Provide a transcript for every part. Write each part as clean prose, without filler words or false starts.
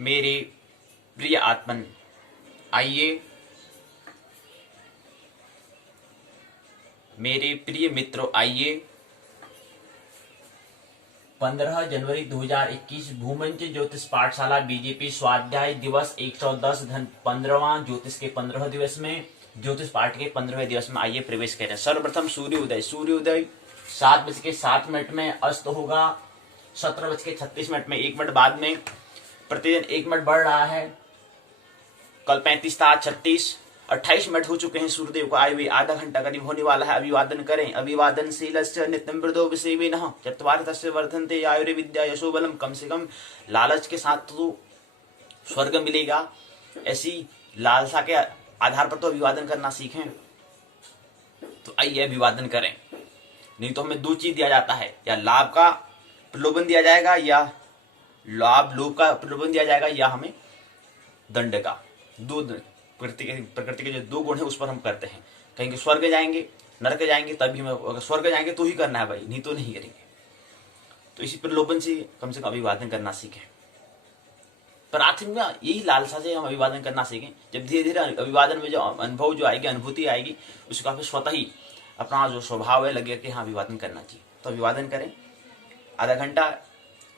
मेरे प्रिय आत्मन, आइए मेरे प्रिय मित्रों, आइए 15 जनवरी 2021 भूमंच ज्योतिष पाठशाला बीजेपी स्वाध्याय दिवस 110 धन 15वां ज्योतिष के 15 दिवस में ज्योतिष पाठ के 15वें दिवस में आइए प्रवेश करें। सर्वप्रथम सूर्योदय 7:07 में, अस्त होगा 17:36 में, 1 मिनट बाद में। प्रतिदिन 1 मिनट बढ़ रहा है। कल 35 था, 36, 28 मिनट हो चुके हैं। सूर्यदेव को आए हुए आधा घंटा करीब होने वाला है। अभिवादन करें। अभिवादनशीलस्य नित्यं वृद्धो विसेविनः चत्वारितस्य वर्धन्ते आयुर्विद्या विद्या यशो बलम। कम से कम लालच के साथ तो स्वर्ग मिलेगा, ऐसी लालसा के आधार पर तो अभिवादन करना सीखें। तो आइए अभिवादन करें। नहीं तो हमें दो चीज दिया जाता है, या लाभ का प्रलोभन दिया जाएगा, या लोभ का प्रलोभन दिया जाएगा, या हमें दंड का। दो प्रकृति के जो दो गुण है उस पर हम करते हैं। कहेंगे स्वर्ग जाएंगे, नरक जाएंगे, तभी हमें, अगर स्वर्ग जाएंगे तो ही करना है भाई, नहीं तो नहीं करेंगे। तो इसी प्रलोभन से कम से कम अभिवादन करना सीखें। प्राथमिक यही लालसा से हम अभिवादन करना सीखें। जब धीरे धीरे अभिवादन में जो अनुभव जो आएगी, अनुभूति आएगी, उसका फिर स्वतः ही अपना जो स्वभाव है लगेगा कि हाँ अभिवादन करना चाहिए। तो अभिवादन करें। आधा घंटा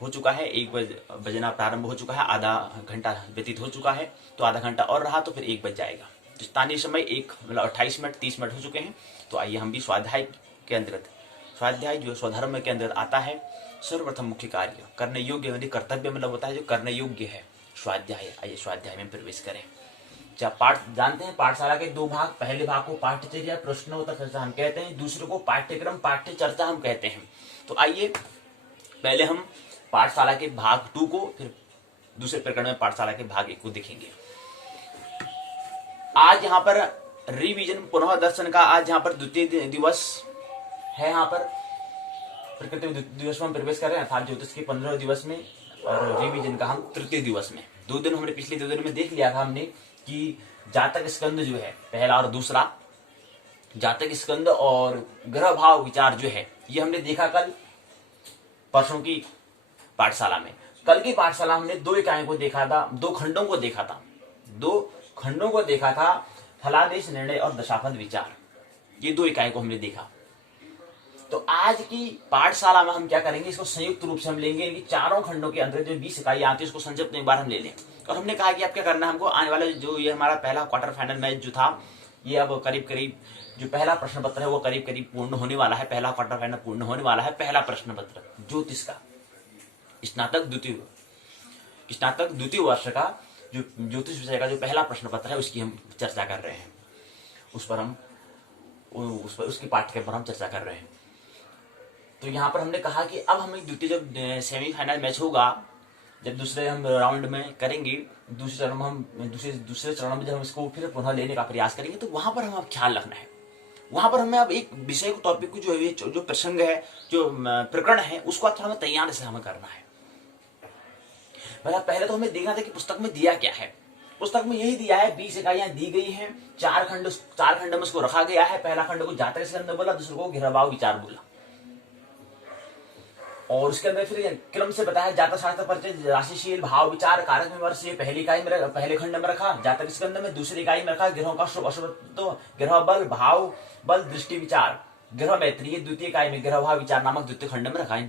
हो चुका है, 1 बजना प्रारंभ हो चुका है, आधा घंटा व्यतीत हो चुका है, तो आधा घंटा और रहा तो फिर 1 बज जाएगा। तो स्थानीय समय 28 मिनट 30 मिनट हो चुके हैं। तो आइए हम भी स्वाध्याय के अंतर्गत, स्वाध्याय जो स्वधर्म के अंदर आता है, सर्वप्रथम मुख्य कार्य करने योग्य, यानी कर्तव्य मतलब होता है जो करने योग्य है, स्वाध्याय। आइए स्वाध्याय में प्रवेश करें। पाठ जानते हैं, पाठशाला के 2 भाग, पहले भाग को पाठ्यचर्या प्रश्नोत्तर चर्चा हम कहते हैं, दूसरे को पाठ्यक्रम पाठ्य चर्चा हम कहते हैं। तो आइए पहले हम पाठशाला के भाग 2 को, फिर दूसरे प्रकरण में पाठशाला के भाग 1 को देखेंगे। आज यहाँ पर रिवीजन पुनः दर्शन का आज यहाँ पर द्वितीय दिवस है। यहाँ पर प्रकृति दिवस में हम प्रवेश कर रहे हैं, अर्थात ज्योतिष के 15 दिवस में, और रिवीजन का हम तृतीय दिवस में। 2 दिन हमने पिछले 2 दिन में देख लिया था हमने कि जातक स्कंद जो है पहला और दूसरा, जातक स्कंद और ग्रह भाव विचार जो है, ये हमने देखा कल परसों की पाठशाला में। कल की पाठशाला हमने 2 इकाइयों को देखा था, 2 खंडों को देखा था, 2 खंडों को देखा था, फलादेश निर्णय और दशाफल विचार। ये 2 इकाइयों को हमने देखा। तो आज की पाठशाला में हम क्या करेंगे, इसको संयुक्त रूप से हम लेंगे। इनकी चारों खंडों के अंदर जो 20 इकाई आती है उसको संक्षिप्त में एक बार हम ले लें। और हमने कहा कि अब क्या करना है हमको, आने वाला जो ये हमारा पहला क्वार्टर फाइनल मैच जो था, ये अब करीब करीब जो पहला प्रश्न पत्र है वो करीब करीब पूर्ण होने वाला है। पहला क्वार्टर फाइनल पूर्ण होने वाला है। पहला प्रश्न पत्र ज्योतिष का स्नातक द्वितीय वर्ष का जो ज्योतिष विषय का जो पहला प्रश्न पत्र है उसकी हम चर्चा कर रहे हैं। उसकी पाठ्यक्रम पर हम चर्चा कर रहे हैं। तो यहाँ पर हमने कहा कि अब हमें द्वितीय जब सेमीफाइनल मैच होगा, जब दूसरे हम राउंड में करेंगे, दूसरे चरण में हम दूसरे चरण में जब हम इसको फिर पुनः लेने का प्रयास करेंगे, तो वहां पर हमें ख्याल रखना है। वहां पर हमें अब एक विषय को, टॉपिक को, जो प्रसंग है, जो प्रकरण है, उसको थोड़ा हमें तैयार से हमें करना है। मतलब पहले तो हमें देखना था कि पुस्तक में दिया क्या है। पुस्तक में यही दिया है, 20 इकाइयां दी गई हैं, 4 खंड में उसको रखा गया है। पहला खंड को जातक स्कंद बोला, दूसरे को गिरहभाव विचार बोला, और उसके अंदर फिर क्रम से बताया जातक शास्त्र परिचय, राशिशील, भाव विचार, कारक विमर्श, ये पहली इकाई में पहले खंड में रखा। जातक स्कंद में दूसरी इकाई में रखा ग्रहों का शुभ अशुभ, तो ग्रह बल, भाव बल, दृष्टि विचार, ग्रह मैत्री, द्वितीय इकाई में ग्रह भाव विचार नामक द्वितीय खंड में रखा इन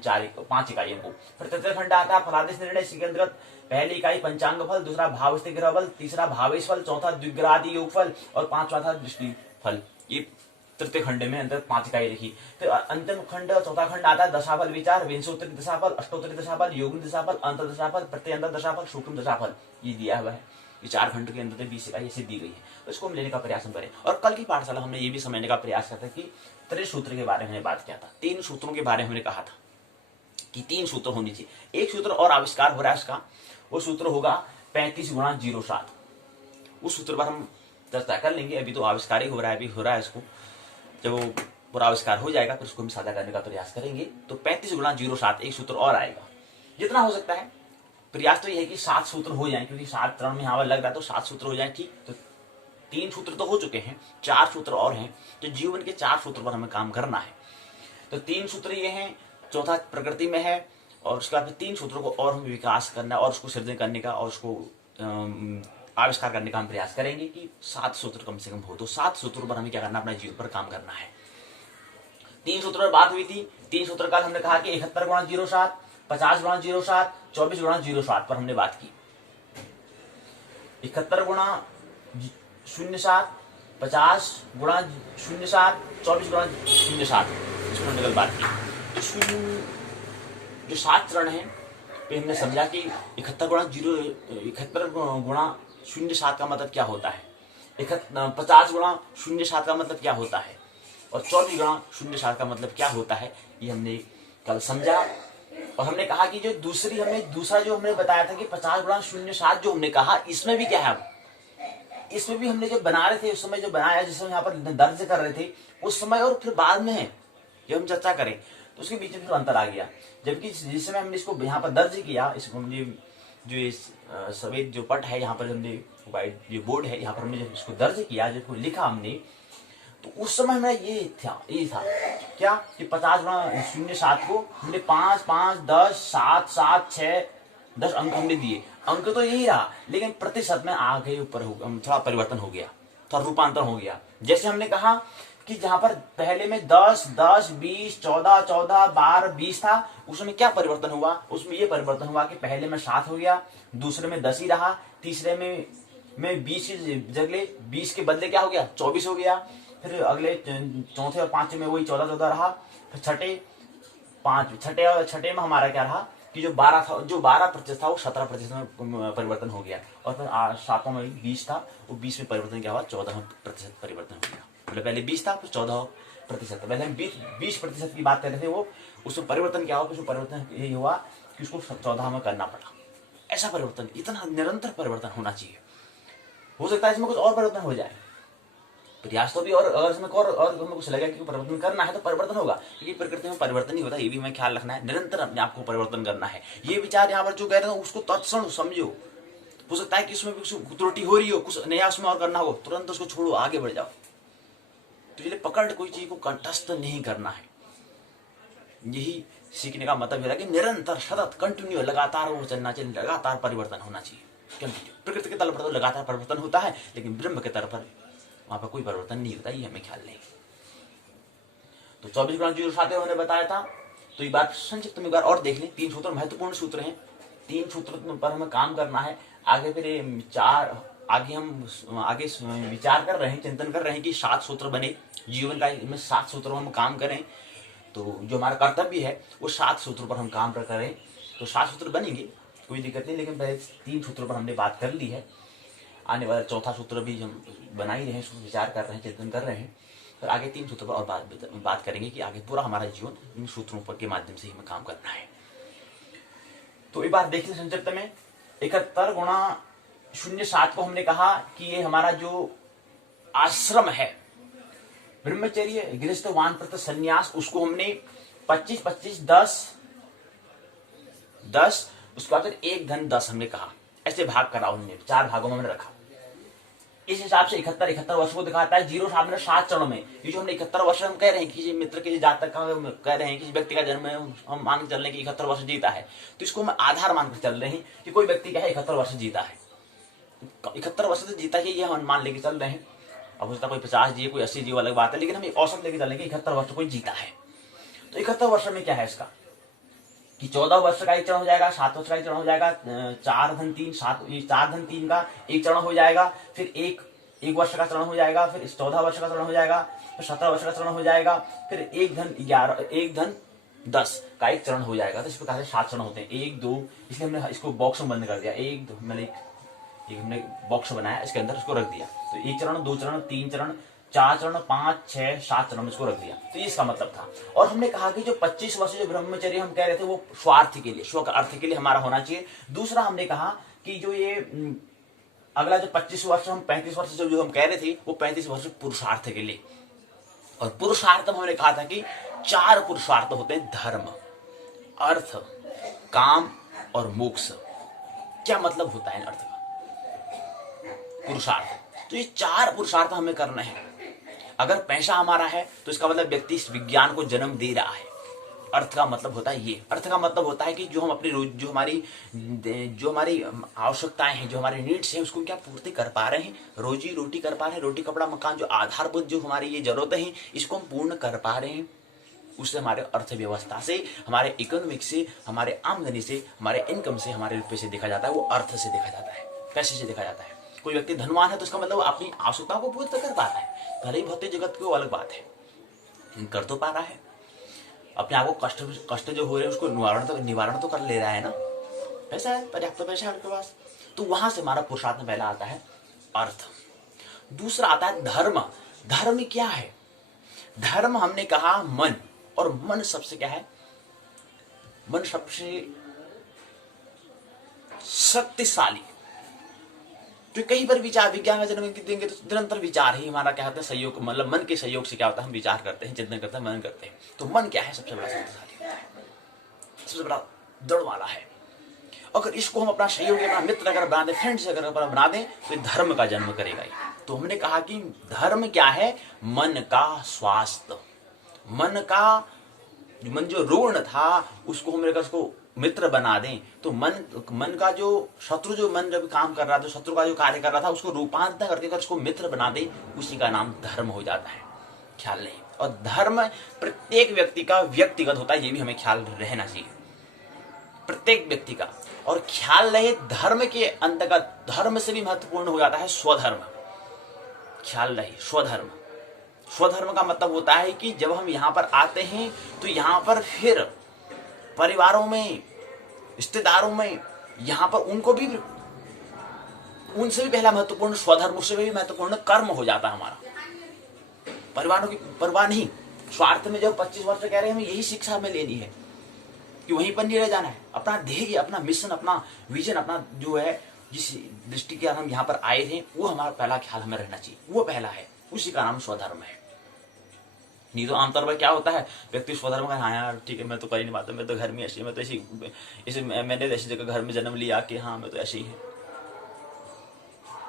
5 इकाइयों को। फिर तृतीय खंड आता है फलादेश निर्णय। इसके अंतर्गत पहली इकाई पंचांग फल, दूसरा भाव स्थित ग्रह बल, तीसरा भावेश फल, चौथा द्विग्रहादि योग फल, और 5वां था दृष्टि फल। ये तृतीय खंड में अंदर 5 इकाई लिखी। फिर अंतिम खंड, चौथा खंड आता है दशाफल विचार, विंशोत्तरी दशाफल, अष्टोत्तरी दशाफल, योगिन दशाफल, अंत दशाफल, प्रत्यंतर दशाफल, सूक्ष्म दशाफल, ये दिया हुआ है। ये 4 खंड के अंदर 20 इकाई ऐसे दी गई है। तो इसको हम लेने का प्रयास करें। और कल की पाठशाला हमने ये भी समझने का प्रयास किया था कि त्रिसूत्र के बारे में बात किया था। 3 सूत्रों के बारे में हमने कहा था कि 3 सूत्र होनी चाहिए। एक सूत्र और आविष्कार हो रहा है उसका, वो सूत्र होगा 35x07। उस सूत्र पर हम चर्चा कर लेंगे। अभी तो आविष्कार ही हो रहा है, इसको जब वो पूरा आविष्कार हो जाएगा फिर उसको हम साझा करने का प्रयास करेंगे। तो 35x07 एक सूत्र और आएगा। जितना हो सकता है प्रयास तो यह है कि 7 सूत्र हो जाए, क्योंकि 7 चरण में यहाँ पर लग रहा है, तो 7 सूत्र हो जाए। ठीक, तो 3 सूत्र तो हो चुके हैं, 4 सूत्र और हैं। तो जीवन के 4 सूत्र पर हमें काम करना है। तो 3 सूत्र ये हैं, चौथा प्रकृति में है, और उसके बाद 3 सूत्रों को और हम विकास करना और उसको सृजन करने का और उसको आविष्कार करने का हम प्रयास करेंगे कि 7 सूत्र कम से कम हो। तो 7 सूत्रों पर हमें क्या करना, अपना जीवन पर काम करना है। 3 सूत्रों पर बात हुई थी। 3 सूत्र का हमने कहा कि 71 गुणा 07, 50 गुणा 07, 24 गुणा 07 पर हमने बात की। 71 गुणा 07, 50 गुणा 07, 24 गुणा 07, इसको हमने कल बात की। तो जो 7 चरण है पे हमने समझा कि 71 गुणा 07 का मतलब क्या होता है, 50 गुणा 07 का मतलब क्या होता है और 24 गुणा 07 का मतलब क्या होता है, ये हमने कल समझा। और हमने कहा कि जो दूसरा जो हमने बताया था कि 50 गुणा 07 जो हमने कहा, इसमें भी क्या है, इसमें भी हमने जो बना रहे थे उस समय, जो बनाया जिस समय यहाँ पर दर्ज कर रहे थे उस समय और फिर बाद में है जब हम चर्चा करें तो उसके बीच में अंतर आ गया। जबकि जिस समय हमने इसको यहाँ पर दर्ज किया, इसको हमने जो इस सफेद जो पट है यहाँ पर हमने व्हाइट जो बोर्ड है यहाँ पर हमने जब इसको दर्ज किया, जब लिखा हमने, तो उस समय हमारा ये था क्या कि 50 गुणा 07 को हमने 5, 5, 10, 7, 7, 6, 10 अंक हमने दिए। अंक तो यही रहा, लेकिन प्रतिशत में आगे ऊपर थोड़ा परिवर्तन हो गया, थोड़ा रूपांतर हो गया। जैसे हमने कहा कि जहां पर पहले में 10, 10, 20, 14, 14, 12, 20 था, उसमें क्या परिवर्तन हुआ, उसमें ये परिवर्तन हुआ कि पहले में 7 हो गया, दूसरे में 10 ही रहा, तीसरे में 20 की जगह 20 के बदले क्या हो गया, 24 हो गया, फिर अगले चौथे और पांचवें में वही 14, 14 रहा, फिर छठे में हमारा क्या रहा कि जो 12% था वो 17% में परिवर्तन हो गया, और फिर 7वां में 20 था, वो 20 में परिवर्तन क्या हुआ, 14% परिवर्तन हो गया। मतलब पहले 20 था, फिर 14%। पहले हम 20% की बात कर रहे थे, वो उसमें परिवर्तन क्या हुआ, उसमें परिवर्तन यही हुआ कि उसको 14 में करना पड़ा। ऐसा परिवर्तन, इतना निरंतर परिवर्तन होना चाहिए। हो सकता है इसमें कुछ और परिवर्तन हो जाए, प्रयास तो भी, और अगर इसमें और हमें कुछ लगे कि परिवर्तन करना है तो परिवर्तन होगा, क्योंकि प्रकृति में परिवर्तन ही होता है। ये भी हमें ख्याल रखना है, निरंतर अपने आप को परिवर्तन करना है। ये विचार यहाँ पर जो कह रहे हैं उसको तत्क्षण समझो। हो सकता है कि उसमें कुछ त्रुटि हो रही हो, कुछ नया उसमें और करना हो, तुरंत उसको छोड़ो, आगे बढ़ जाओ। तो इसलिए पकड़ कोई चीज को कंठस्थ नहीं करना है। यही सीखने का मतलब है कि निरंतर सतत कंटिन्यू लगातार वो चलना चाहिए, लगातार परिवर्तन होना चाहिए। प्रकृति के तल पर तो लगातार परिवर्तन होता है, लेकिन ब्रह्म के तल पर वहां पर कोई परिवर्तन नहीं होता, ये हमें ख्याल नहीं। तो 24 गुणा 07 उन्होंने बताया था। तो ये बात संक्षिप्त में एक बार और देख लें। 3 सूत्र महत्वपूर्ण सूत्र हैं, 3 सूत्र पर हमें काम करना है। आगे फिर हम विचार कर रहे हैं, चिंतन कर रहे हैं कि 7 सूत्र बने जीवन का, इसमें 7 सूत्रों में हम काम करें। तो जो हमारा कर्तव्य है वो 7 सूत्रों पर हम काम करें। तो 7 सूत्र बनेंगे, कोई दिक्कत नहीं, लेकिन पहले 3 सूत्रों पर हमने बात कर ली है। आने वाला 4था सूत्र भी हम बना ही रहे हैं, उसको विचार कर रहे हैं, चिंतन कर रहे हैं। फिर आगे 3 सूत्रों पर और बात करेंगे कि आगे पूरा हमारा जीवन इन सूत्रों पर के माध्यम से हमें काम करना है। तो एक बार देख लें संक्षिप्त में। 71 गुणा 07 को हमने कहा कि ये हमारा जो आश्रम है, ब्रह्मचर्य, गृहस्थ, वानप्रस्थ, संन्यास, उसको हमने 25, 25, 10, उसके बाद 1 धन 10 हमने कहा, ऐसे भाग करा उन्होंने, 4 भागों में हमने रखा। इस हिसाब से 71 वर्ष को दिखाता है। 07 चरणों में ये जो हमने 71 वर्ष हम कह रहे हैं, किसी मित्र के जातक का कह रहे हैं, किसी व्यक्ति का जन्म है, हम मान के चल रहे हैं कि 71 वर्ष जीता है, तो इसको हम आधार मानकर चल रहे हैं कि कोई व्यक्ति क्या है 71 वर्ष जीता है, 71 वर्ष से जीता है, ये हम मान लेके चल रहे हैं। अब हो सकता कोई 50 जिए, कोई 80 जिए, अलग बात है, लेकिन हम औसत लेके चलेंगे 71 वर्ष कोई जीता है। तो 71 वर्ष में क्या है इसका कि 14 वर्ष का एक चरण हो जाएगा, 7 वर्ष का एक चरण हो जाएगा, 4 धन 3, 4 धन 3 का एक चरण हो जाएगा, फिर एक वर्ष का चरण हो जाएगा, फिर 14 वर्ष का चरण हो जाएगा, फिर 17 वर्ष का चरण हो जाएगा, फिर 1 धन 10 का एक चरण हो जाएगा। तो इस प्रकार से 7 चरण होते हैं, 1, 2, इसलिए हमने इसको बॉक्स में बंद कर दिया। एक हमने बॉक्स बनाया, इसके अंदर उसको रख दिया। तो 1 चरण, 2 चरण, 3 चरण, 4 चरण, 5, 6, 7 चरण में इसको रख दिया। तो ये इसका मतलब था। और हमने कहा कि जो 25 वर्ष जो ब्रह्मचर्य हम कह रहे थे वो स्वार्थ के लिए, स्व अर्थ के लिए हमारा होना चाहिए। दूसरा हमने कहा कि जो ये अगला जो 25 वर्ष, हम 35 वर्ष जो हम कह रहे थे, वो 35 वर्ष पुरुषार्थ के लिए। और पुरुषार्थ में हमने कहा था कि 4 पुरुषार्थ होते हैं, धर्म, अर्थ, काम और मोक्ष। क्या मतलब होता है इन अर्थ का, पुरुषार्थ? तो ये 4 पुरुषार्थ हमें करना है। अगर पैसा हमारा है तो इसका मतलब व्यक्ति इस विज्ञान को जन्म दे रहा है, अर्थ का मतलब होता है ये, अर्थ का मतलब होता है कि जो हम अपनी जो हमारी आवश्यकताएं हैं, जो हमारी नीड्स हैं, उसको क्या पूर्ति कर पा रहे हैं, रोजी रोटी कर पा रहे हैं, रोटी कपड़ा मकान, जो आधारभूत जो हमारी ये जरूरतें हैं, इसको हम पूर्ण कर पा रहे हैं। उससे हमारे अर्थव्यवस्था से, हमारे इकोनॉमिक से, हमारे आमदनी से, हमारे इनकम से, हमारे रुपये से देखा जाता है, वो अर्थ से देखा जाता है, पैसे से देखा जाता है। कोई व्यक्ति धनवान है तो उसका मतलब अपनी आवश्यकताओं को पूर्ण कर पा रहा है, भले ही भौतिक जगत की वो अलग बात है, कर तो पा रहा है, अपने आप को कष्ट जो हो रहे हैं उसको निवारण तो कर ले रहा है ना, पैसा है, पर्याप्त पैसा है आपके पास, तो वहां से हमारा पुरुषार्थ में पहला आता है अर्थ। दूसरा आता है धर्म। धर्म क्या है? धर्म हमने कहा मन, और मन सबसे क्या है, मन सबसे शक्तिशाली, तो कहीं पर विचार विज्ञान का जन्म देंगे तो निरंतर विचार ही हमारा क्या होता है, सहयोग, मतलब मन के सहयोग से क्या होता है, हम विचार करते हैं, चिंतन करते हैं, मनन करते हैं। तो मन क्या है, सबसे बड़ा शक्तिशाली होता है, सबसे बड़ा दृढ़ वाला है। अगर इसको हम अपना सहयोगी, अपना मित्र अगर बना दें, फ्रेंड्स अगर बना दें, तो धर्म का जन्म करेगा। तो हमने कहा कि धर्म क्या है, मन का स्वास्थ्य, मन जो ऋण था उसको हम उसको मित्र बना दें, तो मन का जो शत्रु, जो मन जब काम कर रहा था, शत्रु का जो कार्य कर रहा था, उसको रूपांतर करके अगर उसको मित्र बना दें, उसी का नाम धर्म हो जाता है। ख्याल नहीं, और धर्म प्रत्येक व्यक्ति का व्यक्तिगत होता है, ये भी हमें ख्याल रहना चाहिए, प्रत्येक व्यक्ति का। और ख्याल रहे, धर्म के अंतर्गत धर्म से भी महत्वपूर्ण हो जाता है स्वधर्म। ख्याल रहे, स्वधर्म, स्वधर्म का मतलब होता है कि जब हम यहाँ पर आते हैं तो यहाँ पर फिर परिवारों में, रिश्तेदारों में, यहाँ पर उनसे भी पहला महत्वपूर्ण स्वधर्म, उससे भी महत्वपूर्ण कर्म हो जाता है हमारा। परिवारों की परवाह नहीं, स्वार्थ में जब 25 वर्ष कह रहे हैं हमें यही शिक्षा हमें लेनी है कि वहीं पर नहीं रह जाना है, अपना ध्येय, अपना मिशन, अपना विजन, अपना जो है जिस दृष्टि के हम यहाँ पर आए थे, वो हमारा पहला ख्याल हमें रहना चाहिए, वो पहला है, उसी का नाम स्वधर्म है। नहीं तो आमतौर पर क्या होता है, व्यक्ति स्वधर्म का, हाँ यार ठीक है, मैं तो कर ही नहीं पाता, मैं तो घर में ऐसी, मैं तो ऐसी मैंने ऐसी जगह घर में जन्म लिया कि हाँ मैं तो ऐसे ही है,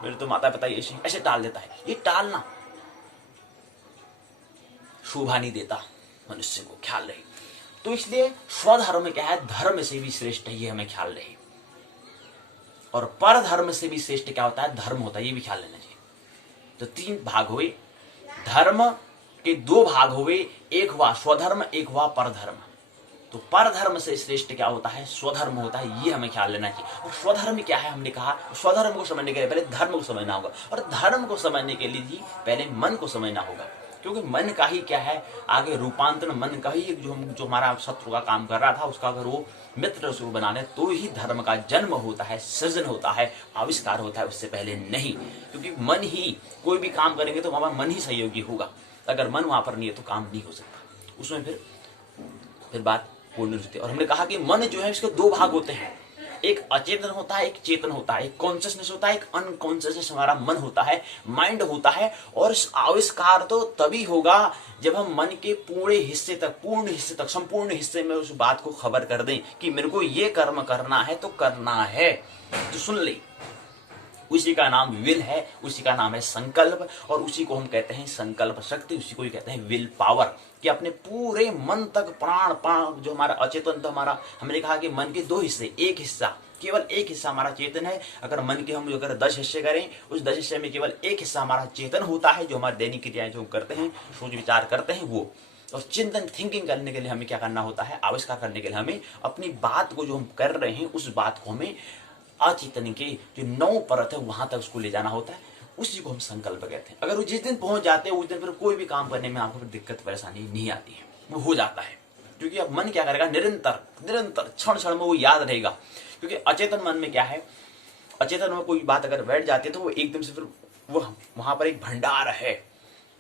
मेरे तो माता पिता ऐसे टाल देता है। ये टालना शोभा नहीं देता मनुष्य को, ख्याल रहे। तो इसलिए स्वधर्म क्या है, धर्म से भी श्रेष्ठ है, ये हमें ख्याल रहे। और पर धर्म से भी श्रेष्ठ क्या होता है, धर्म होता है, ये भी ख्याल लेना चाहिए। तो 3 भाग हुए, धर्म के 2 भाग हुए, एक हुआ स्वधर्म, एक हुआ परधर्म। तो परधर्म से श्रेष्ठ क्या होता है, स्वधर्म होता है, ये हमें ख्याल लेना चाहिए। और स्वधर्म क्या है, हमने कहा स्वधर्म को समझने के लिए पहले धर्म को समझना होगा, और धर्म को समझने के लिए भी पहले मन को समझना होगा, क्योंकि मन का ही क्या है आगे रूपांतरण, मन का ही जो हमारा शत्रु का काम कर रहा था, उसका अगर वो मित्र शुरू बना ले तो ही धर्म का जन्म होता है, सृजन होता है, आविष्कार होता है, उससे पहले नहीं। क्योंकि मन ही, कोई भी काम करेंगे तो वहां मन ही सहयोगी होगा, अगर मन वहां पर नहीं है तो काम नहीं हो सकता, उसमें फिर बात पूर्ण होती है। और हमने कहा कि मन जो है इसके 2 भाग होते हैं, एक अचेतन होता है, एक चेतन होता है, एक कॉन्शियसनेस होता है, एक अनकॉन्शियसनेस हमारा मन होता है, माइंड होता है। और इस आविष्कार तो तभी होगा जब हम मन के पूर्ण हिस्से तक, संपूर्ण हिस्से में उस बात को खबर कर दें कि मेरे को ये कर्म करना है तो करना है, तो सुन ले। उसी का नाम विल है, उसी का नाम है संकल्प, और उसी को हम कहते हैं संकल्प शक्ति, उसी को ही कहते हैं विल पावर, कि अपने पूरे मन तक प्राण जो हमारा अचेतन, तो हमारा हमने कहा कि मन के 2 हिस्से, एक हिस्सा, केवल एक हिस्सा हमारा चेतन है। अगर मन के हम अगर 10 हिस्से करें, उस 10 हिस्से में केवल एक हिस्सा हमारा चेतन होता है, जो हमारी दैनिक क्रियाएं जो करते हैं, सोच विचार करते हैं वो। और चिंतन, थिंकिंग करने के लिए हमें क्या करना होता है, आविष्कार करने के लिए हमें अपनी बात को जो हम कर रहे हैं, उस बात को हमें अचेतन के जो 9 परत है वहां तक उसको ले जाना होता है, उसी को हम संकल्प कहते हैं। अगर वो जिस दिन पहुंच जाते हैं, उस दिन फिर कोई भी काम करने में आपको फिर दिक्कत परेशानी नहीं आती है, वो हो जाता है। क्योंकि अब मन क्या करेगा, निरंतर क्षण क्षण में वो याद रहेगा। क्योंकि अचेतन मन में क्या है, अचेतन में कोई बात अगर बैठ जाती है तो वो एकदम से फिर वो वहां पर एक भंडार है,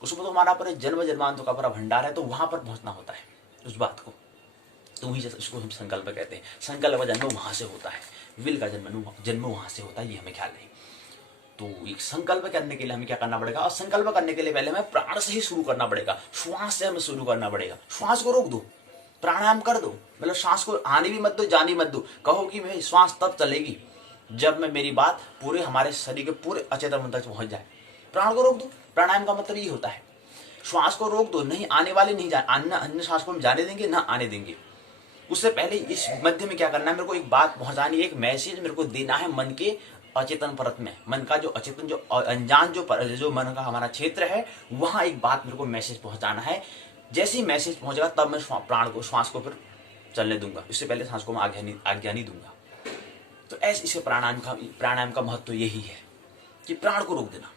उसमें तो हमारा पर जन्म जन्मांतों का पूरा भंडार है, तो वहां पर पहुंचना होता है उस बात को, तो वही इसको हम संकल्प कहते हैं। संकल्प का जन्म वहां से होता है, विल का जन्म वहां से होता है, ये हमें ख्याल नहीं। तो एक संकल्प करने के लिए हमें क्या करना पड़ेगा, और संकल्प करने के लिए पहले हमें प्राण से ही शुरू करना पड़ेगा, श्वास से हमें शुरू करना पड़ेगा। श्वास को रोक दो, प्राणायाम कर दो, मतलब श्वास को आने भी मत दो, जाने मत दो। कहो कि मेरी श्वास तब चलेगी जब मैं मेरी बात पूरे हमारे शरीर के पूरे अचेतन मन तक पहुंच जाए। प्राण को रोक दो, प्राणायाम का मतलब ये होता है। श्वास को रोक दो, नहीं आने वाले नहीं जाए, अन्य श्वास को हम जाने देंगे ना आने देंगे। उससे पहले इस मध्य में क्या करना है, मेरे को एक बात पहुंचानी है, एक मैसेज मेरे को देना है मन के अचेतन परत में, मन का जो अचेतन, जो अनजान, जो मन का हमारा क्षेत्र है, वहां एक बात मेरे को मैसेज पहुंचाना है। जैसे ही मैसेज पहुंचेगा तब मैं प्राण को, श्वास को फिर चलने दूंगा, इससे पहले सांस को मैं आज्ञा नहीं दूंगा। तो ऐसे इसे प्राणायाम का महत्व यही है कि प्राण को रोक देना,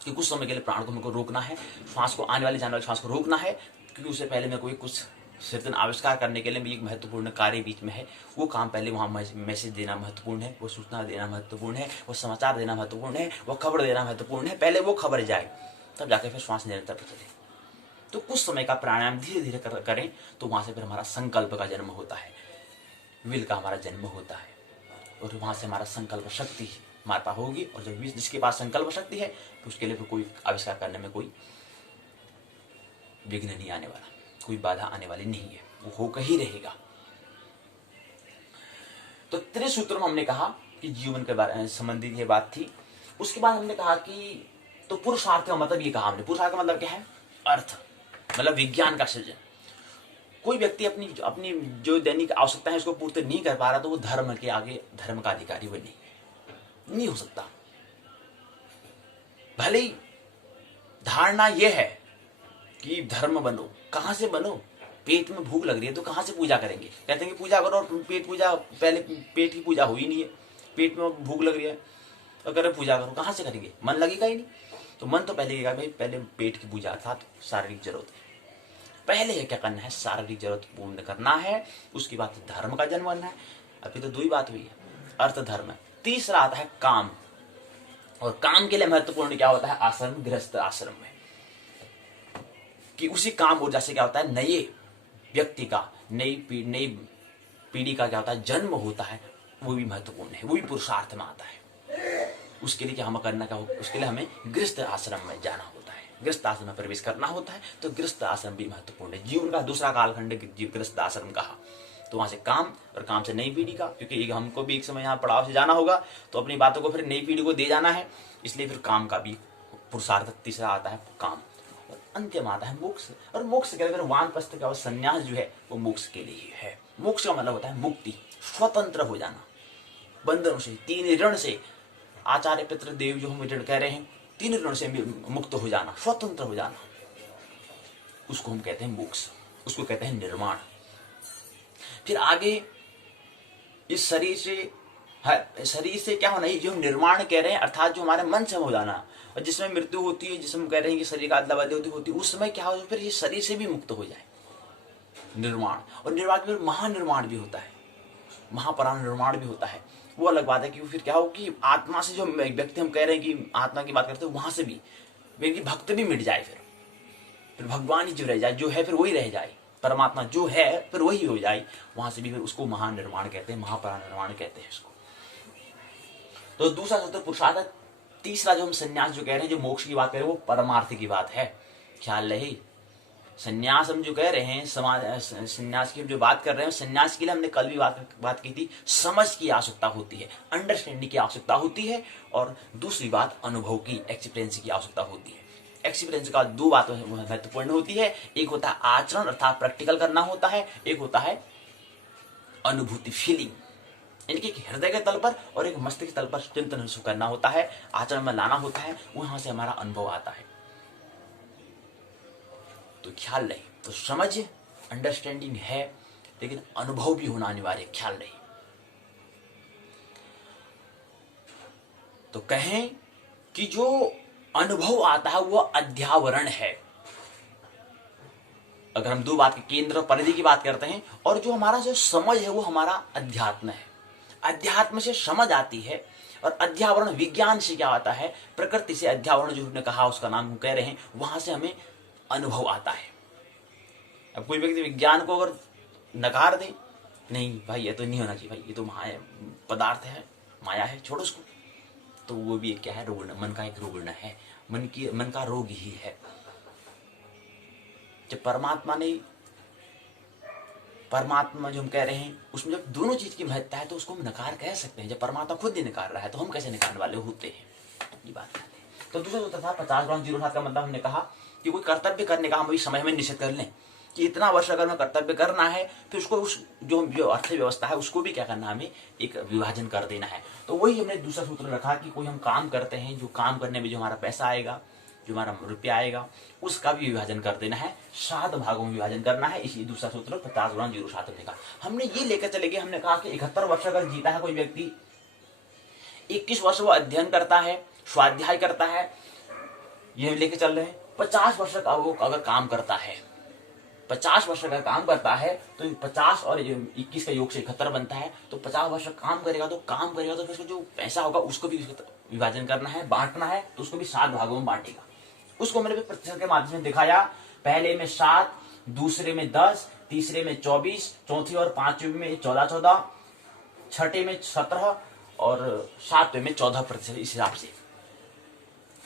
कि कुछ समय के लिए प्राण को मेरे को रोकना है, श्वास को, आने वाली जाने वाली श्वास को रोकना है, क्योंकि उससे पहले मैं कोई कुछ सृजन आविष्कार करने के लिए भी एक महत्वपूर्ण कार्य बीच में है। वो काम पहले वहाँ मैसेज देना महत्वपूर्ण है, वो सूचना देना महत्वपूर्ण है, वो समाचार देना महत्वपूर्ण है, वो खबर देना महत्वपूर्ण है। पहले वो खबर जाए तब जाके फिर श्वास निरंतर चले। तो कुछ समय का प्राणायाम धीरे धीरे करें तो वहाँ से फिर हमारा संकल्प का जन्म होता है, विल का हमारा जन्म होता है, और वहाँ से हमारा संकल्प शक्ति हमारे पास होगी। और जब जिसके पास संकल्प शक्ति है तो उसके लिए फिर कोई आविष्कार करने में कोई विघ्न नहीं आने वाला, कोई बाधा आने वाली नहीं है, वो होकर ही रहेगा। तो त्रिसूत्र में हमने कहा कि जीवन के बारे में संबंधित ये बात थी। उसके बाद हमने कहा कि तो पुरुषार्थ का मतलब ये कहा हमने, पुरुषार्थ का मतलब क्या है, अर्थ, मतलब विज्ञान का सृजन। कोई व्यक्ति अपनी जो दैनिक आवश्यकता है उसको पूर्ति नहीं कर पा रहा तो वो धर्म के आगे धर्म का अधिकारी वो नहीं हो सकता। भले ही धारणा यह है कि धर्म बनो, कहां से बनो, पेट में भूख लग रही है तो कहां से पूजा करेंगे, कहते हैं कि पूजा करो, और पेट पूजा, पहले पेट की पूजा हुई नहीं है, पेट में भूख लग रही है तो अगर पूजा करो, कहां से करेंगे, मन लगेगा ही नहीं। तो मन तो पहले भाई पहले पेट की पूजा अर्थात शारीरिक जरूरत पहले है, क्या करना है, शारीरिक जरूरत पूर्ण करना है, उसके बाद धर्म का जन्म करना है। अभी तो दो ही बात हुई है, अर्थ धर्म। तीसरा आता है काम, और काम के लिए महत्वपूर्ण क्या होता है, आश्रम, गृहस्थ आश्रम में, कि उसी काम ऊर्जा से क्या होता है, नए व्यक्ति का, नई पीढ़ी का क्या होता है, जन्म होता है, वो भी महत्वपूर्ण है, वो भी पुरुषार्थ में आता है। उसके लिए क्या हमें करना क्या होगा, उसके लिए हमें गृहस्थ आश्रम में जाना होता है, गृहस्थ आश्रम में प्रवेश करना होता है। तो गृहस्थ आश्रम भी महत्वपूर्ण है, जीवन का दूसरा कालखंड गृहस्थ आश्रम कहा। तो वहां से काम, और काम से नई पीढ़ी का, क्योंकि हमको भी एक समय यहाँ पड़ाव से जाना होगा तो अपनी बातों को फिर नई पीढ़ी को दे जाना है, इसलिए फिर काम का भी पुरुषार्थ। तीसरा आता है काम, और अंतिम आता है मोक्ष। और मोक्ष के अगर वानप्रस्थ का संन्यास जो है वो मोक्ष के लिए ही है। मोक्ष का मतलब होता है मुक्ति, स्वतंत्र हो जाना बंधनों से, तीन ऋण से, आचार्य पितृ देव जो हम ऋण कह रहे हैं, तीन ऋण से मुक्त हो जाना, स्वतंत्र हो जाना, उसको हम कहते हैं मोक्ष, उसको कहते हैं निर्माण। फिर आगे इस शरीर से क्या होना है, जो हम निर्माण कह रहे हैं अर्थात जो हमारे मन से हो जाना, और जिसमें मृत्यु होती है, जिसमें हम कह रहे हैं कि शरीर का अदला बदली होती है, उस समय क्या हो, फिर ये शरीर से भी मुक्त हो जाए, निर्माण। और निर्माण फिर महानिर्माण भी होता है, महापराण निर्माण भी होता है। वो अलग बात है कि फिर क्या हो कि आत्मा से जो व्यक्ति हम कह रहे हैं कि आत्मा की बात करते हैं, वहां से भी व्यक्ति भक्त भी मिट जाए, फिर भगवान ही जो रह जाए, जो है फिर वही रह जाए, परमात्मा जो है फिर वही हो जाए, वहां से भी फिर उसको महानिर्माण कहते हैं, महापराण निर्माण कहते हैं इसको। तो दूसरा सूत्र पुरुषार्थ। तीसरा जो हम संन्यास जो कह रहे हैं, जो मोक्ष की बात कर रहे हैं, वो परमार्थ की बात है। ख्याल रहे, संन्यास हम जो कह रहे हैं, संन्यास की हम जो बात कर रहे हैं, संन्यास के लिए हमने कल भी बात की थी, समझ की आवश्यकता होती है, अंडरस्टैंडिंग की आवश्यकता होती है, और दूसरी बात अनुभव की, एक्सपीरियंस की आवश्यकता होती है। एक्सपीरियंस का दो बातों महत्वपूर्ण होती है, एक होता है आचरण अर्थात प्रैक्टिकल करना होता है, एक होता है अनुभूति, फीलिंग, इनके हृदय के तल पर और एक मस्तिष्क तल पर चिंतन करना होता है, आचरण में लाना होता है, वहां से हमारा अनुभव आता है। तो ख्याल रहे, तो समझ अंडरस्टैंडिंग है, लेकिन अनुभव भी होना अनिवार्य, ख्याल रहे। तो कहें कि जो अनुभव आता है वो अध्यावरण है। अगर हम दो बात के केंद्र और परिधि की बात करते हैं, और जो हमारा जो समझ है वो हमारा अध्यात्म है। अध्यात्म से समझ आती है, और अध्यावरण विज्ञान से क्या आता है, प्रकृति से अध्यावरण जो हमने कहा उसका नाम हम कह रहे हैं, वहां से हमें अनुभव आता है। अब कोई व्यक्ति विज्ञान को अगर नकार दे, नहीं भाई ये तो नहीं होना चाहिए, भाई ये तो माया पदार्थ है, माया है, छोड़ो उसको, तो वो भी क्या है, रोग, मन का एक रोग है, मन का रोग ही है। जब परमात्मा जो हम कह रहे हैं उसमें जब दोनों चीज की महत्ता है तो उसको हम नकार कह सकते हैं। जब परमात्मा खुद ही नकार रहा है तो हम कैसे नकारने वाले होते हैं, ये बात है। तो दूसरा सूत्र था 50 ग्राम 07 का मतलब हमने कहा कि कोई कर्तव्य करने का हम अभी समय में निश्चित कर लें, कि इतना वर्ष अगर हमें कर्तव्य करना है तो उसको उस जो अर्थव्यवस्था है उसको भी क्या करना, हमें एक विभाजन कर देना है। तो वही हमने दूसरा सूत्र रखा कि कोई हम काम करते हैं, जो काम करने में जो हमारा पैसा आएगा, जो हमारा रुपया आएगा, उसका भी विभाजन कर देना है, 7 भागों में विभाजन करना है। इसी दूसरा सूत्र 50 गुणा 0.7 हमने कहा। हमने ये लेकर चले गए, हमने कहा कि 71 वर्ष अगर जीता है कोई व्यक्ति, 21 वर्ष वो अध्ययन करता है, स्वाध्याय करता है, ये लेके चल रहे हैं। 50 वर्ष का वो अगर काम करता है, 50 वर्ष का काम करता है तो 50 और 21 का योग से 71 बनता है। तो 50 वर्ष काम करेगा तो फिर उसका जो पैसा होगा उसको भी विभाजन करना है, बांटना है, तो उसको भी 7 भागों में बांटेगा। उसको मैंने प्रतिशत के माध्यम से दिखाया। पहले में 7, दूसरे में 10, तीसरे में 24, चौथी और पांचवी में 14, छठे में 17 और सातवें में 14%। इस हिसाब से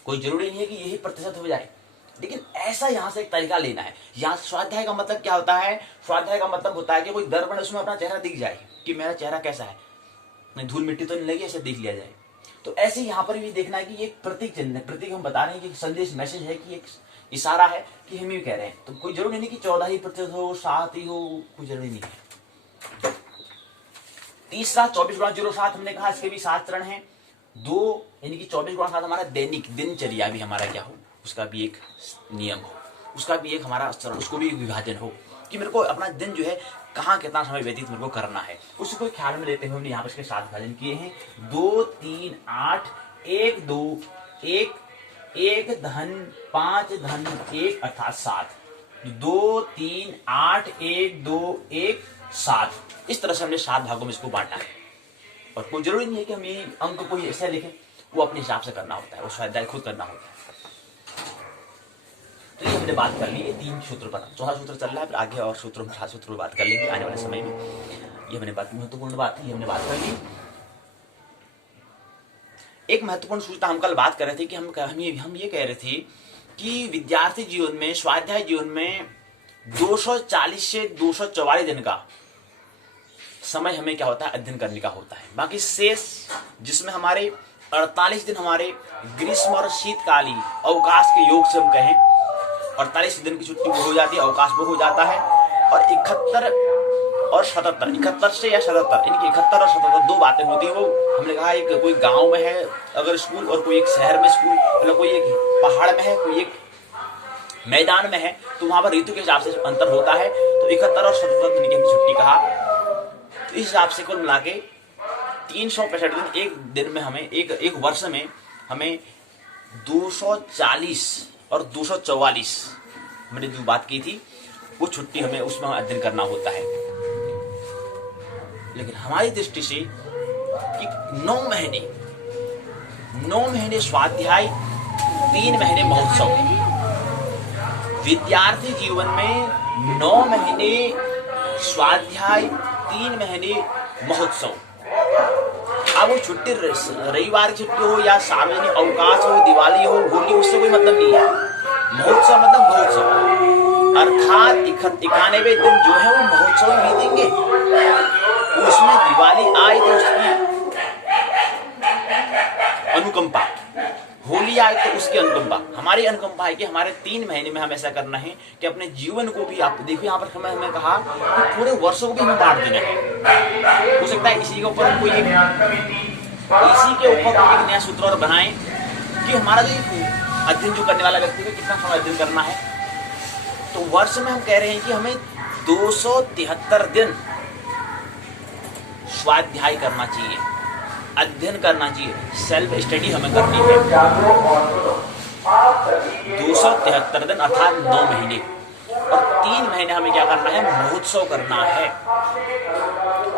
कोई जरूरी नहीं है कि यही प्रतिशत हो जाए, लेकिन ऐसा यहां से एक तरीका लेना है। यहाँ स्वाध्याय का मतलब क्या होता है? स्वाध्याय का मतलब होता है कि कोई दर्पण उसमें अपना चेहरा दिख जाए कि मेरा चेहरा कैसा है, नहीं धूल मिट्टी तो नहीं लगी, ऐसे देख लिया जाए। तो ऐसे यहाँ पर भी देखना है कि एक प्रतीक चिन्ह है, प्रतीक हम बता रहे हैं कि संदेश मैसेज है, कि एक इशारा है कि हम ये कह रहे हैं। तो कोई जरूरी नहीं कि 14% हो, 7 ही हो, कोई जरूरी नहीं है। तीसरा 24 गुणा 0.7 हमने कहा, इसके भी 7 चरण है। 2 यानी कि 24 गुणा 7 हमारा दैनिक दिनचर्या भी हमारा क्या हो, उसका भी एक नियम हो, उसका भी एक हमारा चरण, उसको भी विभाजन हो कि मेरे को अपना दिन जो है कहाँ कितना समय व्यतीत मेरे को करना है, उसको ख्याल में लेते हुए हमने यहाँ पर इसके 7 विभाजन किए हैं। 2, 3, 8, 1, 2, 1, 1 धन 5 धन 1 अर्थात 7। 2, 3, 8, 1, 2, 1, 7। इस तरह से हमने 7 भागों में इसको बांटा है। और कोई जरूरी नहीं है कि हम ये अंक कोई ऐसा लिखें, वो अपने हिसाब से करना होता है, वो स्वाध्याय खुद करना होता है। तो ये हमने बात कर ली है 3 सूत्र पर। चौथा सूत्र चल रहा है, फिर आगे और सूत्रों में 7 सूत्र पर बात कर लेंगे आने वाले समय में। ये हमने बात, महत्वपूर्ण बात है, ये हमने बात कर ली। एक महत्वपूर्ण सूचना हम कल बात कर रहे थे कि हम ये कह रहे थे कि विद्यार्थी जीवन में, स्वाध्याय जीवन में 240 से 244 दिन का समय हमें क्या होता है, अध्ययन करने का होता है। बाकी शेष जिसमें हमारे 48 दिन हमारे ग्रीष्म और शीतकालीन अवकाश के योग से हम कहें, 48 दिन की छुट्टी वो हो जाती है, अवकाश वो हो जाता है। और 71 और 77, 71 से या 77, इनकी 71 और 77 दो बातें होती है। वो हमने कहा एक कोई गांव में है अगर स्कूल, और कोई एक शहर में स्कूल, मतलब कोई एक पहाड़ में है, कोई एक मैदान में है, तो वहां पर ऋतु के हिसाब से अंतर होता है। तो 71 और 77 दिन की हमने छुट्टी कहा। तो इस हिसाब से कुल मिला के 365 दिन, एक दिन में हमें एक वर्ष में हमें 240 और 244 मैंने जो बात की थी वो छुट्टी हमें उसमें अध्ययन करना होता है। लेकिन हमारी दृष्टि से कि 9 महीने स्वाध्याय, 3 महीने महोत्सव। विद्यार्थी जीवन में 9 महीने स्वाध्याय, 3 महीने महोत्सव। अब वो छुट्टी रविवार की छुट्टी हो या सार्वजनिक अवकाश हो, दिवाली हो, होली, उससे कोई मतलब नहीं है। महोत्सव मतलब महोत्सव, अर्थात 91 दिन जो है वो महोत्सव ही बीतेंगे। उसमें दिवाली आए तो उसकी अनुकंपा, होली आए तो उसकी अनुकंपा। हमारी अनुकंपा है कि हमारे 3 महीने में हम ऐसा करना है कि अपने जीवन को भी, आप देखो यहाँ पर हमें कहा कि पूरे वर्षों को भी हमें बांट देना है। हो सकता है इसी के ऊपर हम कोई एक नया सूत्र और बनाएं कि हमारा जो अध्ययन जो करने वाला व्यक्ति को कितना समय अध्ययन करना है। तो वर्ष में हम कह रहे हैं कि हमें 273 दिन स्वाध्याय करना चाहिए, अध्ययन करना चाहिए, सेल्फ स्टडी हमें करनी है। 273 दिन अर्थात 9 महीने, और 3 महीने हमें क्या करना है, महोत्सव करना है।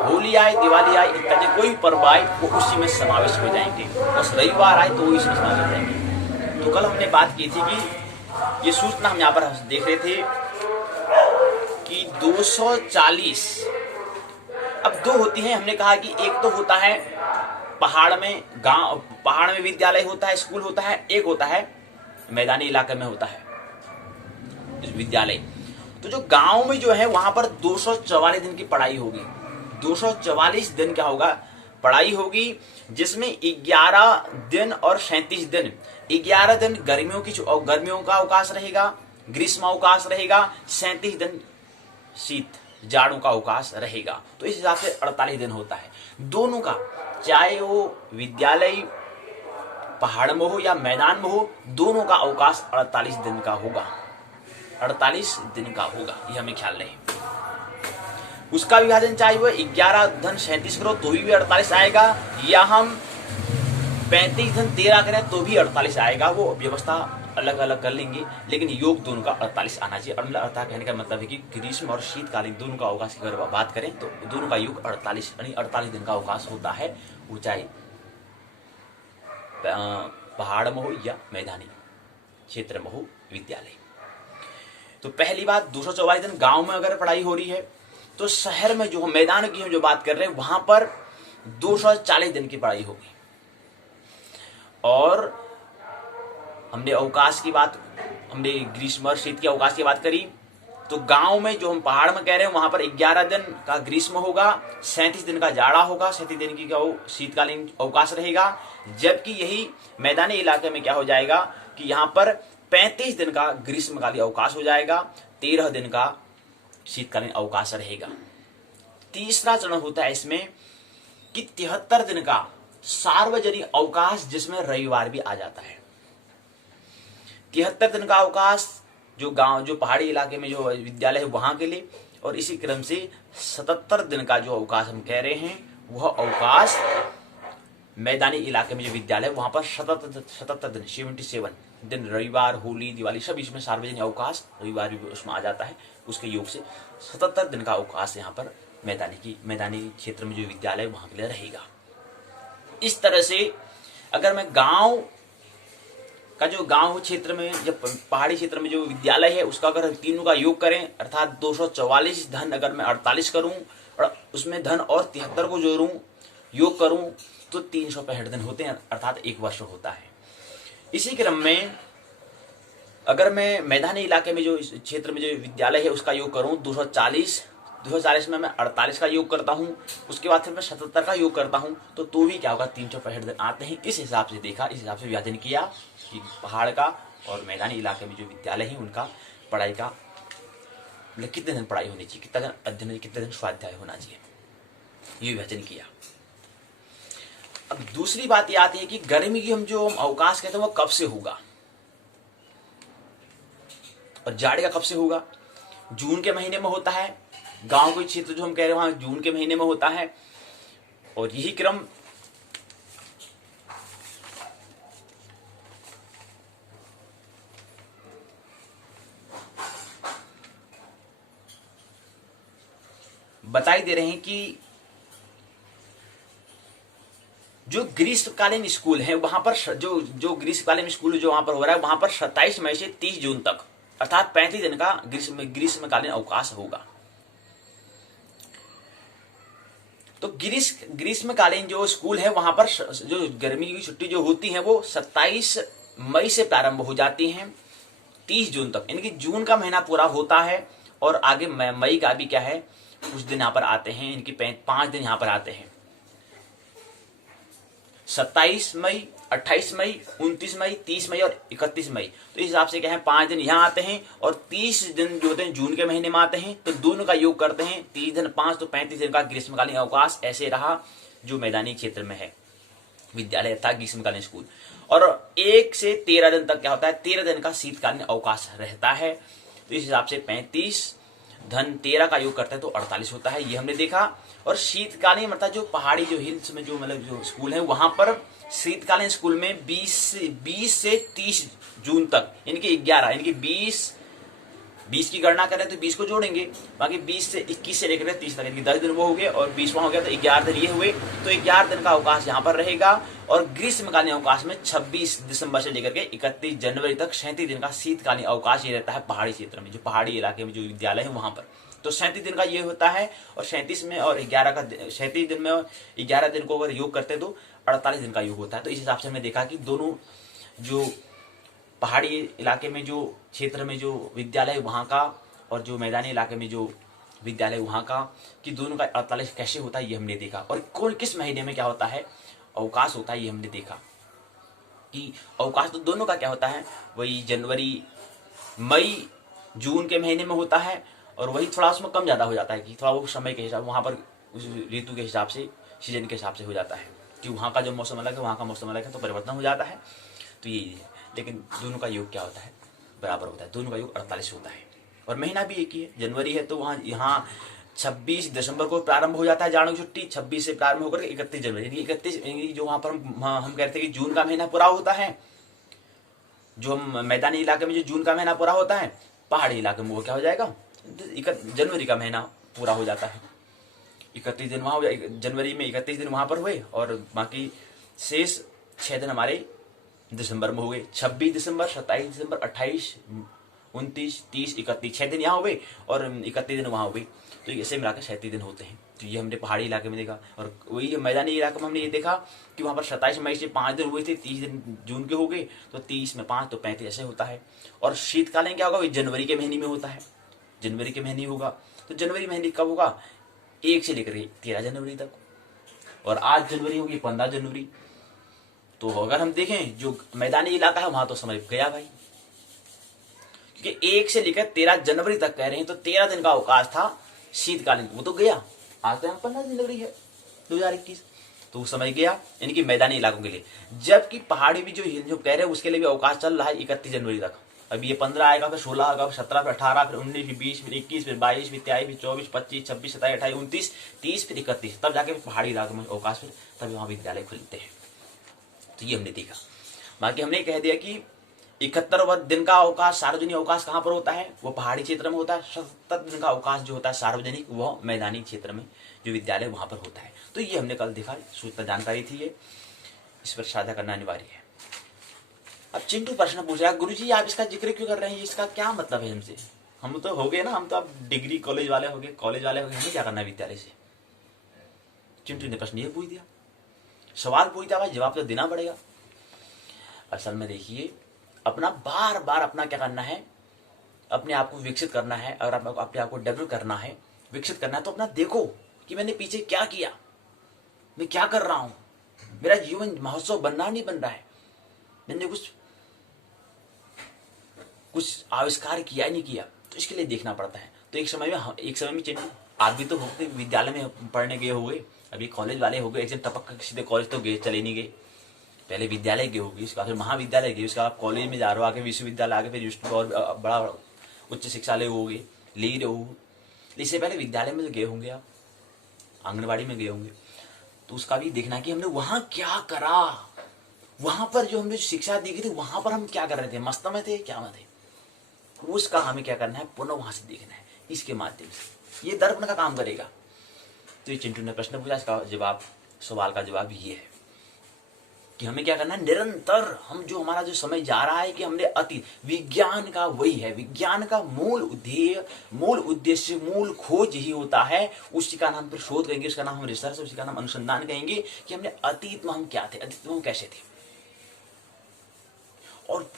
होली आए, दिवाली आए, इत्यादि कोई पर्व आए वो उसी में समावेश हो जाएंगे। बस रविवार आए तो वो इसमें समावेश हो जाएंगे। तो कल हमने बात की थी कि ये सूचना हम यहाँ पर देख रहे थे कि 240 अब 2 होती हैं। हमने कहा कि एक तो होता है पहाड़ में विद्यालय होता है, स्कूल होता है। एक होता है मैदानी इलाके में होता है विद्यालय। तो जो गांव में जो है वहां पर 244 दिन की पढ़ाई होगी। 244 दिन क्या होगा, पढ़ाई होगी, जिसमें 11 दिन और 37 दिन। 11 दिन गर्मियों का अवकाश रहेगा, ग्रीष्म अवकाश रहेगा। 37 दिन शीत जाड़ों का अवकाश रहेगा। तो इस हिसाब से 48 दिन होता है दोनों का, चाहे वो विद्यालय पहाड़ में हो या मैदान में हो, दोनों का अवकाश 48 दिन का होगा, 48 दिन का होगा, ये हमें ख्याल रहे। उसका विभाजन चाहे वो 11 धन 37 करो तो भी 48 आएगा, या हम 35 धन 13 करें तो भी 48 आएगा। वो व्यवस्था अलग अलग कर लेंगे, लेकिन योग दोनों का 48 आना चाहिए। अर्थात कहने का मतलब है कि ग्रीष्म और शीतकालीन दोनों का अवकाश की अगर बात करें तो दोनों का योग 48 यानी 48 दिन का अवकाश होता है, ऊंचाई पहाड़ में हो या मैदानी क्षेत्र में हो विद्यालय। तो पहली बात 244 दिन गांव में अगर पढ़ाई हो रही है, तो शहर में जो मैदान की हम जो बात कर रहे हैं वहां पर 240 दिन की पढ़ाई होगी। और हमने अवकाश की बात, हमने ग्रीष्म और शीत के अवकाश की बात करी, तो गांव में जो हम पहाड़ में कह रहे हैं वहां पर 11 दिन का ग्रीष्म होगा, 37 दिन का जाड़ा होगा, 37 दिन की शीतकालीन अवकाश रहेगा। जबकि यही मैदानी इलाके में क्या हो जाएगा कि यहाँ पर 35 दिन का ग्रीष्मकालीन अवकाश हो जाएगा, 13 दिन का शीतकालीन अवकाश रहेगा। तीसरा चरण होता है इसमें कि 73 दिन का सार्वजनिक अवकाश, जिसमें रविवार भी आ जाता है। 73 दिन का अवकाश जो गांव जो पहाड़ी इलाके में जो विद्यालय है वहां के लिए, और इसी क्रम से 77 दिन का जो अवकाश हम कह रहे हैं वह अवकाश मैदानी इलाके में जो विद्यालय है वहां पर 77 दिन 77 दिन, रविवार, होली, दिवाली सब इसमें सार्वजनिक अवकाश, रविवार भी उसमें आ जाता है, उसके योग से 77 दिन का अवकाश यहाँ पर मैदानी क्षेत्र में जो विद्यालय वहां के लिए रहेगा। इस तरह से अगर मैं गांव क्षेत्र में, जब पहाड़ी क्षेत्र में जो विद्यालय है उसका अगर तीनों का योग करें, अर्थात 244 धन अगर मैं 48 करूं और उसमें धन और 73 को जोड़ूं, योग करूं, तो 365 दिन होते हैं, अर्थात 1 वर्ष होता है। इसी क्रम में अगर मैं मैदानी इलाके में जो क्षेत्र में जो विद्यालय है उसका योग करूं 240 में मैं 48 का योग करता हूं, उसके बाद फिर मैं 77 का योग करता हूं, तो भी क्या होगा 365 दिन आते हैं। इस हिसाब से देखा, इस हिसाब से विभाजन किया कि पहाड़ का और मैदानी इलाके में जो विद्यालय है उनका पढ़ाई का कितने दिन पढ़ाई होनी चाहिए, कितना दिन अध्ययन, कितने दिन स्वाध्याय होना चाहिए, ये विभाजन किया। अब दूसरी बात ये आती है कि गर्मी की हम जो अवकाश कहते हैं वो कब से होगा और जाड़े का कब से होगा। जून के महीने में होता है, गांव के क्षेत्र जो हम कह रहे हैं वहां जून के महीने में होता है, और यही क्रम बताई दे रहे हैं कि जो ग्रीष्मकालीन स्कूल है वहां पर जो ग्रीष्मकालीन स्कूल जो वहां पर हो रहा है वहां पर 27 मई से 30 जून तक अर्थात 35 दिन का ग्रीष्मकालीन अवकाश होगा। तो ग्रीष्मकालीन जो स्कूल है वहां पर जो गर्मी की छुट्टी जो होती है वो 27 मई से प्रारंभ हो जाती हैं 30 जून तक, यानी कि जून का महीना पूरा होता है और आगे मई का भी क्या है कुछ दिन यहाँ पर आते हैं, इनकी 5 दिन यहाँ पर आते हैं। 27 मई, 28 मई, 29 मई, 30 मई और 31 मई, तो इस हिसाब से क्या है 5 दिन यहाँ आते हैं और 30 दिन जो होते हैं जून के महीने में आते हैं। तो दोनों का योग करते हैं 30 दिन 5 तो 35 दिन का ग्रीष्मकालीन अवकाश ऐसे रहा जो मैदानी क्षेत्र में है विद्यालय था ग्रीष्मकालीन स्कूल। और 1 से 13 दिन तक क्या होता है 13 दिन का शीतकालीन अवकाश रहता है। तो इस हिसाब से 35 धन 13 का योग करते हैं तो 48 होता है, ये हमने देखा। और शीतकालीन मतलब जो पहाड़ी जो हिल्स में जो मतलब जो स्कूल है वहां पर शीतकालीन स्कूल में 20 से 30 जून तक यानी कि 11 यानी कि 20 की गणना करें तो 20 को जोड़ेंगे, बाकी 20 से 21 से लेकर 30 तक यानी 10 दिन वो हो गए और 20 वहां हो गया तो 11 दिन ये हुए। तो 11 दिन का अवकाश यहाँ पर रहेगा। और ग्रीष्मकालीन अवकाश में 26 दिसंबर से लेकर के 31 जनवरी तक 37 दिन का शीतकालीन अवकाश ये रहता है पहाड़ी क्षेत्र में, जो पहाड़ी इलाके में जो विद्यालय है वहां पर। तो 37 दिन का ये होता है और 37 में और 37 दिन में 11 दिन को अगर योग करते तो 48 दिन का योग होता है। तो इस हिसाब से हमने देखा कि दोनों जो पहाड़ी इलाके में जो क्षेत्र में जो विद्यालय वहाँ का और जो मैदानी इलाके में जो विद्यालय वहाँ का कि दोनों का 48 कैसे होता है ये हमने देखा। और कौन किस महीने में क्या होता है अवकाश होता है ये हमने देखा कि अवकाश तो दोनों का क्या होता है वही जनवरी मई जून के महीने में होता है और वही थोड़ा उसमें कम ज़्यादा हो जाता है कि थोड़ा वो समय के हिसाब वहाँ पर उस ऋतु के हिसाब से, सीजन के हिसाब से हो जाता है कि वहाँ का जो मौसम अलग है, वहाँ का मौसम अलग है, तो परिवर्तन हो जाता है। तो ये है, लेकिन दोनों का योग क्या होता है, बराबर होता है। दोनों का योग 48 होता है और महीना भी एक ही है। जनवरी है तो वहाँ यहाँ 26 दिसंबर को प्रारंभ हो जाता है जाड़ों की छुट्टी, 26 से प्रारंभ होकर 31 जनवरी, यानी 31 जो वहाँ पर हम कहते हैं कि जून का महीना पूरा होता है, जो हम मैदानी इलाके में जो जून का महीना पूरा होता है, पहाड़ी इलाके में वो क्या हो जाएगा, जनवरी का महीना पूरा हो जाता है। 31 दिन वहाँ, जनवरी में 31 दिन वहाँ पर हुए और बाकी शेष 6 दिन हमारे दिसंबर में हुए। 26 दिसंबर, 27 दिसंबर, 28, 29, 30, 31, 6 दिन यहाँ हुए और 31 दिन वहाँ हुए। तो ऐसे मिलाकर 37 दिन होते हैं। तो ये हमने पहाड़ी इलाके में देखा। और वही मैदानी इलाके में हमने ये देखा कि वहाँ पर 27 मई से 5 दिन हुए थे, 30 दिन जून के हो गए, तो 30 में 5 तो 35 ऐसे होता है। और शीतकालीन क्या होगा, जनवरी के महीने में होता है, जनवरी के महीने होगा। तो जनवरी महीने कब होगा, 1 से लेकर 13 जनवरी तक। और आज जनवरी होगी 15 जनवरी। तो अगर हम देखें जो मैदानी इलाका है वहां तो समय गया भाई, क्योंकि 1 से लेकर 13 जनवरी तक कह रहे हैं, तो 13 दिन का अवकाश था शीतकालीन, वो तो गया। आज तो यहाँ 15 जनवरी है 2021, तो वो समय गया, यानी कि मैदानी इलाकों के लिए। जबकि पहाड़ी भी जो कह रहे हैं उसके लिए भी अवकाश चल रहा है 31 जनवरी तक। अभी ये 15 आएगा, फिर 16 आएगा, फिर 17, फिर 18, फिर 19, फिर 20, फिर 21, फिर 22, फिर 23, फिर 24, 25, 26, 27, 28, 29, 30, फिर 31, तब जाके पहाड़ी इलाकों में अवकाश, फिर तभी वहाँ विद्यालय खुलते हैं। तो ये हमने देखा। बाकी हमने कह दिया कि 71 दिन का अवकाश, सार्वजनिक अवकाश कहाँ पर होता है, वो पहाड़ी क्षेत्र में होता है। 77 दिन का अवकाश जो होता है सार्वजनिक, वो मैदानी क्षेत्र में जो विद्यालय वहां पर होता है। तो ये हमने कल देखा, सूचना जानकारी थी ये, इस पर साझा करना अनिवार्य है। अब चिंटू प्रश्न पूछ रहा है, गुरुजी आप इसका जिक्र क्यों कर रहे हैं, इसका क्या मतलब है हमसे? हम तो हो गए ना, हम तो अब डिग्री कॉलेज वाले हो गए, हमें क्या करना है विद्यालय से? चिंटू ने प्रश्न ये पूछ दिया, सवाल पूछ दिया भाई, जवाब तो देना पड़ेगा। असल में देखिए, अपना बार बार अपना क्या करना है, अपने आप को विकसित करना है। अगर अपने आप को डेवलप करना है, विकसित करना है, तो अपना देखो कि मैंने पीछे क्या किया, मैं क्या कर रहा हूं, मेरा जीवन महोत्सव बनना नहीं बन रहा है, मैंने कुछ आविष्कार किया नहीं किया, तो इसके लिए देखना पड़ता है। तो एक समय में चिंटू आप भी तो होते विद्यालय में पढ़ने गए हो गए, अभी कॉलेज वाले हो गए, एक दिन टपक कर सीधे कॉलेज तो गए, चले नहीं गए, पहले विद्यालय गए होगी, उसके बाद फिर महाविद्यालय गए, उसके बाद कॉलेज में जा रहे हो, आगे विश्वविद्यालय, आगे फिर और बड़ा उच्च शिक्षालय होगे, ले रहे हो। इससे पहले विद्यालय में तो गए होंगे आप, आंगनबाड़ी में गए होंगे, तो उसका भी देखना कि हमने वहां क्या करा, वहां पर जो हमने शिक्षा देखी थी वहां पर हम क्या कर रहे थे, मस्त में थे, क्या में थे, उसका हमें क्या करना है, पुनः वहां से देखना है। इसके माध्यम से ये दर्पण का काम करेगा। तो ये चिंटू ने प्रश्न पूछा, इसका जवाब, सवाल का जवाब ये है कि हमें क्या करना है, निरंतर हम जो हमारा जो समय जा रहा है कि हमने अतीत, विज्ञान का वही है, विज्ञान का मूल उद्देश्य, मूल खोज ही होता है। उसी का नाम पर शोध कहेंगे, उसका नाम हम रिसर्च, उसी का नाम अनुसंधान कहेंगे कि हमने अतीत में हम क्या थे, अतीत में हम कैसे थे। और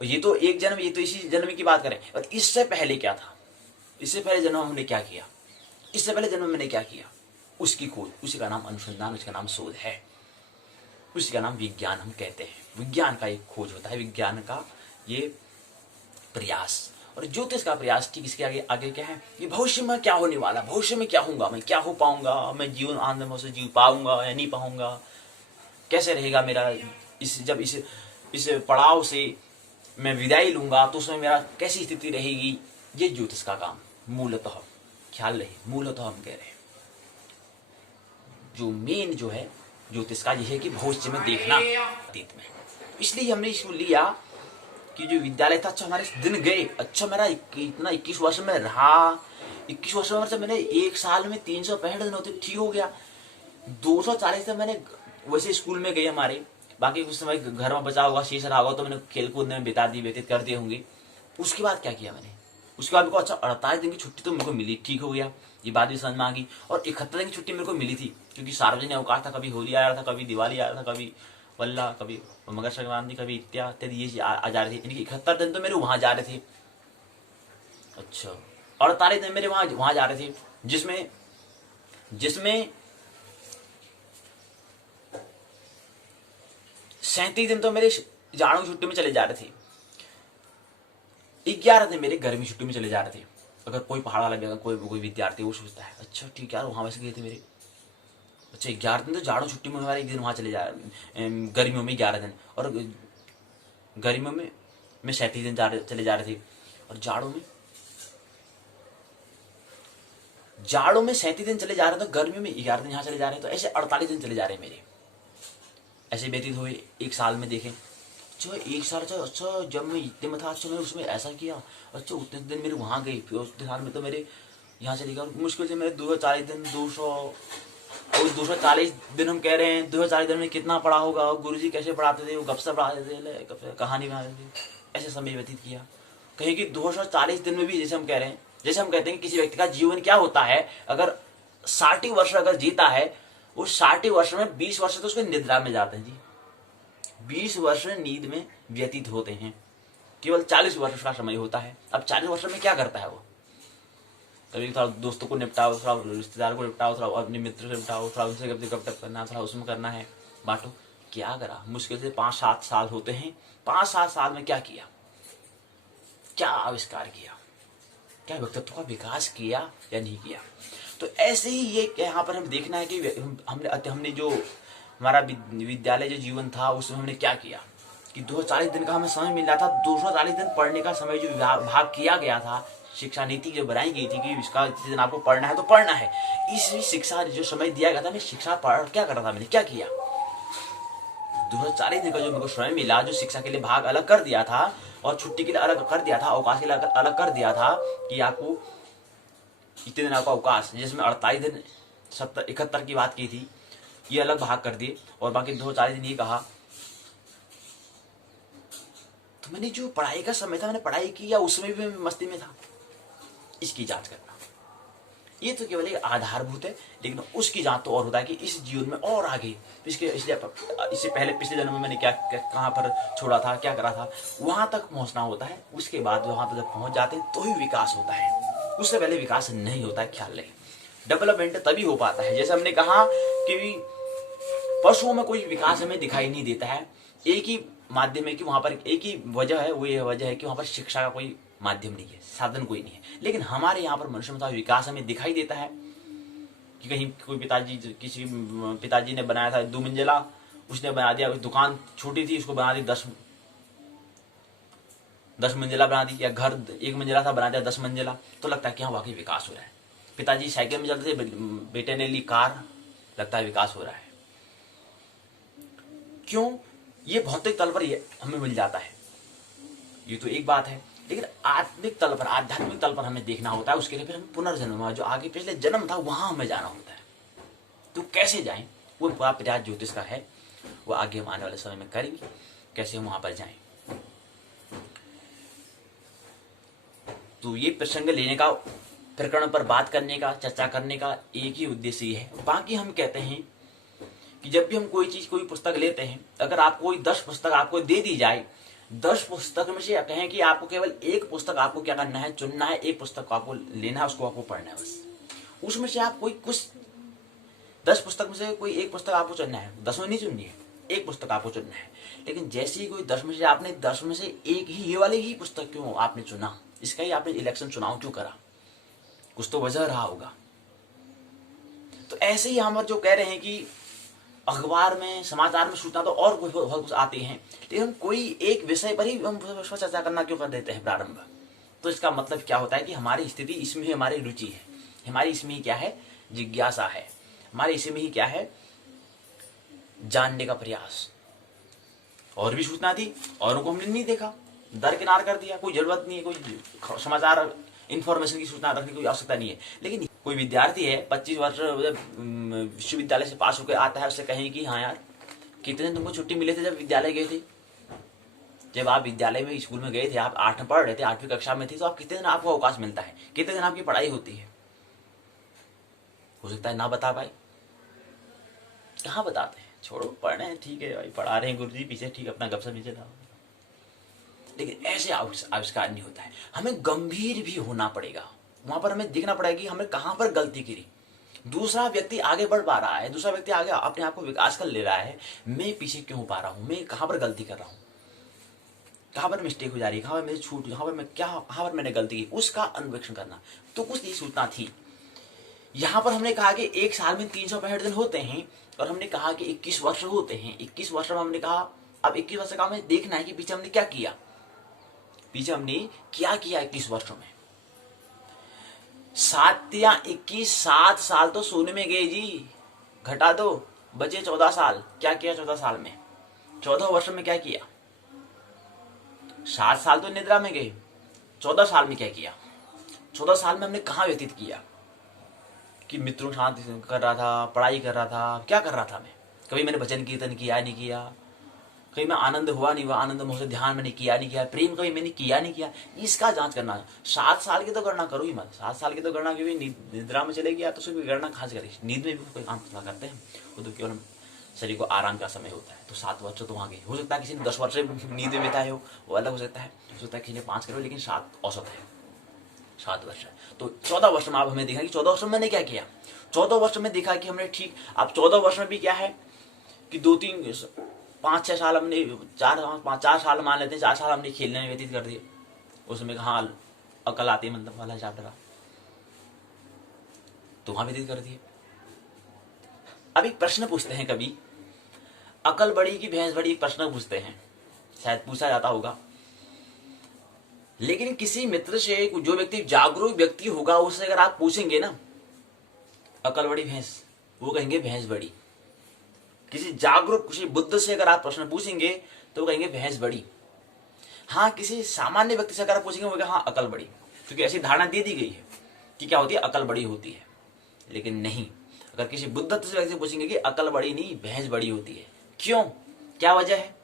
ये तो एक जन्म, ये तो इसी जन्म की बात करें, और इससे पहले क्या था, इससे पहले जन्म हमने क्या किया, इससे पहले जन्म मैंने क्या किया, उसकी खोज, उसी का नाम अनुसंधान, उसका नाम शोध है, उसी का नाम विज्ञान हम कहते हैं। विज्ञान का एक खोज होता है, विज्ञान का ये प्रयास। और ज्योतिष का प्रयास ठीक इसके आगे क्या है, कि भविष्य में क्या होने वाला, भविष्य में क्या होऊंगा, मैं क्या हो पाऊंगा, मैं जीवन आनंद से जीव पाऊंगा या नहीं पाऊंगा, कैसे रहेगा मेरा, जब इस पड़ाव से मैं विदाई लूंगा तो उसमें मेरा कैसी स्थिति रहेगी। ये ज्योतिष का काम मूलतः, ख्याल रहे, मूलतः हम कह रहे हैं जो मेन जो है ज्योतिष का, यह है कि भविष्य में देखना अतीत में। इसलिए हमने इसको लिया कि जो विद्यालय था, अच्छा हमारे दिन गए, अच्छा मेरा इतना 21 वर्ष में रहा, 21 वर्ष में मैंने एक साल में 365 दिन होते, ठीक हो गया। 240 दिन मैंने वैसे स्कूल में गए हमारे, बाकी कुछ समय घर में बचा होगा, शेष रहा होगा तो मैंने खेल कूद में व्यतीत कर दिए होंगे। उसके बाद क्या किया मैंने, उसके बाद मेरे को अच्छा 48 दिन की छुट्टी तो मेरे को मिली, ठीक हो गया, ये बात भी समझ में आ गई। और 71 दिन की छुट्टी मेरे को मिली थी, क्योंकि सार्वजनिक अवकाश था, कभी होली आ रहा था, कभी दिवाली आ रहा था, कभी वल्ला, कभी मकर संक्रांति, कभी इत्यादि ये आ जा रहे थे, यानी कि 71 दिन तो मेरे वहां जा रहे थे। अच्छा, 48 दिन मेरे वहां जा रहे थे, जिसमें 37 दिन तो मेरे जाड़ों की छुट्टी में चले जा रहे थे, 11 दिन मेरे गर्मी छुट्टी में चले जा रहे थे। अगर कोई पहाड़ वाला भी, अगर कोई विद्यार्थी वो सोचता है अच्छा ठीक है यार वहाँ वैसे गए थे मेरे, अच्छा 11 दिन तो जाड़ों छुट्टी में हमारे एक दिन वहाँ चले जा, गर्मियों में 11 दिन, और गर्मियों में 37 दिन चले जा रहे थे, और जाड़ों में 37 दिन चले जा रहे थे, तो गर्मियों में 11 दिन यहाँ चले जा रहे हैं, तो ऐसे 48 दिन चले जा रहे हैं मेरे। ऐसे व्यतीत हुए एक साल में देखें, अच्छा एक साल, अच्छा जब मैं इतने में था, अच्छा मैंने उसमें ऐसा किया, अच्छा उतने दिन मेरे वहाँ गई, फिर उतने साल में तो मेरे यहाँ चले गया, मुश्किल से मेरे 240 दिन, 240 दिन हम कह रहे हैं, 240 दिन में कितना पढ़ा होगा, गुरुजी कैसे पढ़ाते थे, वो गपशप पढ़ाते थे, कहानी बनाते थे, ऐसे समय व्यतीत किया। कहीं कि 240 दिन में भी जैसे हम कह रहे हैं, जैसे हम कहते हैं कि किसी व्यक्ति का जीवन क्या होता है, अगर 60 वर्ष अगर जीता है, उस 60 वर्ष में 20 वर्ष तो उसके निद्रा में जाते हैं जी, 20 वर्ष नींद में व्यतीत होते हैं, केवल 40 वर्ष का समय होता है। अब 40 वर्ष में क्या करता है वो, कभी थोड़ा दोस्तों को निपटाओ, थोड़ा रिश्तेदार को निपटाओ, थोड़ा अपने मित्र से निपटाओ, थोड़ा उनसे गपशप करना, थोड़ा उसमें करना है, बांटो। क्या करा, मुश्किल से 5-7 साल होते हैं, 5-7 साल में क्या किया, क्या आविष्कार किया, क्या व्यक्तित्व का विकास किया या नहीं किया। तो ऐसे ही ये यहाँ पर हम देखना है कि हमने जो हमारा विद्यालय जो जीवन था उसमें हमने क्या किया कि 240 दिन का हमें समय मिल रहा था, 240 दिन पढ़ने का समय जो भाग किया गया था, शिक्षा नीति जो बनाई गई थी कि इसका जिस दिन आपको पढ़ना है तो पढ़ना है, इस शिक्षा जो समय दिया गया था, मैं शिक्षा पढ़ क्या कर रहा था, मैंने क्या किया, 240 दिन का जो मेरे को समय मिला, जो शिक्षा के लिए भाग अलग कर दिया था और छुट्टी के लिए अलग कर दिया था, अवकाश के लिए अलग कर दिया था कि आपको इतने दिन आपका अवकाश, जिसमें 48 दिन 71 की बात की थी, ये अलग भाग कर दिए और बाकी 240 दिन ये कहा। तो मैंने जो पढ़ाई का समय था, मैंने पढ़ाई की या उसमें भी मैं मस्ती में था, इसकी जांच करना। ये तो केवल एक आधारभूत है, लेकिन उसकी जांच तो और होता है कि इस जीवन में और आगे, इससे पहले पिछले जन्म में मैंने क्या कहाँ पर छोड़ा था, क्या करा था, वहां तक पहुंचना होता है। उसके बाद वहां तक जब पहुंच जाते हैं तो ही विकास होता है, उससे पहले विकास नहीं होता है। ख्याल रहे, डेवलपमेंट तभी हो पाता है, जैसे हमने कहा कि पशुओं में कोई विकास हमें दिखाई नहीं देता है, एक ही माध्यम है कि वहां पर एक ही वजह है, वो ये वजह है कि वहां पर शिक्षा का कोई माध्यम नहीं है, साधन कोई नहीं है। लेकिन हमारे यहाँ पर मनुष्य में विकास हमें दिखाई देता है कि कहीं कोई किसी पिताजी ने बनाया था 2 मंजिला, उसने बना दिया, दुकान छोटी थी उसको बना दी 10 मंजिला बना दी, या घर 1 मंजिला था बना दिया 10 मंजिला, तो लगता है कि हाँ वाकई विकास हो रहा है। पिताजी साइकिल में चलते थे, बेटे ने ली कार, लगता है विकास हो रहा है। क्यों? ये भौतिक तल पर हमें मिल जाता है, ये तो एक बात है, लेकिन आत्मिक तल पर, आध्यात्मिक तल पर हमें देखना होता है। उसके लिए फिर हम पुनर्जन्म, जो आगे पिछले जन्म था वहां हमें जाना होता है। तो कैसे जाएं, वो पूरा प्रयास ज्योतिष का है, वो आगे हम आने वाले समय में करेंगे, कैसे हम वहां पर जाएं। तो ये प्रसंग लेने का, प्रकरण पर बात करने का, चर्चा करने का एक ही उद्देश्य ये है। बाकी हम कहते हैं कि जब भी हम कोई चीज, कोई पुस्तक लेते हैं, अगर आपको कोई 10 पुस्तक आपको दे दी जाए, 10 पुस्तक में से कहें कि आपको केवल एक पुस्तक आपको क्या करना है, चुनना है, एक पुस्तक को आपको लेना है, उसको आपको पढ़ना है बस। उसमें से आप कोई कुछ 10 पुस्तक में से कोई एक पुस्तक आपको चुनना है, 10 में नहीं चुननी है, एक पुस्तक आपको चुनना है। लेकिन जैसे ही कोई 10 में से आपने 10 में से एक ही, ये वाली ही पुस्तक क्यों आपने चुना, इसका ही आपने इलेक्शन चुनाव क्यों करा, कुछ तो वजह रहा होगा। तो ऐसे ही हम जो कह रहे हैं कि अखबार में, समाचार में सूचना तो और बहुत कुछ आते हैं, लेकिन हम कोई एक विषय पर ही हम चर्चा करना क्यों कर देते हैं प्रारंभ। तो इसका मतलब क्या होता है कि हमारी स्थिति इसमें ही, हमारी रुचि है, हमारी इसमें ही क्या है, जिज्ञासा है, हमारे इसमें ही क्या है, जानने का प्रयास। और भी सूचना थी, औरों को हमने नहीं देखा, दरकिनार कर दिया, कोई जरूरत नहीं है, कोई समाचार इन्फॉर्मेशन की सूचना रखने की कोई आवश्यकता नहीं है। लेकिन कोई विद्यार्थी है 25 वर्ष विश्वविद्यालय से पास होकर आता है, उससे कहें कि हाँ यार कितने दिन तुमको छुट्टी मिले थे जब विद्यालय गए थे, जब आप विद्यालय में, स्कूल में गए थे, आप 8 में पढ़ रहे थे, 8वीं कक्षा में थे, तो आप कितने दिन आपको अवकाश मिलता है, कितने दिन आपकी पढ़ाई होती है। हो सकता है ना बता पाए, कहाँ बताते हैं, छोड़ो पढ़ रहे हैं, ठीक है भाई, पढ़ा रहे हैं गुरुजी पीछे, ठीक, अपना गपशप नीचे था। लेकिन ऐसे आविष्कार नहीं होता है, हमें गंभीर भी होना पड़ेगा, वहां पर हमें देखना पड़ेगा कि हमें कहां पर गलती करी। दूसरा व्यक्ति आगे बढ़ पा रहा है, दूसरा व्यक्ति आगे अपने आप को विकास कर ले रहा है, मैं पीछे क्यों पा रहा हूं, मैं कहां पर गलती कर रहा हूं। कहाँ पर मिस्टेक हो जा रही है, कहाँ पर मेरी छूट, कहाँ पर मैं क्या, कहाँ पर मैंने गलती की, उसका अन्वेषण करना। तो कुछ नहीं सूचना थी। यहाँ पर हमने कहा कि एक साल में 365 दिन होते हैं और हमने कहा कि 21 वर्ष होते हैं। 21 वर्ष में हमने कहा अब 21 वर्ष का हमें देखना है कि पीछे हमने क्या किया, पीछे हमने क्या किया 21 वर्षों में। 7 या 21, 7 साल तो सोने में गए जी, घटा दो, बचे 14 साल। क्या किया 14 साल में? 14 वर्ष में क्या किया? 7 साल तो निद्रा में गए, 14 साल में क्या किया? 14 साल में हमने कहाँ व्यतीत किया? कि मित्रों के साथ कर रहा था, पढ़ाई कर रहा था, क्या कर रहा था मैं? कभी मैंने भजन कीर्तन किया नहीं किया, कहीं मैं आनंद हुआ नहीं हुआ, आनंद मुझे ध्यान मैंने किया नहीं किया, प्रेम कभी मैंने किया नहीं किया, इसका जांच करना। 7 साल की तो गणना करो ही मत। 7 साल की तो गणना, क्योंकि निद्रा में चले गया तो उसकी गणना कहाँ से करेगी? नींद में भी कोई काम करते हैं, वो तो केवल शरीर को आराम का समय होता है। तो 7 वर्ष तो वहाँ गए। हो सकता है किसी ने 10 वर्ष नींद में बिताए हो, वो अलग हो सकता है। हो सकता है किसी ने 5 करो, लेकिन 7 औसत है, 7 वर्ष। तो 14 वर्ष में आप हमें देखा कि 14 वर्ष में मैंने क्या किया। 14 वर्ष में देखा कि हमने ठीक, अब 14 वर्ष में भी क्या है कि 2-3-5-6 साल हमने 4 साल मान लेते हैं, 4 साल हमने खेलने में व्यतीत कर दिए। उसमें कहाँ अकल आती है, मतलब वाला चैप्टर का तो वहां व्यतीत कर दिए। अब एक प्रश्न पूछते हैं, कभी अकल बड़ी की भैंस बड़ी, एक प्रश्न पूछते हैं, शायद पूछा जाता होगा। लेकिन किसी मित्र से, जो व्यक्ति जागरूक व्यक्ति होगा, उससे अगर आप पूछेंगे ना अकल बड़ी भैंस, वो कहेंगे भैंस बड़ी। किसी जागरूक, किसी बुद्ध से अगर आप प्रश्न पूछेंगे तो वो कहेंगे भैंस बड़ी। हाँ, किसी सामान्य व्यक्ति से अगर आप पूछेंगे वो कहेंगे हाँ अकल बड़ी, क्योंकि ऐसी धारणा दे दी गई है कि क्या होती है, अकल बड़ी होती है। लेकिन नहीं, अगर किसी बुद्ध से व्यक्ति पूछेंगे कि अकल बड़ी नहीं, भैंस बड़ी होती है। क्यों, क्या वजह है?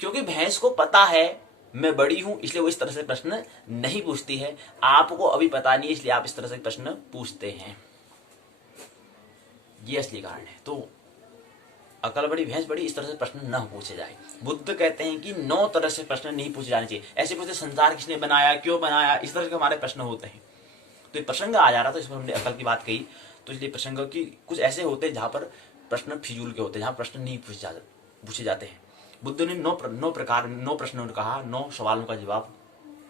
क्योंकि भैंस को पता है मैं बड़ी हूं, इसलिए वो इस तरह से प्रश्न नहीं पूछती है। आपको अभी पता नहीं, इसलिए आप इस तरह से प्रश्न पूछते हैं। ये असली कारण है। तो अकल बड़ी भैंस बड़ी, इस तरह से प्रश्न न पूछे जाए। बुद्ध कहते हैं कि 9 तरह से प्रश्न नहीं पूछे जाने चाहिए। ऐसे पूछते संसार किसने बनाया, क्यों बनाया, इस तरह के हमारे प्रश्न होते हैं। तो ये प्रसंग आ जा रहा था, इसमें हमने अकल की बात कही, तो इसलिए प्रसंग की कुछ ऐसे होते हैं जहां पर प्रश्न फिजूल के होते हैं, जहां प्रश्न नहीं पूछे जाते हैं। बुद्ध ने 9 प्रश्नों ने कहा, 9 सवालों का जवाब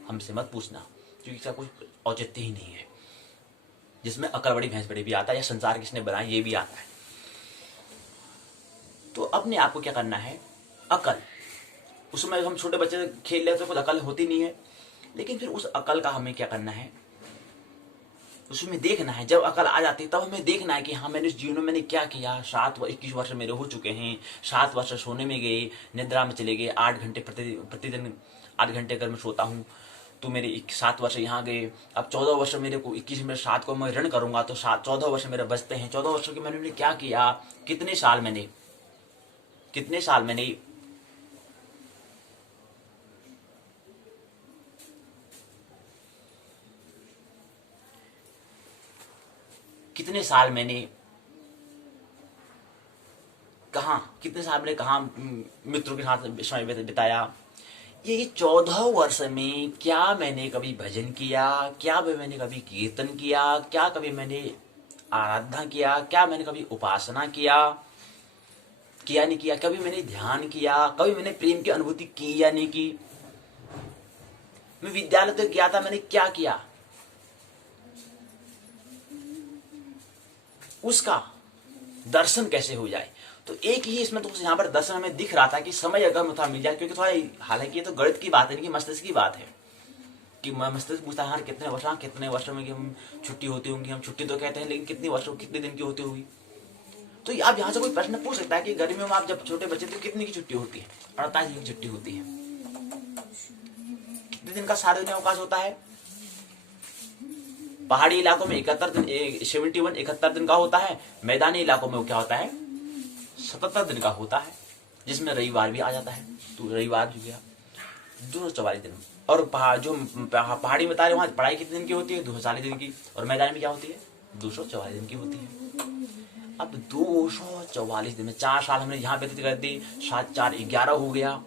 हमसे मत पूछना, क्योंकि इसका कुछ औचित्य ही नहीं है। जिसमें अकल बड़ी भैंस बड़ी भी आता है, या संसार किसने बनाया ये भी आता है। तो अपने आप को क्या करना है, अकल, उसमें हम छोटे बच्चे खेल लेते तो कुछ अकल होती नहीं है, लेकिन फिर उस अकल का हमें क्या करना है, उसमें देखना है। जब अकल आ जाती है तब हमें देखना है कि हाँ मैंने इस जीवन में मैंने क्या किया। 21 वर्ष मेरे हो चुके हैं, 7 वर्ष सोने में गए, निद्रा में चले गए, 8 घंटे प्रतिदिन 8 घंटे अगर मैं सोता हूँ तो मेरे 7 वर्ष यहाँ गए। अब 14 वर्ष मेरे को 21 में 7 को मैं ऋण करूंगा तो 14 वर्ष मेरे बचते हैं। 14 वर्षों के मैंने क्या किया, कितने साल मैंने कितने साल मैंने कितने साल मैंने कहा मित्रों के साथ समय बिताया। ये 14 वर्ष में क्या मैंने कभी भजन किया, क्या मैंने कभी कीर्तन किया, क्या कभी मैंने आराधना किया, क्या मैंने कभी उपासना किया नहीं किया, कभी मैंने ध्यान किया, कभी मैंने प्रेम की अनुभूति की या नहीं की। मैं विद्यालय तक गया था, मैंने क्या किया, उसका दर्शन कैसे हो जाए। तो एक ही इसमें तो यहाँ पर दर्शन हमें दिख रहा था कि समय अगर मुझे मिल जाए, क्योंकि थोड़ा, हालांकि ये तो गणित की बात है नहीं कि मस्तिष्क की बात है, कि मस्तिष्क पूछता है कितने वर्षों में कि हम छुट्टी होती होंगी। हम छुट्टी तो कहते हैं, लेकिन कितने दिन की होती होगी। तो आप यहाँ से कोई प्रश्न पूछ सकता है कि गर्मियों में आप जब छोटे बच्चे तो कितनी की छुट्टी होती है? 48 दिन की छुट्टी होती है। कितने दिन का सार्वजनिक अवकाश होता है? पहाड़ी इलाकों में 71 दिन का होता है। मैदानी इलाकों में क्या होता है, 77 दिन का होता है, जिसमें रविवार भी आ जाता है। तो रविवार जो गया 244 दिन। और पहाड़ी बता रहे वहां पढ़ाई कितने दिन की होती है, 240 दिन की। और मैदान में क्या होती है, 244 दिन की होती है। अब 244 दिन में 4 साल हमने यहाँ व्यतीत कर दी, 7 4 11 हो गया,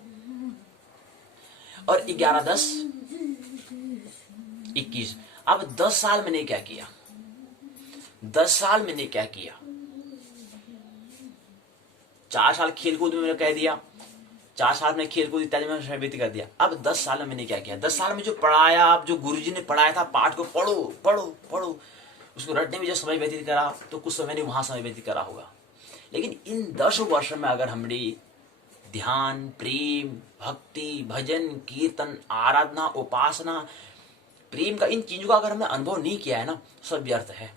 और 11 10 21। अब 10 साल मैंने क्या किया, 10 साल मैंने क्या किया। 4 साल खेलकूद में मैंने कह दिया, 4 साल में खेल कूद इत्यादि में समय व्यतीत कर दिया। अब 10 साल में मैंने क्या किया, 10 साल में जो पढ़ाया, आप जो गुरुजी ने पढ़ाया था पाठ को पढ़ो पढ़ो पढ़ो, उसको रटने में जो समय व्यतीत करा तो कुछ समय ने वहां समय व्यतीत करा होगा। लेकिन इन 10 वर्षों में अगर हमने ध्यान, प्रेम, भक्ति, भजन, कीर्तन, आराधना, उपासना, प्रेम का, इन चीजों का अगर हमने अनुभव नहीं किया है ना, सब व्यर्थ है।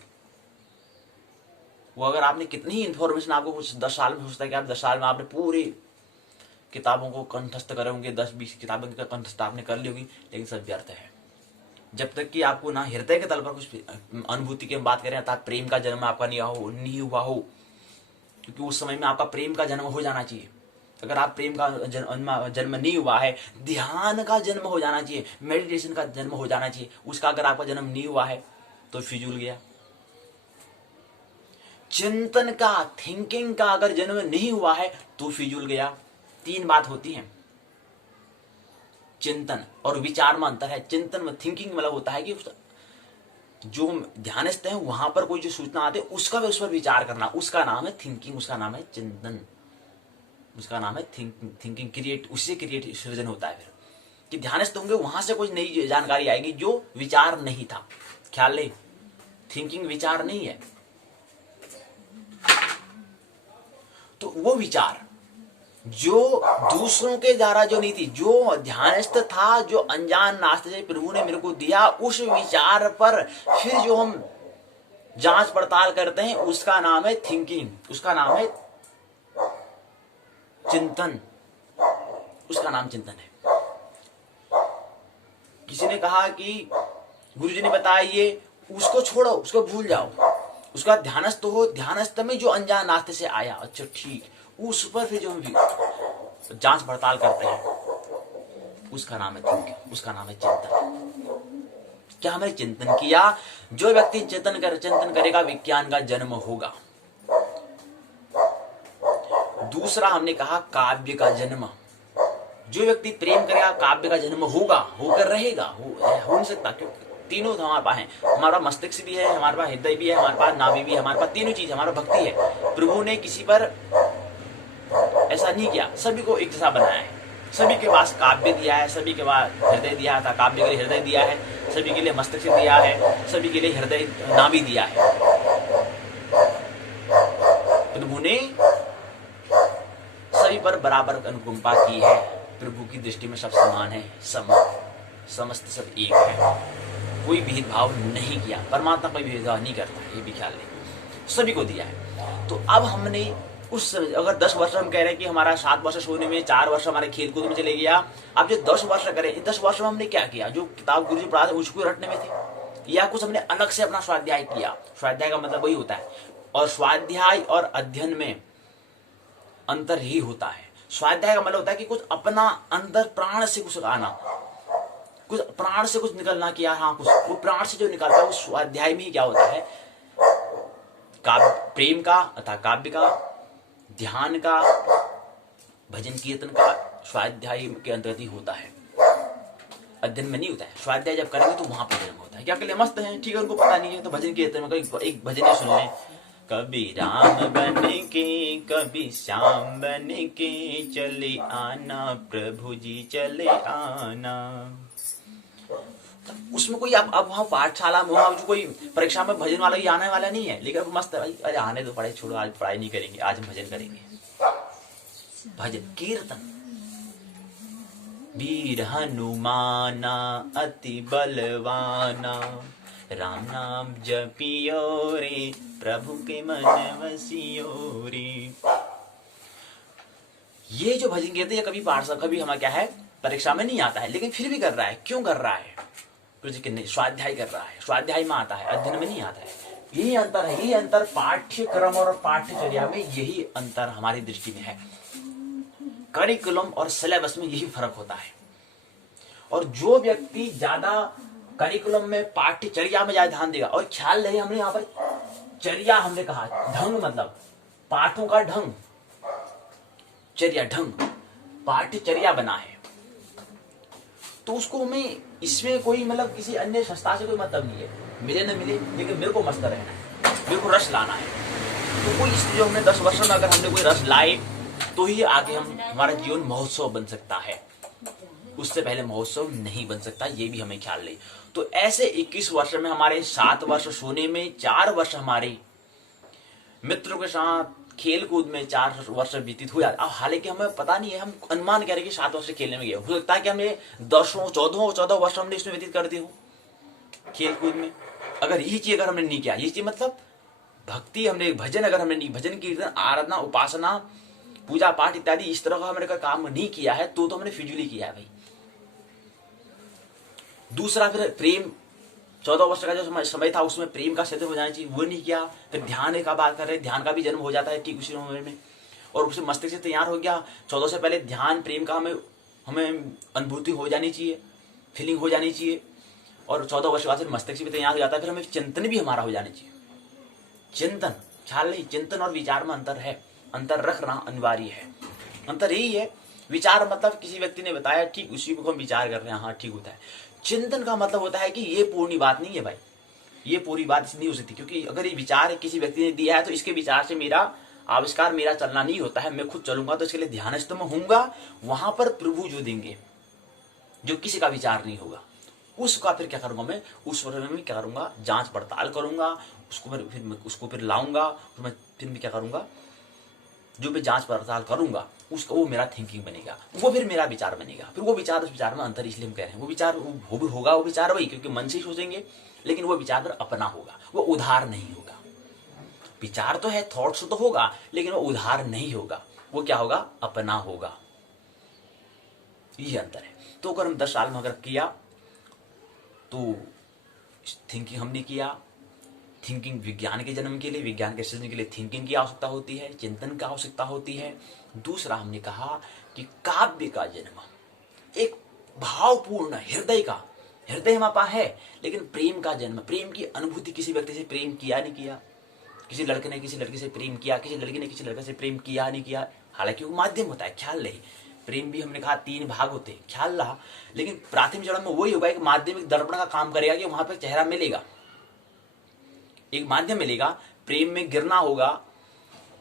वो अगर आपने कितनी ही इंफॉर्मेशन आपको कुछ 10 साल में, हो सकता है कि आप 10 साल में आपने पूरी किताबों को कंठस्थ करे होंगे, 10-20 किताबों की कंठस्थ आपने कर ली होगी, लेकिन सब व्यर्थ है। जब तक कि आपको ना हृदय के तल पर कुछ अनुभूति की हम बात करें, अर्थात प्रेम का जन्म आपका नहीं हुआ हो, क्योंकि उस समय में आपका प्रेम का जन्म हो जाना चाहिए। अगर आप प्रेम का जन्म नहीं हुआ है, ध्यान का जन्म हो जाना चाहिए, मेडिटेशन का जन्म हो जाना चाहिए, उसका अगर आपका जन्म नहीं हुआ है तो फिजूल गया। चिंतन का, थिंकिंग का अगर जन्म नहीं हुआ है तो फिजूल गया। 3 बात होती है, चिंतन और विचार में अंतर है। चिंतन में, थिंकिंग मतलब होता है कि जो ध्यानस्थ है वहां पर कोई जो सूचना आती है उसका उस पर विचार करना, उसका नाम है थिंकिंग, उसका नाम है चिंतन, उसका नाम है थिंकिंग। क्रिएट, उससे क्रिएट सृजन होता है। फिर कि ध्यानस्थ होंगे वहां से कुछ नई जानकारी आएगी जो विचार नहीं था। ख्याल ले, थिंकिंग विचार नहीं है। तो वो विचार जो दूसरों के द्वारा जो नहीं थी, जो ध्यानस्थ था, जो अनजान नास्ते से प्रभु ने मेरे को दिया, उस विचार पर फिर जो हम जांच पड़ताल करते हैं उसका नाम है थिंकिंग, उसका नाम है चिंतन, उसका नाम चिंतन है। किसी ने कहा कि गुरुजी ने बताया ये, उसको छोड़ो, उसको भूल जाओ, उसका ध्यानस्थ हो, ध्यानस्थ में जो अनजान नास्ते से आया, अच्छा ठीक, उस पर फिर जो हम जांच पड़ताल करते हैं उसका नाम है थिंकिंग, उसका नाम है चिंतन। क्या हमने चिंतन किया? जो व्यक्ति चिंतन करेगा विज्ञान का जन्म होगा। दूसरा हमने कहा काव्य का जन्म, जो व्यक्ति प्रेम करेगा काव्य का जन्म होगा, होकर रहेगा, हो नहीं सकता। क्यों? तीनों हमारे पास है, हमारा मस्तिष्क भी है, हमारे पास हृदय भी है, हमारे पास नाभि भी है, हमारे पास तीनों चीज, हमारा भक्ति है। प्रभु ने किसी पर ऐसा नहीं किया, सभी को एक जैसा बनाया है। सभी के पास काव्य दिया है, सभी के पास हृदय दिया था, काव्य के लिए हृदय दिया है, सभी के लिए मस्तिष्क दिया है, सभी के लिए हृदय नाभि दिया है। प्रभु ने सभी पर बराबर अनुकंपा की है। प्रभु की दृष्टि में सब समान है, समस्त सब एक है, कोई भेदभाव नहीं किया। परमात्मा कोई भेदभाव नहीं करता, ये भी ख्याल नहीं, सभी को दिया है। तो अब हमने उस समय, अगर 10 वर्ष हम कह रहे हैं कि हमारा 7 वर्ष सोने में, 4 वर्ष हमारे खेल कूद में चले गया, अब जो 10 वर्ष करें, इन 10 वर्ष में हमने क्या किया? जो किताब गुरु जी पढ़ा उसको रटने में थे, या कुछ हमने अलग से अपना स्वाध्याय किया? स्वाध्याय का मतलब वही होता है, और स्वाध्याय और अध्ययन में अंतर ही होता है। स्वाध्याय का मतलब होता है कि कुछ अपना अंदर प्राण से कुछ आना, कुछ प्राण से कुछ निकलना, किया हाँ कुछ वो प्राण से जो निकलता है वो स्वाध्याय में ही क्या होता है? काव्य, प्रेम का अर्थात काव्य का, ध्यान का, भजन कीर्तन का स्वाध्याय के अंतर्गत ही होता है, अध्ययन में नहीं होता है। स्वाध्याय जब करेंगे तो वहां पर जन्म होता है। क्या के लिए मस्त है, ठीक है, उनको पता नहीं है तो भजन कीर्तन में एक भजन सुन लें, कभी राम बन के कभी श्याम बन के चले आना, प्रभु जी चले आना। उसमें कोई अब वहां पाठशाला में वहां जो कोई परीक्षा में भजन वाला ही आने वाला नहीं है, लेकिन अब मस्त है भाई, अरे आने दो, पढ़ाई छोड़ो, आज पढ़ाई नहीं करेंगे, आज हम भजन करेंगे। भजन कीर्तन, वीर हनुमाना अति बलवाना, राम नाम जपियो रे, प्रभु के मन वसियो रे। ये जो भजन कीर्तन, ये कभी पाठशाला, कभी हमारा क्या है, परीक्षा में नहीं आता है, लेकिन फिर भी कर रहा है। क्यों कर रहा है? स्वाध्याय कर रहा है, स्वाध्याय में आता है, अध्ययन में नहीं आता है। यही अंतर है, यही अंतर पाठ्यक्रम और पाठ्यचर्या में, यही अंतर हमारी दृष्टि में है। करिकुलम और सिलेबस में यही फर्क होता है। और जो व्यक्ति ज्यादा करिकुलम में, पाठ्यचर्या में ज्यादा ध्यान देगा, और ख्याल रहे हमने यहाँ पर चर्या हमने कहा, ढंग मतलब पाठों का ढंग, चर्या ढंग, पाठ्यचर्या बना है, तो उसको हमें इसमें कोई मतलब किसी अन्य संस्था से कोई मतलब नहीं है, मिले न मिले, लेकिन मेरे को मस्त रहना है, मेरे को रस लाना है। तो कोई जो हमने 10 वर्षों में अगर हमने कोई रस लाए तो ही आगे हमारा जीवन महोत्सव बन सकता है। उससे पहले महोत्सव नहीं बन सकता, ये भी हमें ख्याल नहीं। तो ऐसे 21 वर्ष में हमारे 7 वर्ष सोने में, 4 वर्ष हमारे मित्रों के साथ खेल कूद में 4 वर्ष व्यतीत हो जाते। अब हालांकि हमें पता नहीं है, हम अनुमान कह रहे हैं कि 7 वर्ष खेलने में गए, हो सकता है कि हमें 10 14 वर्ष हमने इसमें व्यतीत कर दिए हो खेल कूद में। अगर यही चीज अगर हमने नहीं किया, ये चीज मतलब भक्ति हमने, भजन अगर हमने नहीं, भजन कीर्तन आराधना उपासना पूजा पाठ इत्यादि इस तरह का हमने काम नहीं किया है, तो हमने फिजूली किया है भाई। दूसरा फिर प्रेम, 14 वर्ष का जो समय था उसमें प्रेम का क्षेत्र हो जाना चाहिए, वो नहीं किया। फिर ध्यान का बात कर रहे हैं, ध्यान का भी जन्म हो जाता है ठीक उसी उम्र में, और उसे मस्तिष्क से तैयार हो गया। 14 से पहले ध्यान प्रेम का हमें अनुभूति हो जानी चाहिए, फीलिंग हो जानी चाहिए। और 14 वर्ष के बाद फिर मस्तिष्क भी तैयार हो जाता है, फिर हमें चिंतन भी हमारा हो जाना चाहिए। चिंतन, ख्याल नहीं, चिंतन और विचार में अंतर है, अंतर रखना अनिवार्य है। अंतर यही है, विचार मतलब किसी व्यक्ति ने बताया ठीक उसी को हम विचार कर रहे हैं, हाँ ठीक होता है। चिंतन का मतलब होता है कि ये पूर्ण बात नहीं है भाई, ये पूरी बात नहीं हो सकती, क्योंकि अगर ये विचार किसी व्यक्ति ने दिया है तो इसके विचार से मेरा आविष्कार, मेरा चलना नहीं होता है। मैं खुद चलूंगा तो इसके लिए ध्यानस्थ में होऊंगा, वहां पर प्रभु जो देंगे, जो किसी का विचार नहीं होगा, उसका फिर क्या करूंगा मैं, उस समय में क्या करूंगा, जांच पड़ताल करूंगा, उसको फिर लाऊंगा, फिर मैं क्या करूंगा, जो मैं जांच पड़ताल करूंगा उसका वो मेरा थिंकिंग बनेगा, वो फिर मेरा विचार बनेगा। फिर वो विचार, उस विचार में अंतर इसलिए हम कह रहे हैं, वो विचार होगा, वो विचार वही, क्योंकि मन से ही सोचेंगे, लेकिन वो विचार फिर अपना होगा, वो उधार नहीं होगा। विचार तो है, थॉट्स तो होगा, लेकिन वो उधार नहीं होगा, वो क्या होगा, अपना होगा। ये अंतर है। तो अगर हम 10 साल में अगर किया तो थिंकिंग हमने किया, थिंकिंग विज्ञान के जन्म के लिए, विज्ञान के सृजन के लिए थिंकिंग की आवश्यकता होती है, चिंतन की आवश्यकता होती है। दूसरा हमने कहा कि काव्य का जन्म एक भावपूर्ण हृदय का, हृदय हमारे पास है, लेकिन प्रेम का जन्म, प्रेम की अनुभूति, किसी व्यक्ति से प्रेम किया नहीं किया, किसी लड़के ने किसी लड़की से प्रेम किया, किसी लड़की ने किसी लड़के से प्रेम किया नहीं किया, हालांकि वो माध्यम होता है, ख्याल नहीं। प्रेम भी हमने कहा 3 भाग होते हैं, ख्याल रहा, लेकिन प्राथमिक चरण में वही होगा, एक माध्यमिक दर्पण का काम करेगा कि वहां पर चेहरा मिलेगा, एक माध्यम मिलेगा। प्रेम में गिरना होगा,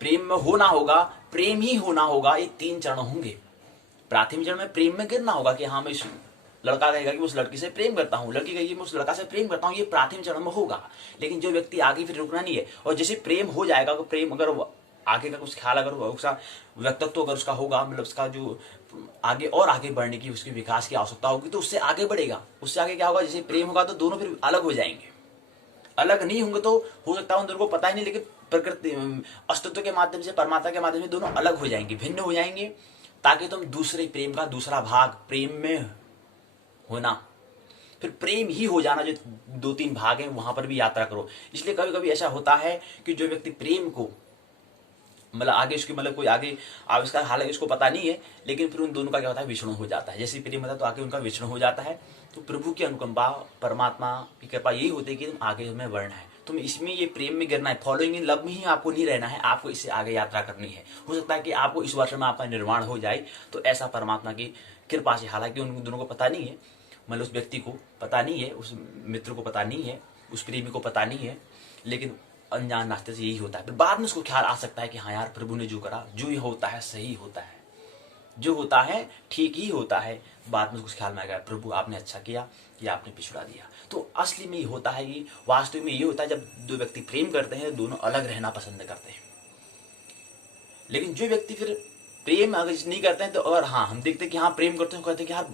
प्रेम में होना होगा, प्रेम ही होना होगा, ये 3 चरण होंगे। प्राथमिक चरण में प्रेम में गिरना होगा कि हाँ मैं इस लड़का कहेगा कि उस लड़की से प्रेम करता हूँ, लड़की कहेगी मैं उस लड़का से प्रेम करता हूँ, ये प्राथमिक चरण में होगा। लेकिन जो व्यक्ति आगे फिर रुकना नहीं है, और जैसे प्रेम हो जाएगा, तो प्रेम अगर आगे का कुछ ख्याल, अगर उसका व्यक्तित्व अगर उसका होगा, मतलब उसका जो आगे और आगे बढ़ने की, उसके विकास की आवश्यकता होगी, तो उससे आगे बढ़ेगा। उससे आगे क्या होगा, जैसे प्रेम होगा तो दोनों फिर अलग हो जाएंगे। अलग नहीं होंगे तो हो सकता है उन दोनों को पता ही नहीं, लेकिन प्रकृति अस्तित्व के माध्यम से, परमात्मा के माध्यम से दोनों अलग हो जाएंगे, भिन्न हो जाएंगे, ताकि तुम दूसरे प्रेम का दूसरा भाग, प्रेम में होना, फिर प्रेम ही हो जाना, जो 2-3 भाग हैं वहां पर भी यात्रा करो। इसलिए कभी कभी ऐसा होता है कि जो व्यक्ति प्रेम को मतलब आगे उसकी मतलब कोई आगे आविष्कार, हालांकि उसको पता नहीं है, लेकिन फिर उन दोनों का क्या होता है, विष्णु हो जाता है। जैसे प्रेम होता है तो आगे उनका विष्णु हो जाता है। तो प्रभु की अनुकंपा, परमात्मा की कृपा यही होती है कि तुम आगे में बढ़ना है, तुम इसमें ये प्रेम में गिरना है, फॉलोइंग इन लव में ही आपको नहीं रहना है, आपको इससे आगे यात्रा करनी है। हो सकता है कि आपको इस वर्ष में आपका निर्माण हो जाए, तो ऐसा परमात्मा की कृपा से, हालांकि उन दोनों को पता नहीं है, मतलब उस व्यक्ति को पता नहीं है, उस मित्र को पता नहीं है, उस प्रेमी को पता नहीं है, लेकिन अनजान रास्ते से यही होता है। फिर बाद में उसको ख्याल आ सकता है कि हाँ यार, प्रभु ने जो करा, जो ये होता है सही होता है, जो होता है ठीक ही होता है। बाद में उसको ख्याल में आएगा, प्रभु आपने अच्छा किया या आपने पिछड़ा दिया। तो असली में ये होता है, ये वास्तव में ये होता है, जब दो व्यक्ति प्रेम करते हैं, दोनों अलग रहना पसंद करते हैं। लेकिन जो व्यक्ति फिर प्रेम अगर नहीं करते हैं, तो अगर हाँ हम देखते हैं कि हाँ प्रेम करते हैं, कहते हैं कि यार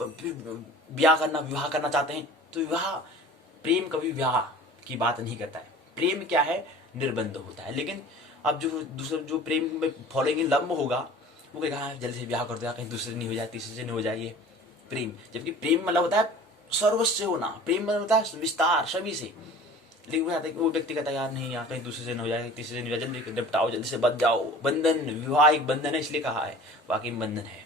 विवाह करना चाहते हैं, तो विवाह, प्रेम कभी विवाह की बात नहीं करता है। प्रेम क्या है, निर्बंध होता है। लेकिन अब जो दूसरा जो प्रेम में फॉलोइंग इन लव में होगा, वो कहेगा हाँ जल्दी से ब्याह कर दो, कहीं दूसरे नहीं हो जाए, तीसरे से नहीं हो जाए, ये प्रेम। जबकि प्रेम मतलब होता है सर्वस्व होना, प्रेम मतलब होता है विस्तार सभी से। लेकिन वो आता है कि वो व्यक्ति कहता है यार नहीं यार, कहीं दूसरे से नहीं हो जाए, तीसरे से नहीं हो जाए, जल्दी निपटाओ, जल्दी से बच जाओ। बंधन, विवाह एक बंधन है, इसलिए कहा है, बाकी बंधन है।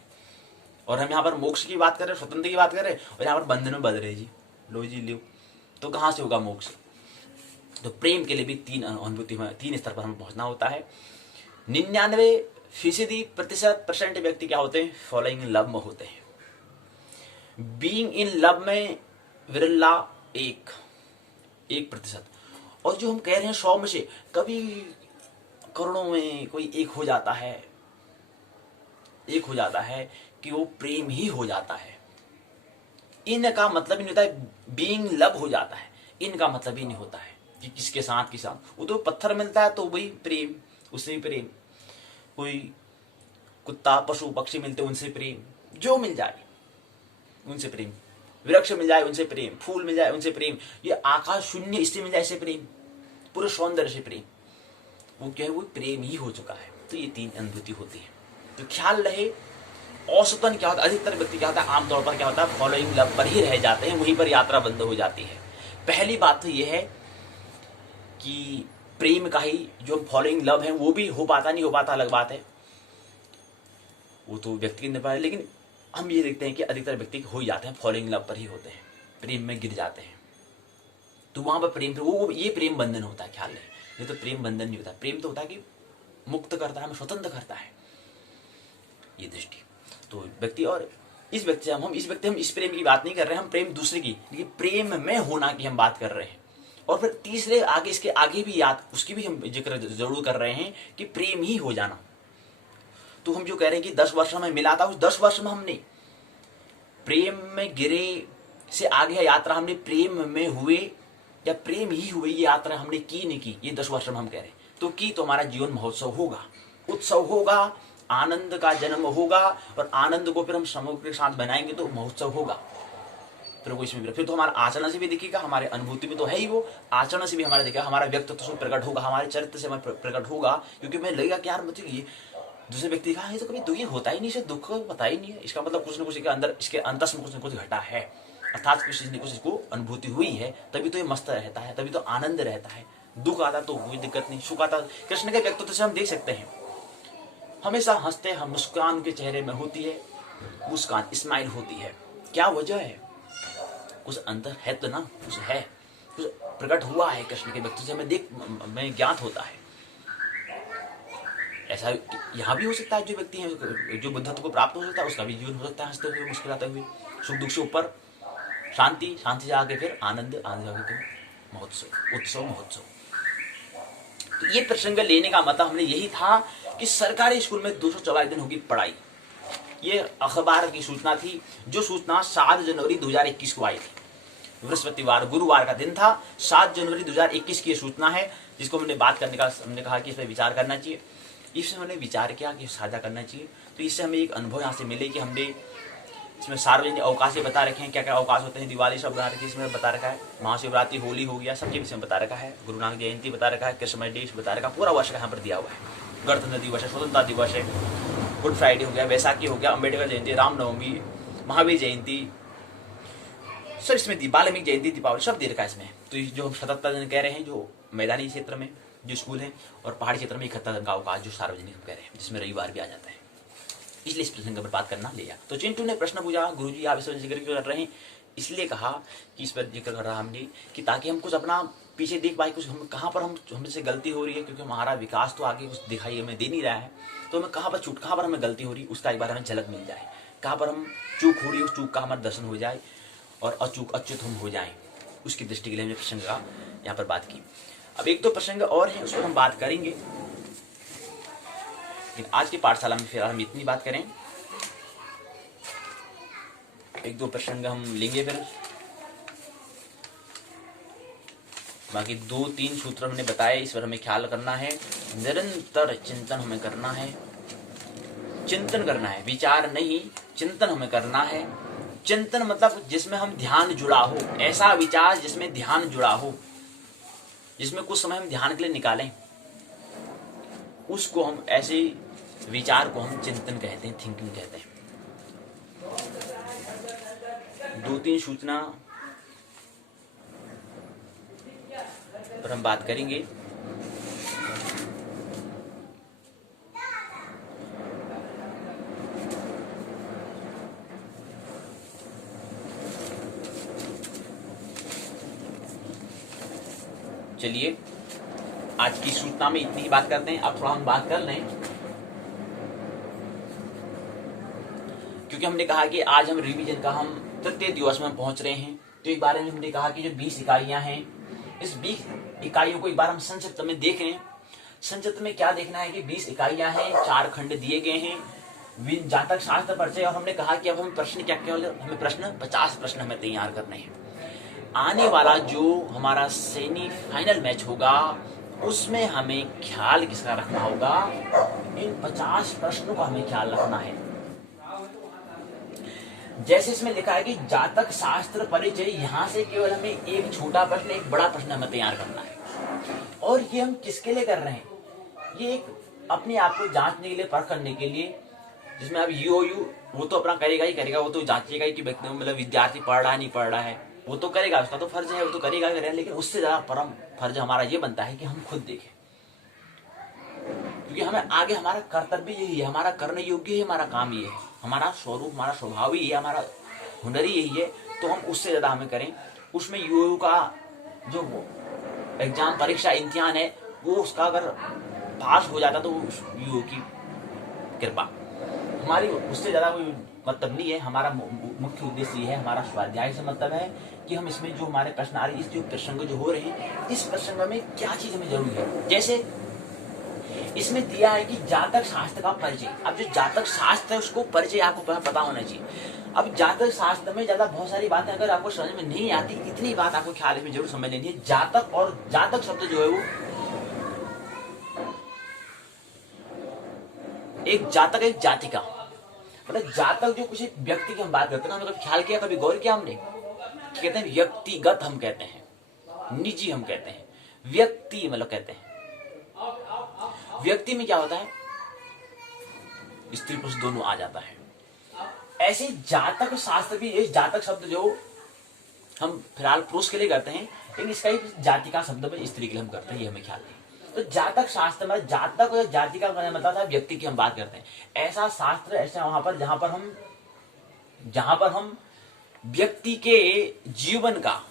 और हम यहाँ पर मोक्ष की बात कर रहे हैं, स्वतंत्र की बात कर रहे हैं, और यहाँ पर बंधन में बंध रहे जी, लो जी लो, तो कहाँ से होगा मोक्ष। तो प्रेम के लिए भी 3 अनुभूति में 3 स्तर पर हमें पहुंचना होता है। 99% व्यक्ति क्या होते हैं, फॉलोइंग इन लव में होते हैं। बीइंग इन लव में विरला 1%। और जो हम कह रहे हैं 100 में से कभी करोड़ों में कोई एक हो जाता है, एक हो जाता है कि वो प्रेम ही हो जाता है। इनका मतलब ही नहीं होता है बीइंग लव हो जाता है, इनका मतलब ही नहीं होता है कि किसके साथ किस साथ। वो तो पत्थर मिलता है तो वही प्रेम, उससे भी प्रेम, कोई कुत्ता पशु पक्षी मिलते उनसे प्रेम, जो मिल जाए उनसे प्रेम, वृक्ष मिल जाए उनसे प्रेम, फूल मिल जाए उनसे प्रेम, ये आकाश शून्य इससे मिल जाए ऐसे प्रेम, पूरे सौंदर्य से प्रेम, वो क्या है, वो प्रेम ही हो चुका है। तो ये 3 अनुभूति होती है। तो ख्याल रहे औसतन क्या होता है, अधिकतर व्यक्ति क्या होता है, आमतौर पर क्या होता है, फॉलोइंग लव पर ही रह जाते हैं, वहीं पर यात्रा बंद हो जाती है। पहली बात तो ये है कि प्रेम का ही जो फॉलोइंग लव है वो भी हो पाता नहीं हो पाता अलग बात है, वो तो व्यक्ति के निर्भर है। लेकिन हम ये देखते हैं कि अधिकतर व्यक्ति हो ही जाते हैं, फॉलोइंग लव पर ही होते हैं, प्रेम में गिर जाते हैं। तो वहां पर प्रेम, वो ये प्रेम बंधन होता है। ख्याल रहे, ये तो प्रेम बंधन नहीं होता। प्रेम तो होता है कि मुक्त करता है, हमें स्वतंत्र करता है, ये दृष्टि। तो व्यक्ति, और इस व्यक्ति हम इस प्रेम की बात नहीं कर रहे हैं, हम प्रेम दूसरे की, लेकिन प्रेम में होना की हम बात कर रहे हैं। और फिर तीसरे आगे, इसके आगे भी याद, उसकी भी हम जिक्र जरूर कर रहे हैं कि प्रेम ही हो जाना। तो हम जो कह रहे हैं कि 10 वर्ष में मिला था, उस 10 वर्ष में हमने प्रेम में गिरे से आगे यात्रा हमने प्रेम में हुए या प्रेम ही हुए, ये यात्रा हमने की नहीं की, ये 10 वर्ष में हम कह रहे हैं। तो की तो हमारा जीवन महोत्सव होगा, उत्सव होगा, आनंद का जन्म होगा, और आनंद को फिर हम समूह के साथ बनाएंगे तो महोत्सव होगा। फिर वो इसमें फिर तो हमारा आचरण से भी दिखेगा, हमारे अनुभूति में तो है ही, वो आचरण से भी हमारा दिखेगा, हमारा व्यक्तित्व से प्रकट होगा, हमारे चरित्र से प्रकट होगा। क्योंकि मैं लगेगा कि यार मतलब ये दूसरे व्यक्ति का ये तो कभी दुखी होता ही नहीं, इसे दुख पता ही नहीं है, इसका मतलब कुछ न कुछ इसके अंदर, इसके अंतस में कुछ न कुछ घटा है, अर्थात कुछ न कुछ इसको अनुभूति हुई है, तभी तो ये मस्त रहता है, तभी तो आनंद रहता है। दुख आता तो कोई दिक्कत नहीं, सुख आता, कृष्ण के व्यक्तित्व से हम देख सकते हैं, हमेशा हंसते हैं, मुस्कान के चेहरे में होती है, मुस्कान स्माइल होती है। क्या वजह है? कुछ अंतर है तो ना, कुछ है, कुछ प्रकट हुआ है कृष्ण के व्यक्तित्व से, हमें ज्ञात होता है। ऐसा यहाँ भी हो सकता है, जो व्यक्ति है जो बुद्धत्व को प्राप्त हो सकता है, उसका भी जीवन हो सकता है हंसते हुए, मुस्कुराते हुए, सुख दुख से ऊपर शांति, शांति से आगे फिर आनंद, आनंद आगे फिर महोत्सव, उत्सव महोत्सव। तो ये प्रसंग लेने का मतलब हमने यही था कि सरकारी स्कूल में 244 दिन होगी पढ़ाई। ये अखबार की सूचना थी, जो सूचना 7 जनवरी 2021 को आई थी, बृहस्पतिवार गुरुवार का दिन था। 7 जनवरी 2021 की सूचना है, जिसको हमने बात करने का, हमने कहा कि इस पर विचार करना चाहिए। इसमें हमने विचार किया कि साझा करना चाहिए। तो इससे हमें एक अनुभव यहाँ से मिले कि हमने इसमें सार्वजनिक अवकाश बता रखे हैं, क्या क्या अवकाश होते हैं, दिवाली सब बता रखे, इसमें बता रखा है, महाशिवरात्रि, होली हो गया, सबके विषय में बता रखा है, गुरु नानक जयंती बता रखा है, कृष्ण डे बता रखा, पूरा वर्ष का यहाँ पर दिया हुआ है। गणतंत्र दिवस है, स्वतंत्रता दिवस है, गुड फ्राइडे हो गया, वैसाखी हो गया, अम्बेडकर जयंती, रामनवमी, महावीर जयंती, सब इसमें, वाल्मीकि जयंती, दीपावली, सब दे रखा है इसमें। तो जो 77 दिन कह रहे हैं, जो मैदानी क्षेत्र में जो स्कूल है, और पहाड़ी क्षेत्र में 71 दिन का अवकाश जो सार्वजनिक कह रहे हैं, जिसमें रविवार भी आ जाता है। इसलिए इस प्रसंग पर बात करना लिया। तो चिंटू ने प्रश्न पूछा, गुरुजी आप इस पर जिक्र क्यों कर रहे हैं? इसलिए कहा कि इस पर जिक्र कर रहा हमने कि ताकि हम कुछ अपना पीछे देख पाए, कुछ हम कहाँ पर हमसे गलती हो रही है, क्योंकि हमारा विकास तो आगे कुछ दिखाई हमें दे नहीं रहा है। तो हमें कहाँ पर हमें गलती हो रही है, उसका एक बार हमें झलक मिल जाए, कहाँ पर हम चूक हो रही है, उस चूक का हमारा दर्शन हो जाए, और अच्युत हम हो जाए, उसकी दृष्टि के लिए हमने प्रसंग का यहाँ पर बात की। अब 1-2 प्रसंग और हैं, उस पर हम बात करेंगे, लेकिन आज की पाठशाला में फिलहाल हम इतनी बात करें। 1-2 प्रसंग हम लेंगे, फिर बाकी 2-3 सूत्र हमने बताए, इस पर हमें ख्याल करना है, निरंतर चिंतन हमें करना है, चिंतन करना है, विचार नहीं, चिंतन हमें करना है। चिंतन मतलब जिसमें हम ध्यान जुड़ा हो, ऐसा विचार जिसमें ध्यान जुड़ा हो, जिसमें कुछ समय हम ध्यान के लिए निकालें, उसको हम, ऐसे विचार को हम चिंतन कहते हैं, थिंकिंग कहते हैं। 2-3 सूचना पर हम बात करेंगे। चलिए आज की सूचना में इतनी ही बात करते हैं। अब थोड़ा हम बात कर लें, क्योंकि हमने कहा कि आज हम रिवीजन का हम 3 दिवस में पहुंच रहे हैं। तो एक बार में हमने कहा कि जो 20 इकाइयां हैं, इस 20 इकाइयों को एक बार हम संक्षिप्त में देख लें। संक्षिप्त में क्या देखना है कि 20 इकाइयां हैं, 4 खंड दिए गए हैं, जातक शास्त्र परिचय, और हमने कहा कि अब हम प्रश्न क्या केवल हमें प्रश्न 50 प्रश्न हमें तैयार करने हैं। आने वाला जो हमारा सेमीफाइनल मैच होगा उसमें हमें ख्याल किसका रखना होगा, इन 50 प्रश्नों का हमें ख्याल रखना है। जैसे इसमें लिखा है कि जातक शास्त्र परिचय, यहां से केवल हमें एक छोटा प्रश्न एक बड़ा प्रश्न हमें तैयार करना है। और ये हम किसके लिए कर रहे हैं, ये एक अपने आप को जांचने के लिए, परख करने के लिए, जिसमें अब यूओयू वो तो अपना करेगा ही करेगा, वो तो जांचेगा ही कि व्यक्ति मतलब विद्यार्थी पढ़ रहा है नहीं पढ़ रहा है, वो तो करेगा, उसका तो फर्ज है, वो तो करेगा करेगा। लेकिन उससे ज्यादा परम फर्ज हमारा ये बनता है कि हम खुद देखें, क्योंकि हमें आगे हमारा कर्तव्य यही है, हमारा करने योग्य ही हमारा काम ये है, हमारा स्वरूप हमारा स्वभाव ही है, हमारा हुनर ही यही है। तो हम उससे ज्यादा हमें करें। उसमें यूओयू का जो एग्जाम परीक्षा इम्तिहान है वो उसका अगर पास हो जाता तो यूओयू की कृपा, हमारी उससे ज्यादा कोई मतलब नहीं है। हमारा मुख्य उद्देश्य ये है, हमारा स्वाध्याय से मतलब है कि हम इसमें जो हमारे प्रश्न आ रहे हैं, इस जो प्रसंग जो हो रहे हैं, इस प्रसंग में क्या चीज हमें जरूरी है। जैसे इसमें दिया है कि जातक शास्त्र का परिचय। अब जो जातक शास्त्र है उसको परिचय आपको पता होना चाहिए। अब जातक शास्त्र में ज्यादा बहुत सारी बातें अगर आपको समझ में नहीं आती, इतनी बात आपको ख्याल में जरूर समझ लेनी है। जातक और जातक शब्द जो है वो एक जातक एक जातिका, मतलब जातक जो किसी व्यक्ति की हम बात करते हैं ना, हमने कभी ख्याल किया, कभी गौर किया हमने, कहते हैं व्यक्तिगत, हम कहते हैं निजी, हम कहते हैं व्यक्ति, मतलब कहते हैं व्यक्ति में क्या होता है, स्त्री पुरुष दोनों आ जाता है। ऐसे जातक शास्त्र भी, इस जातक शब्द जो हम फिलहाल पुरुष के लिए करते हैं, लेकिन इसका ही जातिका शब्द में स्त्री के लिए हम करते हैं, ये हमें ख्याल नहीं। तो जातक शास्त्र में जातक और जातिका का मतलब था व्यक्ति की हम बात करते हैं। ऐसा शास्त्र ऐसा वहां पर जहां पर हम व्यक्ति के जीवन का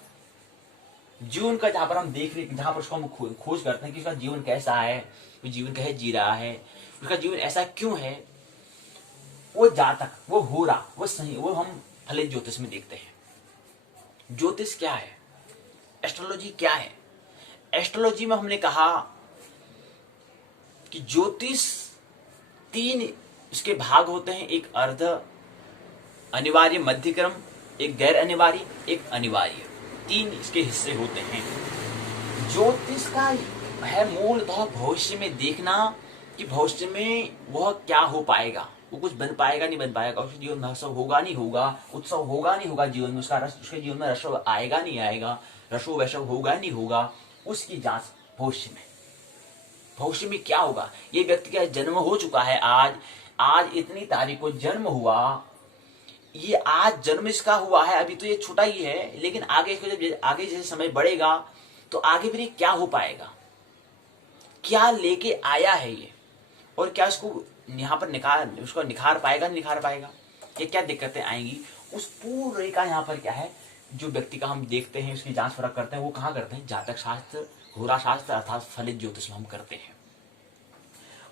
जहां पर हम देख रहे, जहां पर उसको हम खोज करते हैं कि उसका जीवन कैसा है, वो जीवन कैसे जी रहा है, उसका जीवन ऐसा क्यों है, वो जातक, वो होरा, वो सही, वो हम फलित ज्योतिष में देखते हैं। ज्योतिष क्या है, एस्ट्रोलॉजी क्या है। एस्ट्रोलॉजी में हमने कहा कि ज्योतिष 3 इसके भाग होते हैं, एक अर्ध अनिवार्य, मध्यक्रम, एक गैर अनिवार्य, एक अनिवार्य, 3 इसके हिस्से होते हैं। ज्योतिष का है मूलतः भविष्य में देखना कि भविष्य में वह क्या हो पाएगा, वो कुछ बन पाएगा नहीं बन पाएगा, उसके जीवन में उत्सव होगा नहीं होगा, उत्सव होगा नहीं होगा जीवन में, उसका रस, उसके जीवन में रसव आएगा नहीं आएगा, रसो वैसव होगा नहीं होगा, उसकी जांच भविष्य में क्या होगा। ये व्यक्ति का जन्म हो चुका है, आज इतनी तारीख को जन्म हुआ, ये आज जन्म इसका हुआ है, अभी तो ये छोटा ही है, लेकिन आगे जब आगे जैसे समय बढ़ेगा तो आगे फिर क्या हो पाएगा, क्या लेके आया है ये, और क्या इसको यहाँ पर उसको निखार पाएगा नहीं निखार पाएगा, ये क्या दिक्कतें आएंगी, उस पूरे का यहाँ पर क्या है, जो व्यक्ति का हम देखते हैं, उसकी जांच परख करते हैं, वो कहाँ करते हैं, जातक शास्त्र, होरा शास्त्र अर्थात फलित ज्योतिष में हम करते हैं।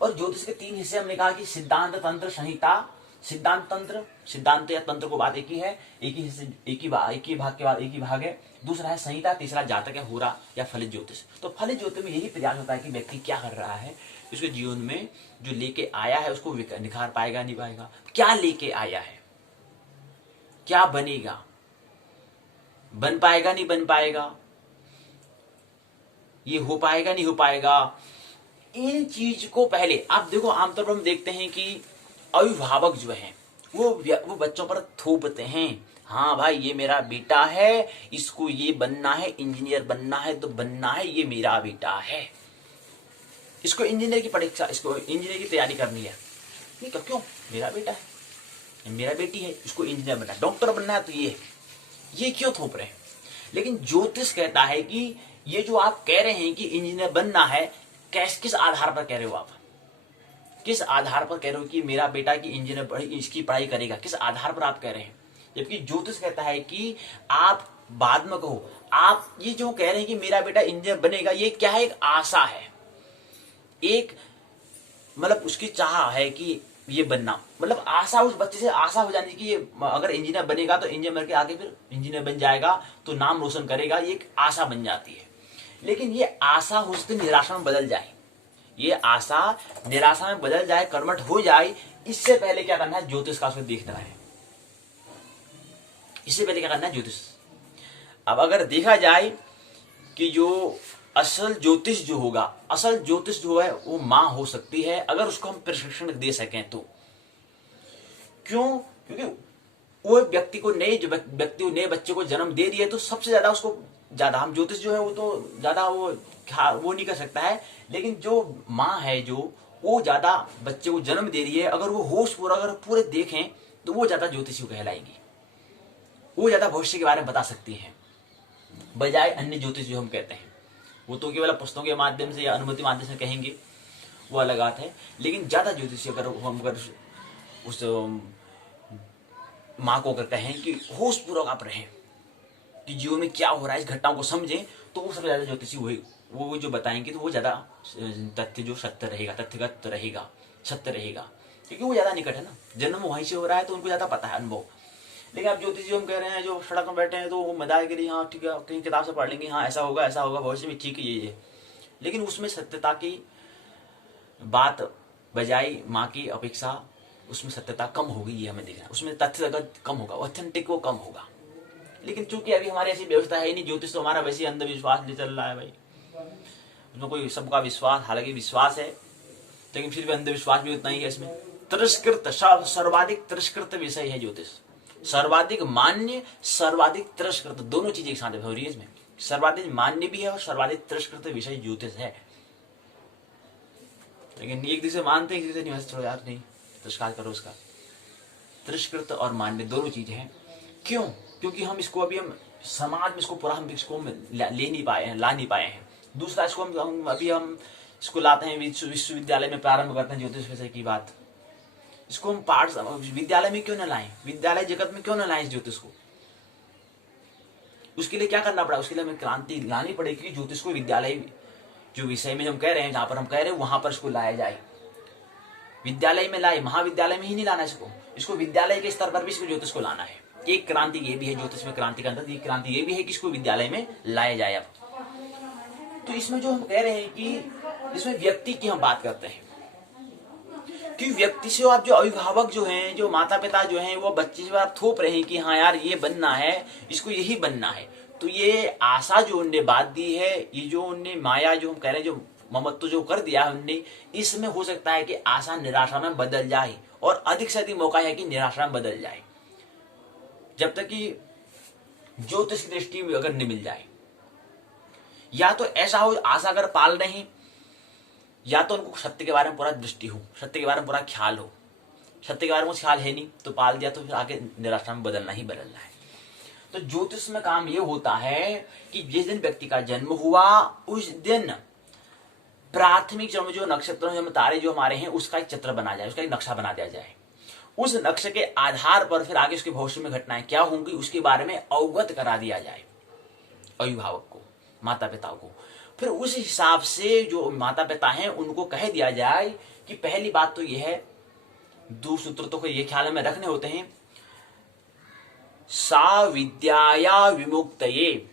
और ज्योतिष के 3 हिस्से हमने कहा कि सिद्धांत, तंत्र, संहिता। सिद्धांत तंत्र, सिद्धांत या तंत्र को बात एक ही है, एक ही भाग के बाद एक ही भाग है। दूसरा है संहिता, तीसरा जातक या होरा या फलित ज्योतिष। तो फलित ज्योतिष में यही प्रयास होता है कि व्यक्ति क्या कर रहा है, उसके जीवन में जो लेके आया है उसको निखार पाएगा नहीं पाएगा, क्या लेके आया है, क्या बनेगा, बन पाएगा नहीं बन पाएगा, ये हो पाएगा नहीं हो पाएगा। इन चीज को पहले आप देखो, आमतौर पर हम देखते हैं कि अभिभावक जो है वो बच्चों पर थोपते हैं, हाँ भाई ये मेरा बेटा है, इसको ये बनना है, इंजीनियर बनना है तो बनना है, ये मेरा बेटा है, इसको इंजीनियर की परीक्षा, इसको इंजीनियर की तैयारी करनी है। नहीं क्यों, मेरा बेटा है, मेरा बेटी है, इसको इंजीनियर बनना है, डॉक्टर बनना है, तो ये क्यों थोप रहे हैं। लेकिन ज्योतिष कहता है कि ये जो आप कह रहे हैं कि इंजीनियर बनना है, किस आधार पर कह रहे हो, आप किस आधार पर कह रहे हो कि मेरा बेटा की इंजीनियर इसकी पढ़ाई करेगा, किस आधार पर आप कह रहे हैं। जबकि ज्योतिष कहता है कि आप बाद में कहो, आप ये जो कह रहे हैं कि मेरा बेटा इंजीनियर बनेगा, ये क्या है, एक आशा है, एक मतलब उसकी चाह है कि ये बनना, मतलब आशा, उस बच्चे से आशा हो जाने की, ये अगर इंजीनियर बनेगा तो इंजीनियर बन के आगे फिर इंजीनियर बन जाएगा तो नाम रोशन करेगा, ये एक आशा बन जाती है। लेकिन ये आशा हो सकती निराशा में बदल जाए, ये आशा निराशा में बदल जाए, कर्मठ हो जाए, इससे पहले क्या करना है, ज्योतिष का उसको देखना है। इससे पहले क्या करना है, ज्योतिष। अब अगर देखा जाए कि जो असल ज्योतिष जो होगा, असल ज्योतिष जो है वो माँ हो सकती है, अगर उसको हम प्रशिक्षण दे सकें तो। क्यों? क्योंकि वो व्यक्ति को नए बच्चे को जन्म दे दिए तो सबसे ज्यादा उसको ज्यादा हम ज्योतिष जो है वो तो ज्यादा वो नहीं कर सकता है, लेकिन जो माँ है जो वो ज्यादा बच्चे को जन्म दे रही है, अगर वो होश पूरा अगर पूरे देखें तो वो ज्यादा ज्योतिषी कहलाएगी, वो ज्यादा भविष्य के बारे में बता सकती है, बजाय अन्य ज्योतिष जो हम कहते हैं। वो तो केवल पुस्तकों के माध्यम से या अनुभूति माध्यम से कहेंगे, वो अलग बात है। लेकिन ज्यादा ज्योतिषी अगर हम उस माँ को अगर कहें कि होश पूर्वक आप रहें, कि जीवन में क्या हो रहा है इस घटनाओं को समझें, तो वो सबसे ज्यादा ज्योतिषी वो जो बताएंगे तो वो ज्यादा तथ्य जो सत्य रहेगा, तथ्यगत रहेगा, सत्य रहेगा, क्योंकि वो ज्यादा निकट है ना, जन्म वहीं से हो रहा है तो उनको ज्यादा पता है अनुभव। लेकिन आप ज्योतिषी हम कह रहे हैं जो सड़क में बैठे हैं तो वो मजाक के लिए हाँ ठीक है कहीं किताब से पढ़ लेंगे, हाँ ऐसा होगा भविष्य में, ठीक है ये, लेकिन उसमें सत्यता की बात बजाय माँ की अपेक्षा उसमें सत्यता कम होगी, ये हमें देखना, उसमें तथ्यगत कम होगा, ऑथेंटिक वो कम होगा। लेकिन चूंकि अभी हमारी ऐसी व्यवस्था है नहीं, ज्योतिष तो हमारा वैसे अंधविश्वास ले चल रहा है भाई, उसमें कोई सबका विश्वास, हालांकि विश्वास है लेकिन फिर भी अंधविश्वास भी उतना ही है इसमें। तिरस्कृत, सर्वाधिक तिरस्कृत विषय है ज्योतिष, सर्वाधिक मान्य, सर्वाधिक तिरस्कृत, दोनों चीजें एक साथ हो रही है इसमें। सर्वाधिक मान्य भी है और सर्वाधिक तिरस्कृत विषय ज्योतिष है। लेकिन एक दूसरे मानते हैं, एक दूसरे नहीं, छोड़ो यार नहीं, तिरस्कार करो उसका। तिरस्कृत और मान्य दोनों चीजें हैं। क्यों? क्योंकि हम इसको अभी हम समाज में इसको पूरा हम इसको ले नहीं पाए हैं, ला नहीं पाए हैं। दूसरा इसको हम इसको लाते हैं विश्वविद्यालय में, प्रारंभ करते हैं ज्योतिष विषय की बात। इसको हम पाठ विद्यालय में क्यों न लाएं, विद्यालय जगत में क्यों न लाएं इस ज्योतिष को? उसके लिए क्या करना पड़ा? उसके लिए हमें क्रांति लानी पड़ेगी, ज्योतिष को विद्यालय जो विषय में हम कह रहे हैं, जहां पर हम कह रहे हैं वहां पर इसको लाया जाए, विद्यालय में लाए, महाविद्यालय में ही नहीं लाना इसको विद्यालय के स्तर पर भी इसको ज्योतिष को लाना है। एक क्रांति ये भी है ज्योतिष में, क्रांति के अंदर एक क्रांति ये भी है कि इसको विद्यालय में लाया जाए। अब तो इसमें जो हम कह रहे हैं कि इसमें व्यक्ति की हम बात करते हैं कि व्यक्ति से आप जो अभिभावक जो हैं, जो माता पिता जो हैं, वो बच्चे से आप थोप रहे हैं कि हाँ यार ये बनना है, इसको यही बनना है, तो ये आशा जो उनने बात दी है, ये जो उनने माया जो हम कह रहे हैं, जो ममत्व जो कर दिया है उनने, इसमें हो सकता है कि आशा निराशा में बदल जाए, और अधिक से अधिक मौका है कि निराशा में बदल जाए, जब तक कि ज्योतिष की दृष्टि में अगर नहीं मिल जाए। या तो ऐसा हो आशा अगर पाल रहे, या तो उनको सत्य के बारे में पूरा दृष्टि हो, सत्य के बारे में पूरा ख्याल हो, सत्य के बारे में ख्याल है नहीं तो पाल दिया, तो फिर आगे निराशा में बदलना ही बदलना है। तो ज्योतिष में काम ये होता है कि जिस दिन व्यक्ति का जन्म हुआ उस दिन प्राथमिक जो नक्षत्र जो तारे जो हमारे हैं उसका एक चित्र बना जाए, उसका एक नक्शा बना दिया जाए। उस नक्शे के आधार पर फिर आगे उसके भविष्य में घटनाएं क्या होंगी उसके बारे में अवगत करा दिया जाए अभिभावक को, माता पिता को। फिर उस हिसाब से जो माता पिता हैं उनको कह दिया जाए कि पहली बात तो यह है, दो सूत्र तो ये ख्याल में रखने होते हैं, सा विद्याया विमुक्तये।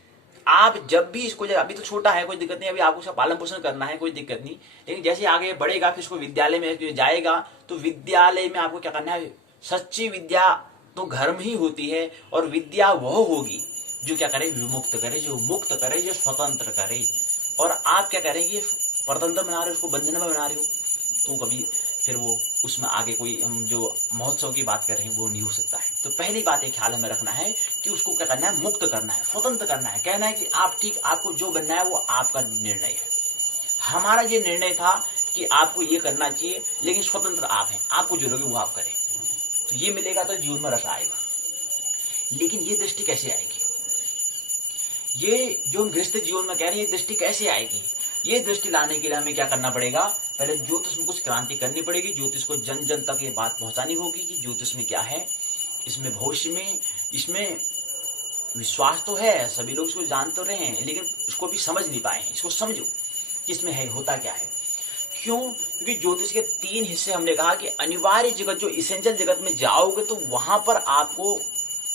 आप जब भी इसको, अभी तो छोटा है कोई दिक्कत नहीं, अभी आपको उसका पालन पोषण करना है कोई दिक्कत नहीं, लेकिन जैसे आगे बढ़ेगा फिर इसको विद्यालय में जाएगा तो विद्यालय में आपको क्या करना है, सच्ची विद्या तो घर में ही होती है, और विद्या वह होगी जो क्या करे, विमुक्त करे, जो मुक्त करे, जो स्वतंत्र करे। और आप क्या करेंगे, परतंत्र बना रहे हो, उसको बंधन में बना रहे हो, तो कभी फिर वो उसमें आगे कोई हम जो महोत्सव की बात कर रहे हैं वो नहीं हो सकता है। तो पहली बात एक ख्याल में रखना है कि उसको क्या करना है, मुक्त करना है, स्वतंत्र करना है, कहना है कि आप ठीक, आपको जो बनना है वो आपका निर्णय है। हमारा ये निर्णय था कि आपको ये करना चाहिए, लेकिन स्वतंत्र आप हैं, आपको जो लगे वो आप करें। तो ये मिलेगा तो जीवन में रस आएगा। लेकिन ये दृष्टि कैसे आएगी, ये जो हम गृहस्थ जीवन में कह रहे हैं ये दृष्टि कैसे आएगी? ये दृष्टि लाने के लिए हमें क्या करना पड़ेगा, पहले ज्योतिष में कुछ क्रांति करनी पड़ेगी, ज्योतिष को जन जन तक ये बात पहुंचानी होगी कि ज्योतिष में क्या है, इसमें भविष्य में, इसमें विश्वास तो है, सभी लोग इसको जान तो रहे हैं, लेकिन इसको भी समझ नहीं पाए हैं। इसको समझो कि इसमें है होता क्या है। क्यों? क्योंकि ज्योतिष के 3 हिस्से हमने कहा कि अनिवार्य जगत, जो इसेंशियल जगत में जाओगे तो वहां पर आपको,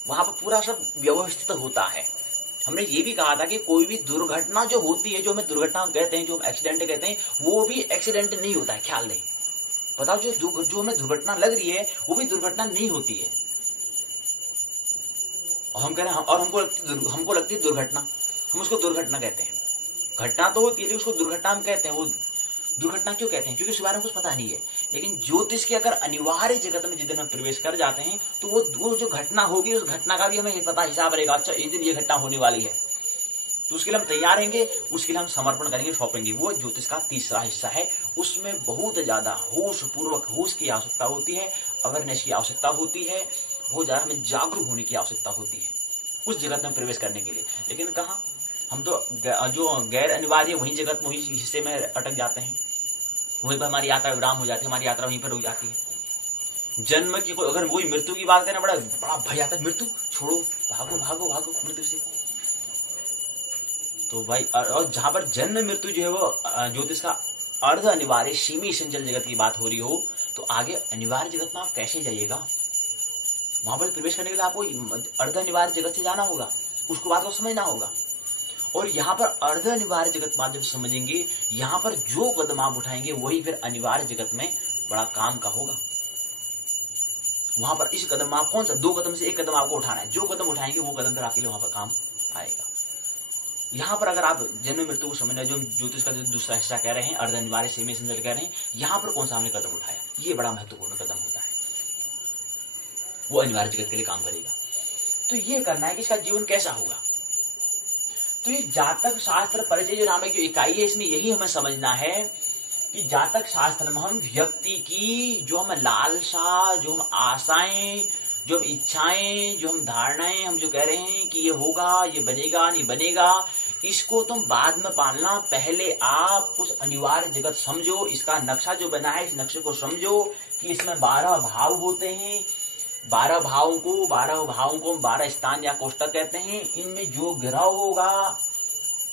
वहां पर पूरा सब व्यवस्थित होता है। हमने ये भी कहा था कि कोई भी दुर्घटना जो होती है, जो हमें दुर्घटना कहते हैं, जो हम एक्सीडेंट कहते हैं, वो भी एक्सीडेंट नहीं होता है, ख्याल नहीं। बताओ, जो हमें दुर्घटना लग रही है वो भी दुर्घटना नहीं होती है, और हम कह रहे हैं और हमको लगती है दुर्घटना, हम उसको दुर्घटना कहते हैं। घटना तो होती है, उसको दुर्घटना हम कहते हैं। वो दुर्घटना क्यों कहते हैं? क्योंकि उस बारे में कुछ पता नहीं है। लेकिन ज्योतिष के अगर अनिवार्य जगत में जिस दिन हम प्रवेश कर जाते हैं, तो वो जो घटना होगी, उस घटना का भी हमें पता, हिसाब रहेगा। अच्छा, इस दिन ये घटना होने वाली है, तो उसके लिए हम तैयार रहेंगे, उसके लिए हम समर्पण करेंगे, सौंपेंगे। वो ज्योतिष का तीसरा हिस्सा है। उसमें बहुत ज्यादा होश पूर्वक, होश की आवश्यकता होती है, अवेयरनेस की आवश्यकता होती है, बहुत ज्यादा हमें जागरूक होने की आवश्यकता होती है उस जगत में प्रवेश करने के लिए। लेकिन कहाँ, हम तो जो गैर अनिवार्य वही जगत में, वही हिस्से में अटक जाते हैं, वहीं पर हमारी यात्रा विराम हो जाती है, हमारी यात्रा वहीं पर रुक जाती है। जन्म की कोई, अगर वही मृत्यु की बात करें, बड़ा बड़ा भय आता है, मृत्यु छोड़ो, भागो भागो भागो मृत्यु से। तो भाई, और जहां पर जन्म मृत्यु जो है वो ज्योतिष का अर्ध अनिवार्य सीमी संचल जगत की बात हो रही हो, तो आगे अनिवार्य जगत में आप कैसे जाइएगा? वहां पर प्रवेश करने के लिए आपको अर्ध अनिवार्य जगत से जाना होगा, उसको बात को समझना होगा। और यहाँ पर अर्ध अनिवार्य जगत में जब समझेंगे, यहाँ पर जो कदम आप उठाएंगे वही फिर अनिवार्य जगत में बड़ा काम का होगा। वहां पर इस कदम में आप कौन सा, 2 कदम से 1 कदम आपको उठाना है, जो कदम उठाएंगे वो कदम फिर आपके लिए वहां पर काम आएगा। यहाँ पर अगर आप जन्म मृत्यु को समझना, जो ज्योतिष का जो दूसरा हिस्सा कह रहे हैं, अर्ध अनिवार्य सेमी संचल कह रहे हैं, यहाँ पर कौन सा हमने कदम उठाया, ये बड़ा महत्वपूर्ण कदम होता है, वो अनिवार्य जगत के लिए काम करेगा। तो ये करना है कि इसका जीवन कैसा होगा। तो ये जातक शास्त्र परिचय जो नाम की जो इकाई है, इसमें यही हमें समझना है कि जातक शास्त्र में हम व्यक्ति की जो हम लालसा, जो हम आशाएं, जो हम इच्छाएं, जो हम धारणाएं, हम जो कह रहे हैं कि ये होगा, ये बनेगा, नहीं बनेगा, इसको तुम बाद में पालना। पहले आप कुछ अनिवार्य जगत समझो, इसका नक्शा जो बना है, इस नक्शे को समझो कि इसमें 12 भाव होते हैं। 12 भावों को 12 स्थान या कोष्टक कहते हैं। इनमें जो ग्रह होगा,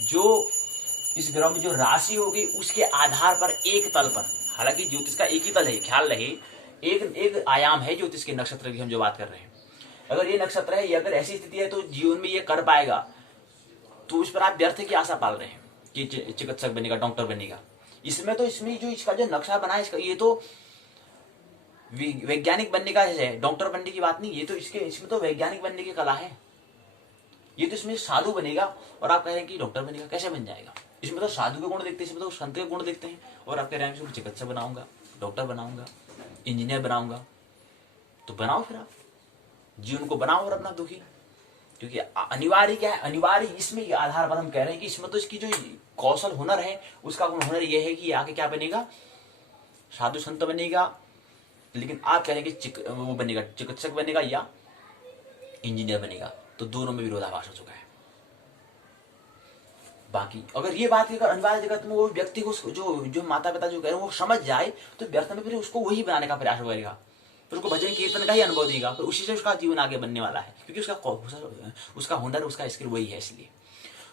जो इस ग्रह में जो राशि होगी, उसके आधार पर एक तल पर, हालांकि ज्योतिष का एक ही तल है, ख्याल रहे, एक आयाम है ज्योतिष के, नक्षत्र की हम जो बात कर रहे हैं। अगर ये नक्षत्र है, ये अगर ऐसी स्थिति है तो जीवन में ये कर पाएगा, तो उस पर आप व्यर्थ की आशा पाल रहे हैं कि चिकित्सक बनेगा, डॉक्टर बनेगा। इसमें जो इसका जो नक्शा बना है, इसका ये तो वैज्ञानिक बनने का है, डॉक्टर बनने की बात नहीं। ये तो इसमें तो वैज्ञानिक बनने की कला है। ये तो इसमें साधु बनेगा और आप कह रहे हैं कि डॉक्टर बनेगा, कैसे बन जाएगा? इसमें तो साधु के गुण देखते हैं, इसमें तो संत के गुण देखते हैं, और आप कह रहे हैं कि चिकित्सक बनाऊंगा, डॉक्टर बनाऊंगा, इंजीनियर बनाऊंगा। तो बनाओ, फिर आप जीवन को बनाओ और अपना दुखी। क्योंकि अनिवार्य क्या है, अनिवार्य इसमें ये आधार पर हम कह रहे हैं कि इसमें तो इसकी जो कौशल हुनर है, उसका हुनर ये है कि आगे क्या बनेगा, साधु संत बनेगा। लेकिन आप कह रहे हैं कि वो बनेगा, चिकित्सक बनेगा या इंजीनियर बनेगा, तो दोनों में विरोधाभास हो चुका है। बाकी अगर ये बात अगर अनिवार्य जगत में वो व्यक्ति को जो माता पिता जो कह रहे हैं वो समझ जाए, तो व्यर्थ में फिर उसको वही बनाने का प्रयास करेगा, फिर उसको भजन कीर्तन का ही अनुभव देगा, फिर उसी से उसका जीवन आगे बनने वाला है, क्योंकि उसका हुनर, उसका स्किल वही है। इसलिए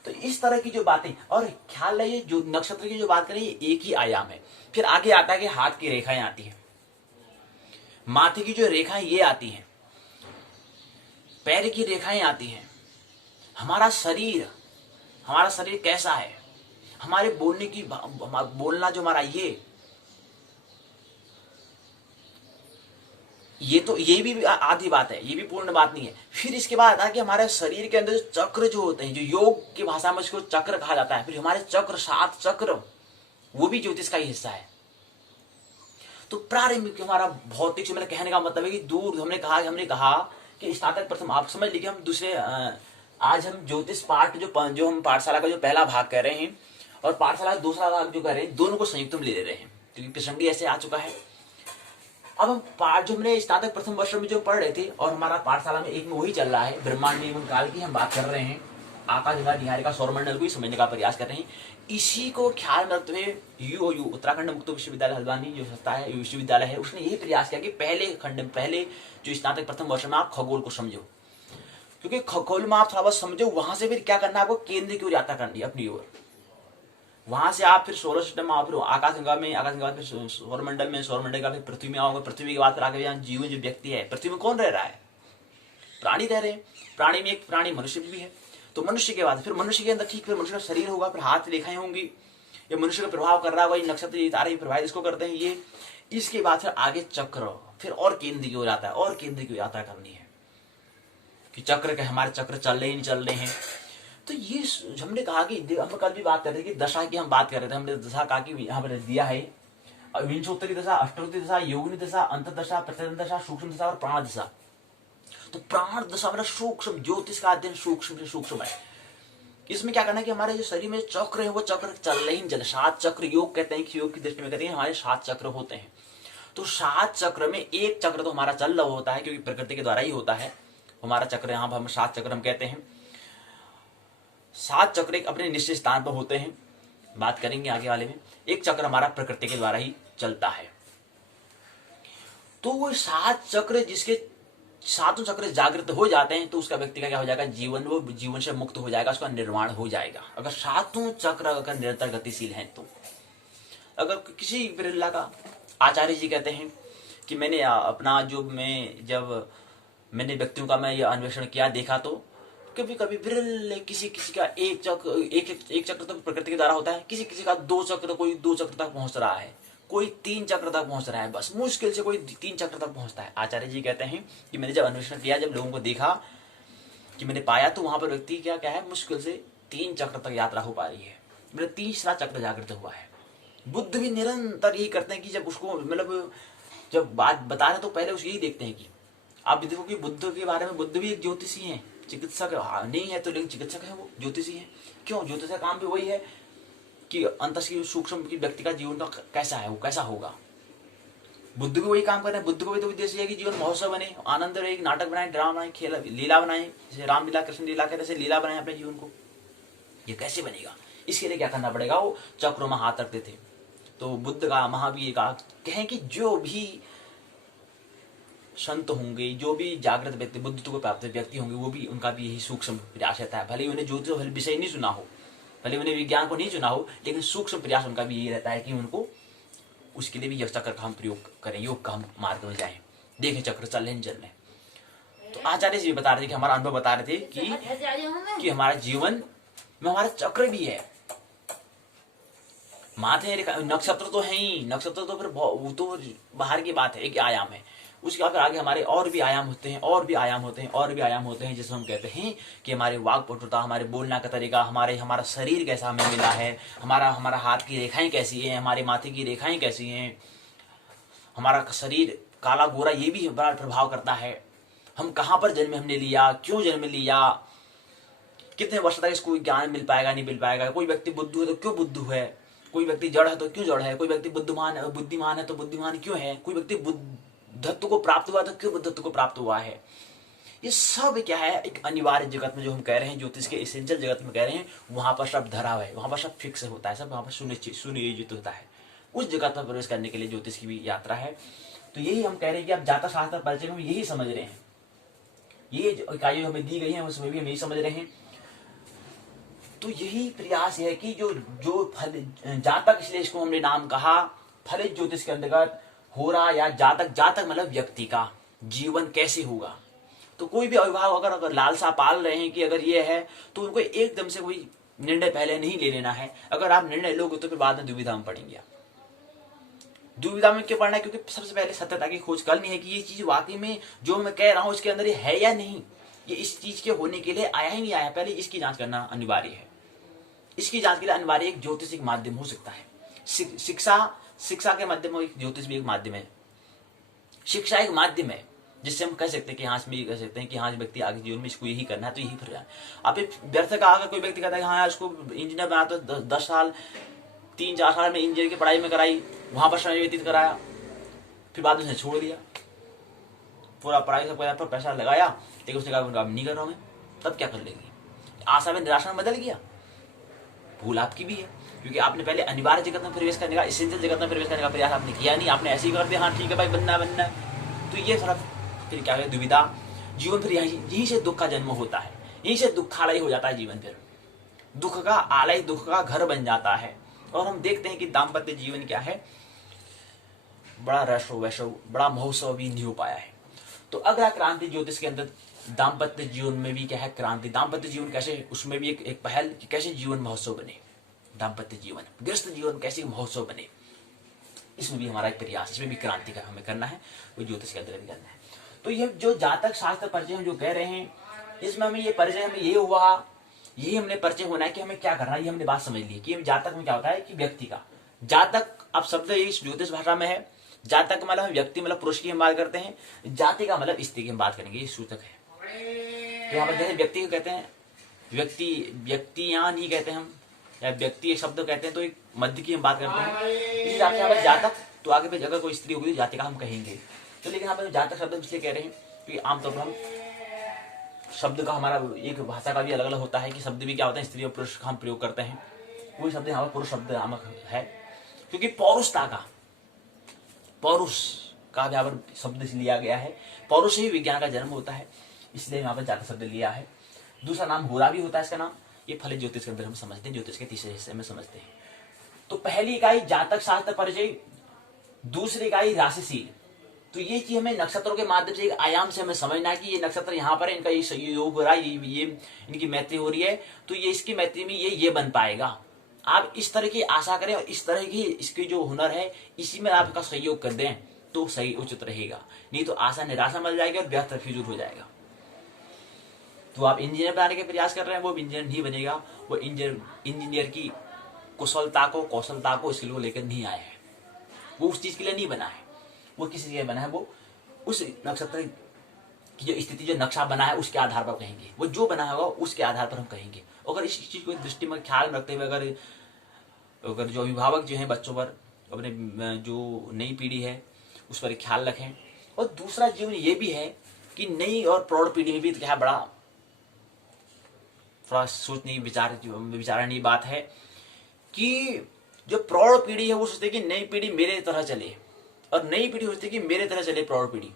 तो इस तरह की जो बातें, और ख्याल रहिए जो नक्षत्र की जो बात करें, ये एक ही आयाम है। फिर आगे आता है कि हाथ की रेखाएं आती है, माथे की जो रेखाएं ये आती हैं, पैर की रेखाएं आती हैं, हमारा शरीर कैसा है, हमारे बोलना जो हमारा ये भी आधी बात है, ये भी पूर्ण बात नहीं है। फिर इसके बाद आता है कि हमारे शरीर के अंदर जो चक्र जो होते हैं, जो योग की भाषा में इसको चक्र कहा जाता है, फिर हमारे चक्र 7 चक्र, वो भी ज्योतिष का ही हिस्सा है। तो प्रारंभिक हमारा भौतिक से मेरा कहने का मतलब है कि दूर हमने कहा कि स्नातक प्रथम, आप समझ लीजिए हम दूसरे, आज हम ज्योतिष पाठ जो हम पाठशाला का जो पहला भाग कह रहे हैं और पाठशाला का दूसरा भाग जो कह रहे हैं, दोनों को संयुक्त में ले रहे हैं, क्योंकि प्रसंग ऐसे आ चुका है। अब हम पाठ जो हमने स्नातक प्रथम वर्ष में जो पढ़ रहे थे, और हमारा पाठशाला में एक में वही चल रहा है, ब्रह्मांड एवं काल की हम बात कर रहे हैं, आकाश गंगा निहारिका सौरमंडल को ही समझने का प्रयास कर रहे हैं। इसी को ख्याल में रखते हुए यूओयू उत्तराखंड मुक्त विश्वविद्यालय हल्द्वानी जो संस्था है, विश्वविद्यालय है, उसने यही प्रयास किया कि पहले जो स्नातक प्रथम वर्ष में आप खगोल को समझो, क्योंकि खगोल में आप थोड़ा बहुत समझो, वहां से फिर क्या करना है, आपको केंद्र की ओर यात्रा करनी है, अपनी ओर। वहां से आप फिर सोलर सिस्टम में आओ, फिर आकाश गंगा में, फिर सौरमंडल का फिर पृथ्वी में आओगे, पृथ्वी के बाद फिर आगे यहाँ जीवन जो व्यक्ति है, पृथ्वी में कौन रह रहा है, प्राणी रह रहे हैं, प्राणी में एक प्राणी मनुष्य भी है। तो मनुष्य के बाद फिर मनुष्य के अंदर ठीक फिर मनुष्य का शरीर होगा, फिर हाथ रेखाएं होंगी, ये मनुष्य का प्रभाव कर रहा होगा, ये नक्षत्र ये तारे प्रभावित इसको करते हैं, इसके बाद फिर आगे चक्र, फिर और केंद्र की ओर आता है, और केंद्र की यात्रा करनी है कि चक्र के हमारे चक्र चल रहे ही नहीं चल रहे हैं। तो ये हमने कहा कि हम कल भी बात कर रहे थे कि दशा की हम बात कर रहे थे, हमने दशा कहा कि यहाँ पर दिया है विंशोत्तरी दशा, अष्टोत्तरी दशा, योगिनी दशा, अंत दशा, प्रतिदिन दशा, सूक्ष्म दशा और प्राण दशा। तो प्राण दशा मतलब सूक्ष्म, ज्योतिष का अध्ययन सूक्ष्म से सूक्ष्म है। इसमें क्या करना है कि हमारे जो शरीर में चक्र है वो चक्र चल रहे ही चल, 7 चक्र योग कहते हैं कि योग की दृष्टि में कहते हैं हमारे 7 चक्र होते हैं। तो 7 चक्र में एक चक्र तो हमारा चल रहा होता है क्योंकि प्रकृति के द्वारा ही होता है हमारा चक्र। यहाँ पर हम 7 चक्र हम कहते हैं। 7 चक्र एक अपने निश्चित स्थान पर होते हैं, बात करेंगे आगे वाले में। एक चक्र हमारा प्रकृति के द्वारा ही चलता है। तो वो 7 चक्र जिसके 7 चक्र जागृत हो जाते हैं तो उसका व्यक्ति का क्या हो जाएगा, जीवन, वो जीवन से मुक्त हो जाएगा, उसका निर्वाण हो जाएगा। अगर 7 चक्र अगर निरंतर गतिशील हैं तो अगर किसी बिरला का आचार्य जी कहते हैं कि मैंने अपना जब मैंने व्यक्तियों का मैं ये अन्वेषण किया, देखा तो कभी कभी बिरल किसी का एक चक्र तो प्रकृति के द्वारा होता है, किसी का 2 चक्र, कोई 2 चक्र तक पहुंच रहा है, कोई 3 चक्र तक पहुंच रहा है, बस मुश्किल से कोई 3 चक्र तक पहुंचता है। आचार्य जी कहते हैं कि मैंने जब अन्वेषण किया, जब लोगों को देखा कि मैंने पाया, तो वहां पर व्यक्ति क्या है, मुश्किल से 3 चक्र तक यात्रा हो पा रही है, मेरा 3रा चक्र जागृत हुआ है। बुद्ध भी निरंतर यही करते हैं कि जब उसको मतलब जब बात बता रहे तो पहले उसको यही देखते हैं कि आप देखो कि बुद्ध के बारे में, बुद्ध भी एक ज्योतिषी है, चिकित्सक नहीं है तो लेकिन चिकित्सक है, वो ज्योतिषी है। क्यों? ज्योतिष का काम भी वही है कि अंतस की सूक्ष्म की व्यक्ति का जीवन का कैसा है, वो कैसा होगा। बुद्ध भी वही काम कर रहे हैं। बुद्ध को भी तो उद्देश्य है कि जीवन महोत्सव बने, आनंद रहे, नाटक बनाए, ड्रामा बनाए, खेल लीला बनाए, जैसे रामलीला कृष्ण लीला कहते हैं, लीला बनाए अपने जीवन को। ये कैसे बनेगा, इसके लिए क्या करना पड़ेगा, वो चक्रों में हाथ रखते थे। तो बुद्ध का, महावीर का कहें कि जो भी संत होंगे, जो भी जागृत व्यक्ति, बुद्धत्व को प्राप्त व्यक्ति होंगे, वो भी, उनका भी यही सूक्ष्म प्रयास रहता है। भले ही उन्हें ज्योतिष विषय नहीं सुना हो, भले उन्हें विज्ञान को नहीं चुना हो, लेकिन सूक्ष्म प्रयास उनका भी यही रहता है कि उनको उसके लिए भी यह चक्र का हम प्रयोग करें, योग का हम मार्ग में जाएं, देखें चक्र चल रहे चल रहे। तो आचार्य जी बता रहे थे कि हमारा अनुभव बता रहे थे कि हमारा जीवन में हमारा चक्र भी है। माथे नक्षत्र तो है ही, नक्षत्र तो फिर वो तो बाहर की बात है, एक आयाम है। उसके बाद आगे हमारे और भी आयाम होते हैं, और भी आयाम होते हैं, और भी आयाम होते हैं, जिसमें हम कहते हैं कि हमारे वाक पटुता, हमारे बोलना का तरीका, हमारा शरीर कैसा हमें मिला है, हमारा हाथ की रेखाएं कैसी हैं, हमारे माथे की रेखाएं कैसी हैं, हमारा शरीर काला गोरा, ये भी बड़ा प्रभाव करता है। हम कहाँ पर जन्म हमने लिया, क्यों जन्म लिया, कितने वर्ष तक इसको ज्ञान मिल पाएगा, नहीं मिल पाएगा। कोई व्यक्ति बुद्धू है तो क्यों बुद्धू है, कोई व्यक्ति जड़ है तो क्यों जड़ है, कोई व्यक्ति बुद्धिमान है तो बुद्धिमान क्यों है, कोई व्यक्ति बुद्धत्व को प्राप्त हुआ तो क्यों बुद्धत्व को प्राप्त हुआ है। ये सब क्या है, एक अनिवार्य जगत में जो हम कह रहे हैं, ज्योतिष के एसेंशियल जगत में कह रहे हैं, वहां पर सब धरा हुआ है, वहां पर सब फिक्स होता है, सब वहां पर सुनियोजित होता है। उस जगत पर प्रवेश करने के लिए ज्योतिष की भी यात्रा है। तो यही हम कह रहे हैं कि आप जातक शास्त्र परिचय में यही समझ रहे हैं, ये इकाइयां हमें दी गई है उसमें भी हम यही समझ रहे हैं। तो यही प्रयास है कि जो फल जातक, इसलिए इसको हमने नाम कहा फलित ज्योतिष के अंतर्गत हो रहा, या जातक मतलब व्यक्ति का जीवन कैसे होगा। तो कोई भी अभिभावक अगर लालसा पाल रहे हैं कि अगर ये है, तो उनको एकदम से कोई निर्णय पहले नहीं ले लेना है। अगर आप निर्णय लोगे तो फिर बाद में दुविधा में पड़ेंगे। दुविधा में क्यों पड़ना है, क्योंकि सबसे पहले सत्यता की खोज करनी है कि ये चीज वाकई में जो मैं कह रहा हूं इसके अंदर ये है या नहीं, ये इस चीज के होने के लिए आया ही नहीं आया, पहले इसकी जांच करना अनिवार्य है। इसकी जांच के लिए अनिवार्य एक ज्योतिष एक माध्यम हो सकता है, शिक्षा के माध्यम में ज्योतिष भी एक माध्यम है। शिक्षा एक माध्यम है जिससे हम कह सकते हैं कि हाँ, इसमें कह सकते हैं कि हाँ, व्यक्ति आगे जीवन में इसको यही करना है तो यही फिर आप व्यर्थ का अगर कोई व्यक्ति कहता है हाँ इसको इंजीनियर बना, तो 10 साल 3-4 साल में इंजीनियर की पढ़ाई में कराई, वहां पर समय व्यतीत कराया, फिर बाद में उसने छोड़ दिया, पूरा पढ़ाई सब पर पैसा लगाया, लेकिन उसने कहा काम नहीं कर रहा हूं मैं, तब क्या कर लेंगे, आशा में निराशा में बदल गया। भूल आपकी भी है, क्योंकि आपने पहले अनिवार्य जगत में प्रवेश करने का, एसेंशियल जगत में प्रवेश करने का प्रयास आपने किया नहीं, आपने ऐसे ही कर दिया हाँ ठीक है भाई बनना है। तो ये फिर क्या है, दुविधा, जीवन फिर यहीं से दुख का जन्म होता है, यहीं से दुखालय हो जाता है जीवन, फिर दुख का आलय, दुख का घर बन जाता है। और हम देखते हैं कि दाम्पत्य जीवन क्या है, बड़ा रसो वैसव, बड़ा महोत्सव भी नहीं हो पाया है। तो अगला क्रांति ज्योतिष के अंदर दाम्पत्य जीवन में भी क्या है क्रांति, दाम्पत्य जीवन कैसे, उसमें भी एक पहल कि कैसे जीवन महोत्सव बने, दाम्पत्य जीवन, गृहस्थ जीवन कैसे महोत्सव बने। इसमें भी हमारा एक प्रयास, इसमें भी क्रांति का हमें करना है, वो ज्योतिष के अंतर्गत करना है। तो ये जो जातक शास्त्र परिचय हम जो कह रहे हैं, इसमें हमें ये परिचय हमें ये हुआ, यही हमने परिचय होना है कि हमें क्या करना है। ये हमने बात समझ ली कि जातक में क्या होता है कि व्यक्ति का जातक, अब शब्द इस ज्योतिष भाषा में है। जातक मतलब व्यक्ति, मतलब पुरुष की हम बात करते हैं, जाति का मतलब स्त्री की हम बात करेंगे, ये सूचक है। तो यहाँ पर जैसे व्यक्ति को कहते हैं, व्यक्तियां नहीं कहते हम, या व्यक्ति शब्द कहते हैं, तो एक मध्य की हम बात करते हैं। इस हिसाब से यहाँ पर जातक, तो आगे पे अगर कोई स्त्री होगी तो जातिका हम कहेंगे। तो लेकिन यहाँ पर जातक शब्द इसलिए कह रहे हैं क्योंकि आमतौर पर हम शब्द का हमारा एक भाषा का भी अलग अलग होता है कि शब्द भी क्या होता है, स्त्री और पुरुष का हम प्रयोग करते हैं। कोई शब्द यहाँ पर पुरुष शब्द नामक है क्योंकि पौरुषता का, पौरुष का यहाँ पर शब्द लिया गया है। पौरुष से ही विज्ञान का जन्म होता है, इसलिए यहाँ पर जातक शब्द लिया है। दूसरा नाम होरा भी होता है इसका नाम। ये फलित ज्योतिष के अंदर हम समझते हैं, ज्योतिष के तीसरे हिस्से में समझते हैं। तो पहली इकाई जातक शास्त्र परिचय, दूसरी इकाई राशिशील। तो ये चीज हमें नक्षत्रों के माध्यम से, एक आयाम से हमें समझना है कि ये नक्षत्र यहाँ पर है, इनका ये योग हो रहा है, ये इनकी मैत्री हो रही है, तो ये इसकी मैत्री में ये बन पाएगा। आप इस तरह की आशा करें और इस तरह की इसकी जो हुनर है इसी में आपका सहयोग कर दें तो सही उचित रहेगा, नहीं तो आशा निराशा मिल जाएगी और व्यर्थ फिजूल हो जाएगा। तो आप इंजीनियर बनाने के प्रयास कर रहे हैं, वो इंजीनियर नहीं बनेगा। वो इंजीनियर की कुशलता को, कौशलता को, स्किल को लेकर नहीं आया है, वो उस चीज के लिए नहीं बना है। वो किस लिए बना है, वो उस नक्षत्र की जो स्थिति, जो नक्शा बना है उसके आधार पर कहेंगे, वो जो बना होगा उसके आधार पर हम कहेंगे। अगर इस चीज को दृष्टि में ख्याल रखते हुए अगर जो अभिभावक जो है बच्चों पर, अपने जो नई पीढ़ी है उस पर ख्याल रखें। और दूसरा जीवन ये भी है कि नई और प्रौढ़ पीढ़ी में भी क्या बड़ा थोड़ा सोचने विचारनीय बात है कि जो प्रौढ़ पीढ़ी है वो सोचते कि नई पीढ़ी मेरे तरह चले, और नई पीढ़ी सोचती कि मेरे तरह चले प्रौढ़ पीढ़ी।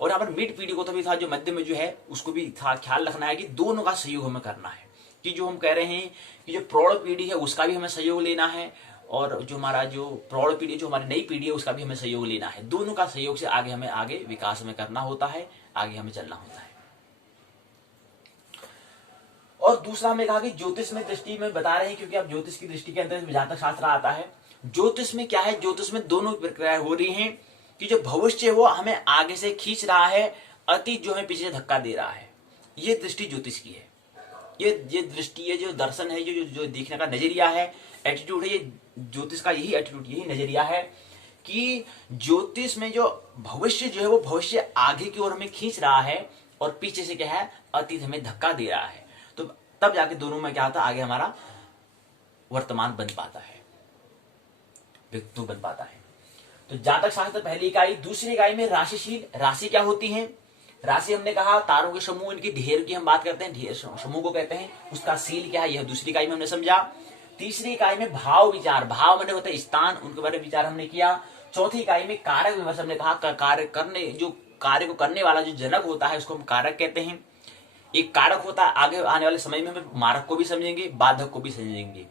और यहाँ पर मिड पीढ़ी को तो भी था, जो मध्य में जो है उसको भी था ख्याल रखना है कि दोनों का सहयोग हमें करना है। कि जो हम कह रहे हैं कि जो प्रौढ़ पीढ़ी है उसका भी हमें सहयोग लेना है, और जो हमारा जो प्रौढ़ पीढ़ी, जो हमारी नई पीढ़ी है उसका भी हमें सहयोग लेना है। दोनों का सहयोग से आगे विकास में करना होता है, आगे हमें चलना होता है। और दूसरा हमने कहा कि ज्योतिष में दृष्टि में बता रहे हैं, क्योंकि अब ज्योतिष की दृष्टि के अंदर जातक शास्त्र आता है। ज्योतिष में क्या है, ज्योतिष में दोनों प्रक्रियाएं हो रही हैं कि जो भविष्य वो हमें आगे से खींच रहा है, अतीत जो हमें पीछे धक्का दे रहा है। ये दृष्टि ज्योतिष की है। ये दृष्टि, ये जो दर्शन है, जो देखने का नजरिया है, एटीट्यूड है, ये ज्योतिष का यही एटीट्यूड, यही नजरिया है कि ज्योतिष में जो भविष्य जो है वो भविष्य आगे की ओर हमें खींच रहा है, और पीछे से क्या है, अतीत हमें धक्का दे रहा है। तो तब जाके दोनों में क्या होता है, आगे हमारा वर्तमान बन पाता है, व्यक्तित्व बन पाता है। तो जातक शास्त्र पहली इकाई। दूसरी इकाई में राशिशील। राशि क्या होती है, राशि हमने कहा तारों के समूह, इनकी ढेर की हम बात करते हैं, ढेर समूह को कहते हैं। उसका शील क्या है, यह दूसरी इकाई में हमने समझा। तीसरी इकाई में भाव विचार, भाव मैंने होता है स्थान, उनके बारे में विचार हमने किया। चौथी इकाई में कारक विमर्श, हमने कहा कार्य को करने वाला जो जनक होता है उसको हम कारक कहते हैं। एक कारक होता है, आगे आने वाले समय में हम मारक को भी समझेंगे, बाधक को भी समझेंगे।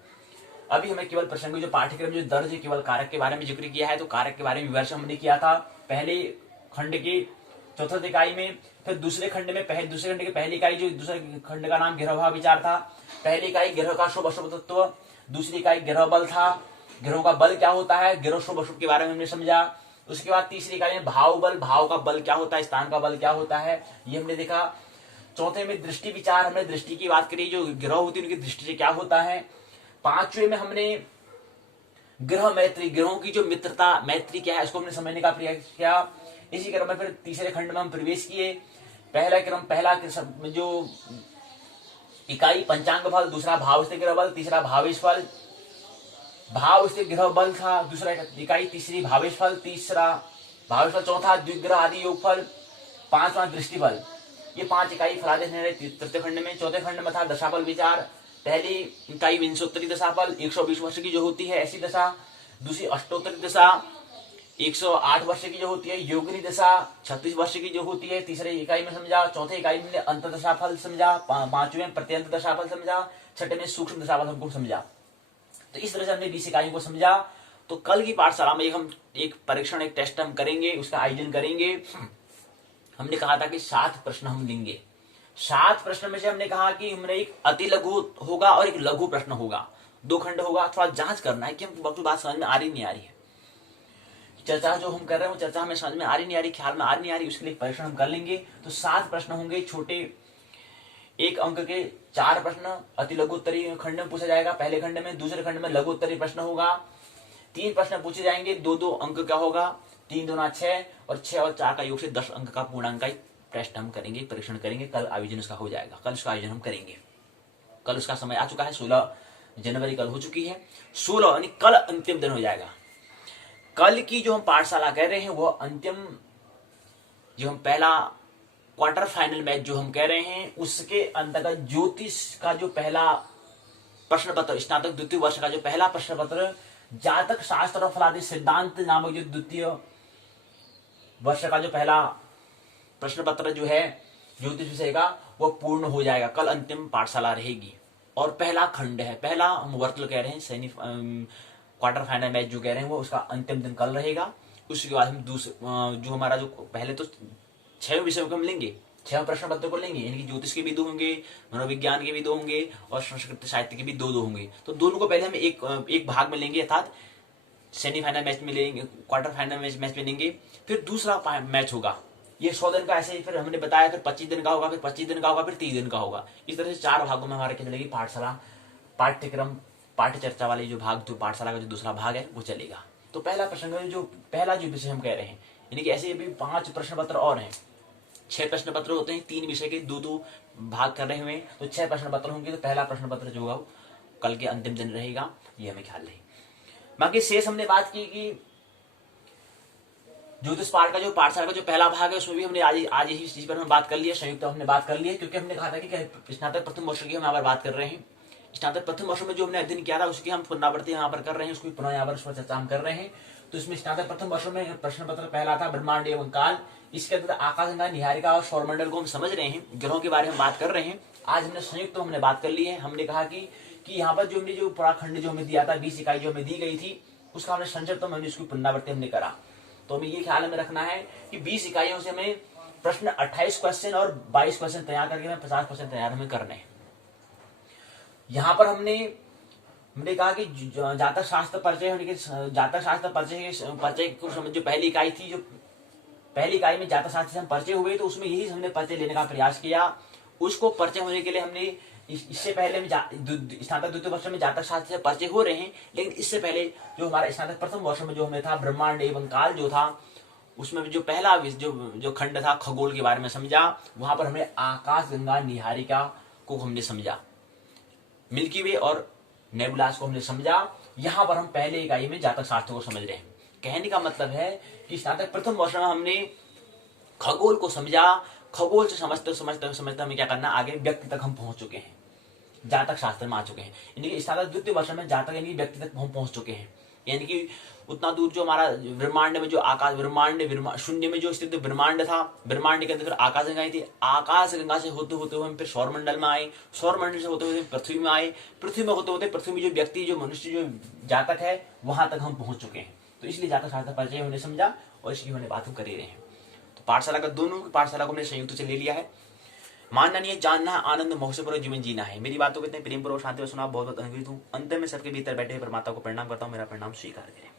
अभी हमें केवल प्रसंग जो पाठ्यक्रम जो दर्ज है केवल कारक के बारे में जिक्र किया है, तो कारक के बारे में विमर्श हमने किया था पहले खंड की चौथे इकाई में। फिर दूसरे खंड के पहली इकाई, जो दूसरे खंड का नाम गिरह विचार था। पहली इकाई गिरह का शुभ अशुभ तत्व, दूसरी इकाई गिरह बल था, गिरोह का बल क्या होता है, गिरोह शुभ अशुभ के बारे में हमने समझा। उसके बाद तीसरी इकाई में भाव बल, भाव का बल क्या होता है, स्थान का बल क्या होता है, ये हमने देखा। चौथे में दृष्टि विचार, हमने दृष्टि की बात करी, जो गिरोह होती है उनकी दृष्टि से क्या होता है। पांचवें में हमने ग्रह मैत्री, ग्रहों की जो मित्रता मैत्री क्या है इसको हमने समझने का प्रयास किया। इसी क्रम में फिर तीसरे खंड में हम प्रवेश किए। पहला जो इकाई पंचांग फल, दूसरा भाव स्थिर ग्रह बल, तीसरा भावेश फल, भाव स्थिर ग्रह बल था दूसरा इकाई, तीसरी भावेश फल, तीसरा भावेश फल, चौथा द्विग्रह आदि योग फल, पांचवा दृष्टि फल। ये 5 इकाई फलादेश तृतीय खंड में। चौथे खंड में था दशाफल विचार। पहली इकाई विंशोत्तरी दशाफल 120 वर्ष की जो होती है ऐसी दशा, दूसरी अष्टोत्तरी दशा 108 वर्ष की जो होती है, योगिनी दशा 36 वर्ष की जो होती है तीसरे इकाई में समझा। चौथे इकाई में अंत दशाफल समझा, पांचवें प्रत्यंत दशाफल समझा, छठे में सूक्ष्म दशाफल हमको समझा। तो इस तरह से हमने 20 इकाइयों को समझा। तो कल की पाठशाला में हम एक परीक्षण, एक टेस्ट हम करेंगे, उसका आयोजन करेंगे। हमने कहा था कि 7 प्रश्न हम लेंगे। 7 प्रश्न में से हमने कहा कि हमने एक अति लघु होगा और एक लघु प्रश्न होगा, 2 खंड होगा। थोड़ा जांच करना है कि हमको बात समझ में आ रही नहीं आ रही है। चर्चा जो हम कर रहे हैं वो चर्चा हमें समझ में आ रही नहीं आ रही, ख्याल में आ रही नहीं आ रही, उसके लिए परीक्षण हम कर लेंगे। तो 7 प्रश्न होंगे, छोटे 1 अंक के 4 प्रश्न अति लघु उत्तरीय खंड में पूछा जाएगा पहले खंड में। दूसरे खंड में लघु उत्तरीय प्रश्न होगा, 3 प्रश्न पूछे जाएंगे, 2-2 अंक का होगा, 3 दूना 6 और 6 और 4 का योग से 10 अंक का पूर्णांक का टेस्ट हम करेंगे, परीक्षण करेंगे। कल आयोजन उसका हो जाएगा, कल उसका आयोजन हम करेंगे। कल उसका समय आ चुका है, 16 जनवरी कल हो चुकी है, 16 यानी कल अंतिम दिन हो जाएगा। कल की जो हम पाठशाला कह रहे हैं वो अंतिम, जो हम पहला क्वार्टर फाइनल मैच जो हम कह रहे हैं उसके अंतर्गत ज्योतिष का जो पहला प्रश्न पत्र, स्नातक द्वितीय वर्ष का जो पहला प्रश्न पत्र, जातक शास्त्र और फलादि सिद्धांत नामक जो द्वितीय वर्ष का जो पहला प्रश्न पत्र जो है ज्योतिष विषय का, वो पूर्ण हो जाएगा। कल अंतिम पाठशाला रहेगी और पहला खंड है, पहला हम वर्तुल कह रहे हैं, सेमी क्वार्टर फाइनल मैच जो कह रहे हैं वो उसका अंतिम दिन कल रहेगा। उसके बाद हम जो हमारा जो पहले तो 6 विषयों को हम लेंगे, 6 प्रश्न पत्र को लेंगे, यानी कि ज्योतिष के भी 2 होंगे, मनोविज्ञान के भी 2 होंगे और संस्कृत साहित्य के भी 2-2 होंगे। तो दोनों को पहले हम एक भाग में लेंगे, अर्थात सेमीफाइनल मैच में लेंगे, क्वार्टर फाइनल मैच में लेंगे। फिर दूसरा मैच होगा, ये 100 दिन का, ऐसे ही फिर हमने बताया, फिर 25 दिन का होगा, फिर 25 दिन का होगा, फिर 30 दिन का होगा। इस तरह से 4 भागों में हमारे क्या चलेगी पाठशाला, पाठ्यक्रम, पाठ्य चर्चा वाली जो भाग, जो पाठशाला का जो दूसरा भाग है वो चलेगा। तो पहला प्रश्न जो पहला जो विषय हम कह रहे हैं, यानी कि ऐसे अभी 5 प्रश्न पत्र और हैं, 6 प्रश्न पत्र होते हैं, 3 विषय के 2-2 भाग कर रहे हुए हैं, तो 6 प्रश्न पत्र होंगे। तो पहला प्रश्न पत्र जो होगा कल के अंतिम दिन रहेगा, ये हमें ख्याल रहे। बाकी शेष हमने बात की कि ज्योतिष पाठ का जो पाठशाला का जो पहला भाग है उसमें भी हमने आज इस चीज पर हम बात कर ली है, संयुक्त हमने बात कर ली है, क्योंकि हमने कहा था कि स्नातक प्रथम वर्ष की हम यहाँ पर बात कर रहे हैं। स्नातक प्रथम वर्ष में जो हमने अध्ययन किया था उसकी हम पुनरावृत्ति यहाँ पर कर रहे हैं, उसकी पुनः यहाँ पर उस पर चर्चा हम कर रहे हैं। तो इसमें स्नातक प्रथम वर्ष में प्रश्न पत्र पहला था ब्रह्मांड एवं काल, इसके अंदर आकाशगंगा, निहारिका और सौरमंडल को हम समझ रहे हैं, ग्रहों के बारे में बात कर रहे हैं। आज हमने संयुक्त तो हमने बात कर ली है। हमने कहा कि यहाँ पर जो हमने जो पूरा खंड जो हमें दिया था, 20 इकाई जो हमें दी गई थी, उसका हमने संचय तो हमने उसकी पुनरावृत्ति हमने करा। तो हमें ये ख्याल में रखना है कि 20 इकाइयों से हमें प्रश्न 28 क्वेश्चन और 22 क्वेश्चन तैयार करके हमें 50 क्वेश्चन तैयार हमें करने हैं। यहाँ पर हमने कहा कि जातक शास्त्र परिचय होने के, जातक शास्त्र परिचय को समझ, जो पहली इकाई थी, जो पहली इकाई में जातक शास्त्र से हम परिचय हुए, तो उसमें यही हमने परिचय लेने का प्रयास किया। उसको परिचय होने के लिए हमने इससे पहले स्नातक द्वितीय वर्ष में जातक शास्त्र से परिचय हो रहे हैं, लेकिन इससे पहले जो हमारा स्नातक प्रथम वर्ष में जो हमें था ब्रह्मांड एवं काल जो था, उसमें जो पहला जो खंड था खगोल के बारे में समझा। वहां पर हमने आकाश गंगा निहारिका को हमने समझा, मिल्की वे और नेबुलास को हमने समझा। यहाँ पर हम पहले इकाई में जातक शास्त्र को समझ रहे हैं। कहने का मतलब है कि स्नातक प्रथम वर्ष में हमने खगोल को समझा, खगोल से समझते हमें क्या करना, आगे व्यक्ति तक हम पहुंच चुके हैं, जातक शास्त्र में आ चुके हैं। यानी कि स्नातक द्वितीय वर्ष में जातक यानी व्यक्ति तक हम पहुंच चुके हैं। यानी कि उतना दूर जो हमारा ब्रह्मांड में जो आकाश, ब्रह्मांड शून्य में जो स्थित ब्रह्मांड था, ब्रह्मांड के अंदर फिर आकाश गंगा थी, आकाश गंगा से होते होते हुए हम फिर सौरमंडल में आए, सौरमंडल से होते हुए पृथ्वी में आए, पृथ्वी में होते होते पृथ्वी में जो व्यक्ति, जो मनुष्य, जो जातक है, वहां तक हम पहुंच चुके हैं। तो इसलिए जातक शास्त्र परिचय हमने समझा और इसकी हमने बात कर ही रहे हैं। तो पाठशाला का दोनों पाठशाला को हमने संयुक्त से ले लिया है। मानना नहीं है, जानना है, आनंद महोत्सवपूर्वक जीवन जीना है। मेरी बातों को इतने प्रेम पूर्वक शांति से सुना, बहुत बहुत अनुग्रहित हूँ। अंत में सबके भीतर बैठे हुए परमात्मा को प्रणाम करता हूँ, मेरा प्रणाम स्वीकार करें।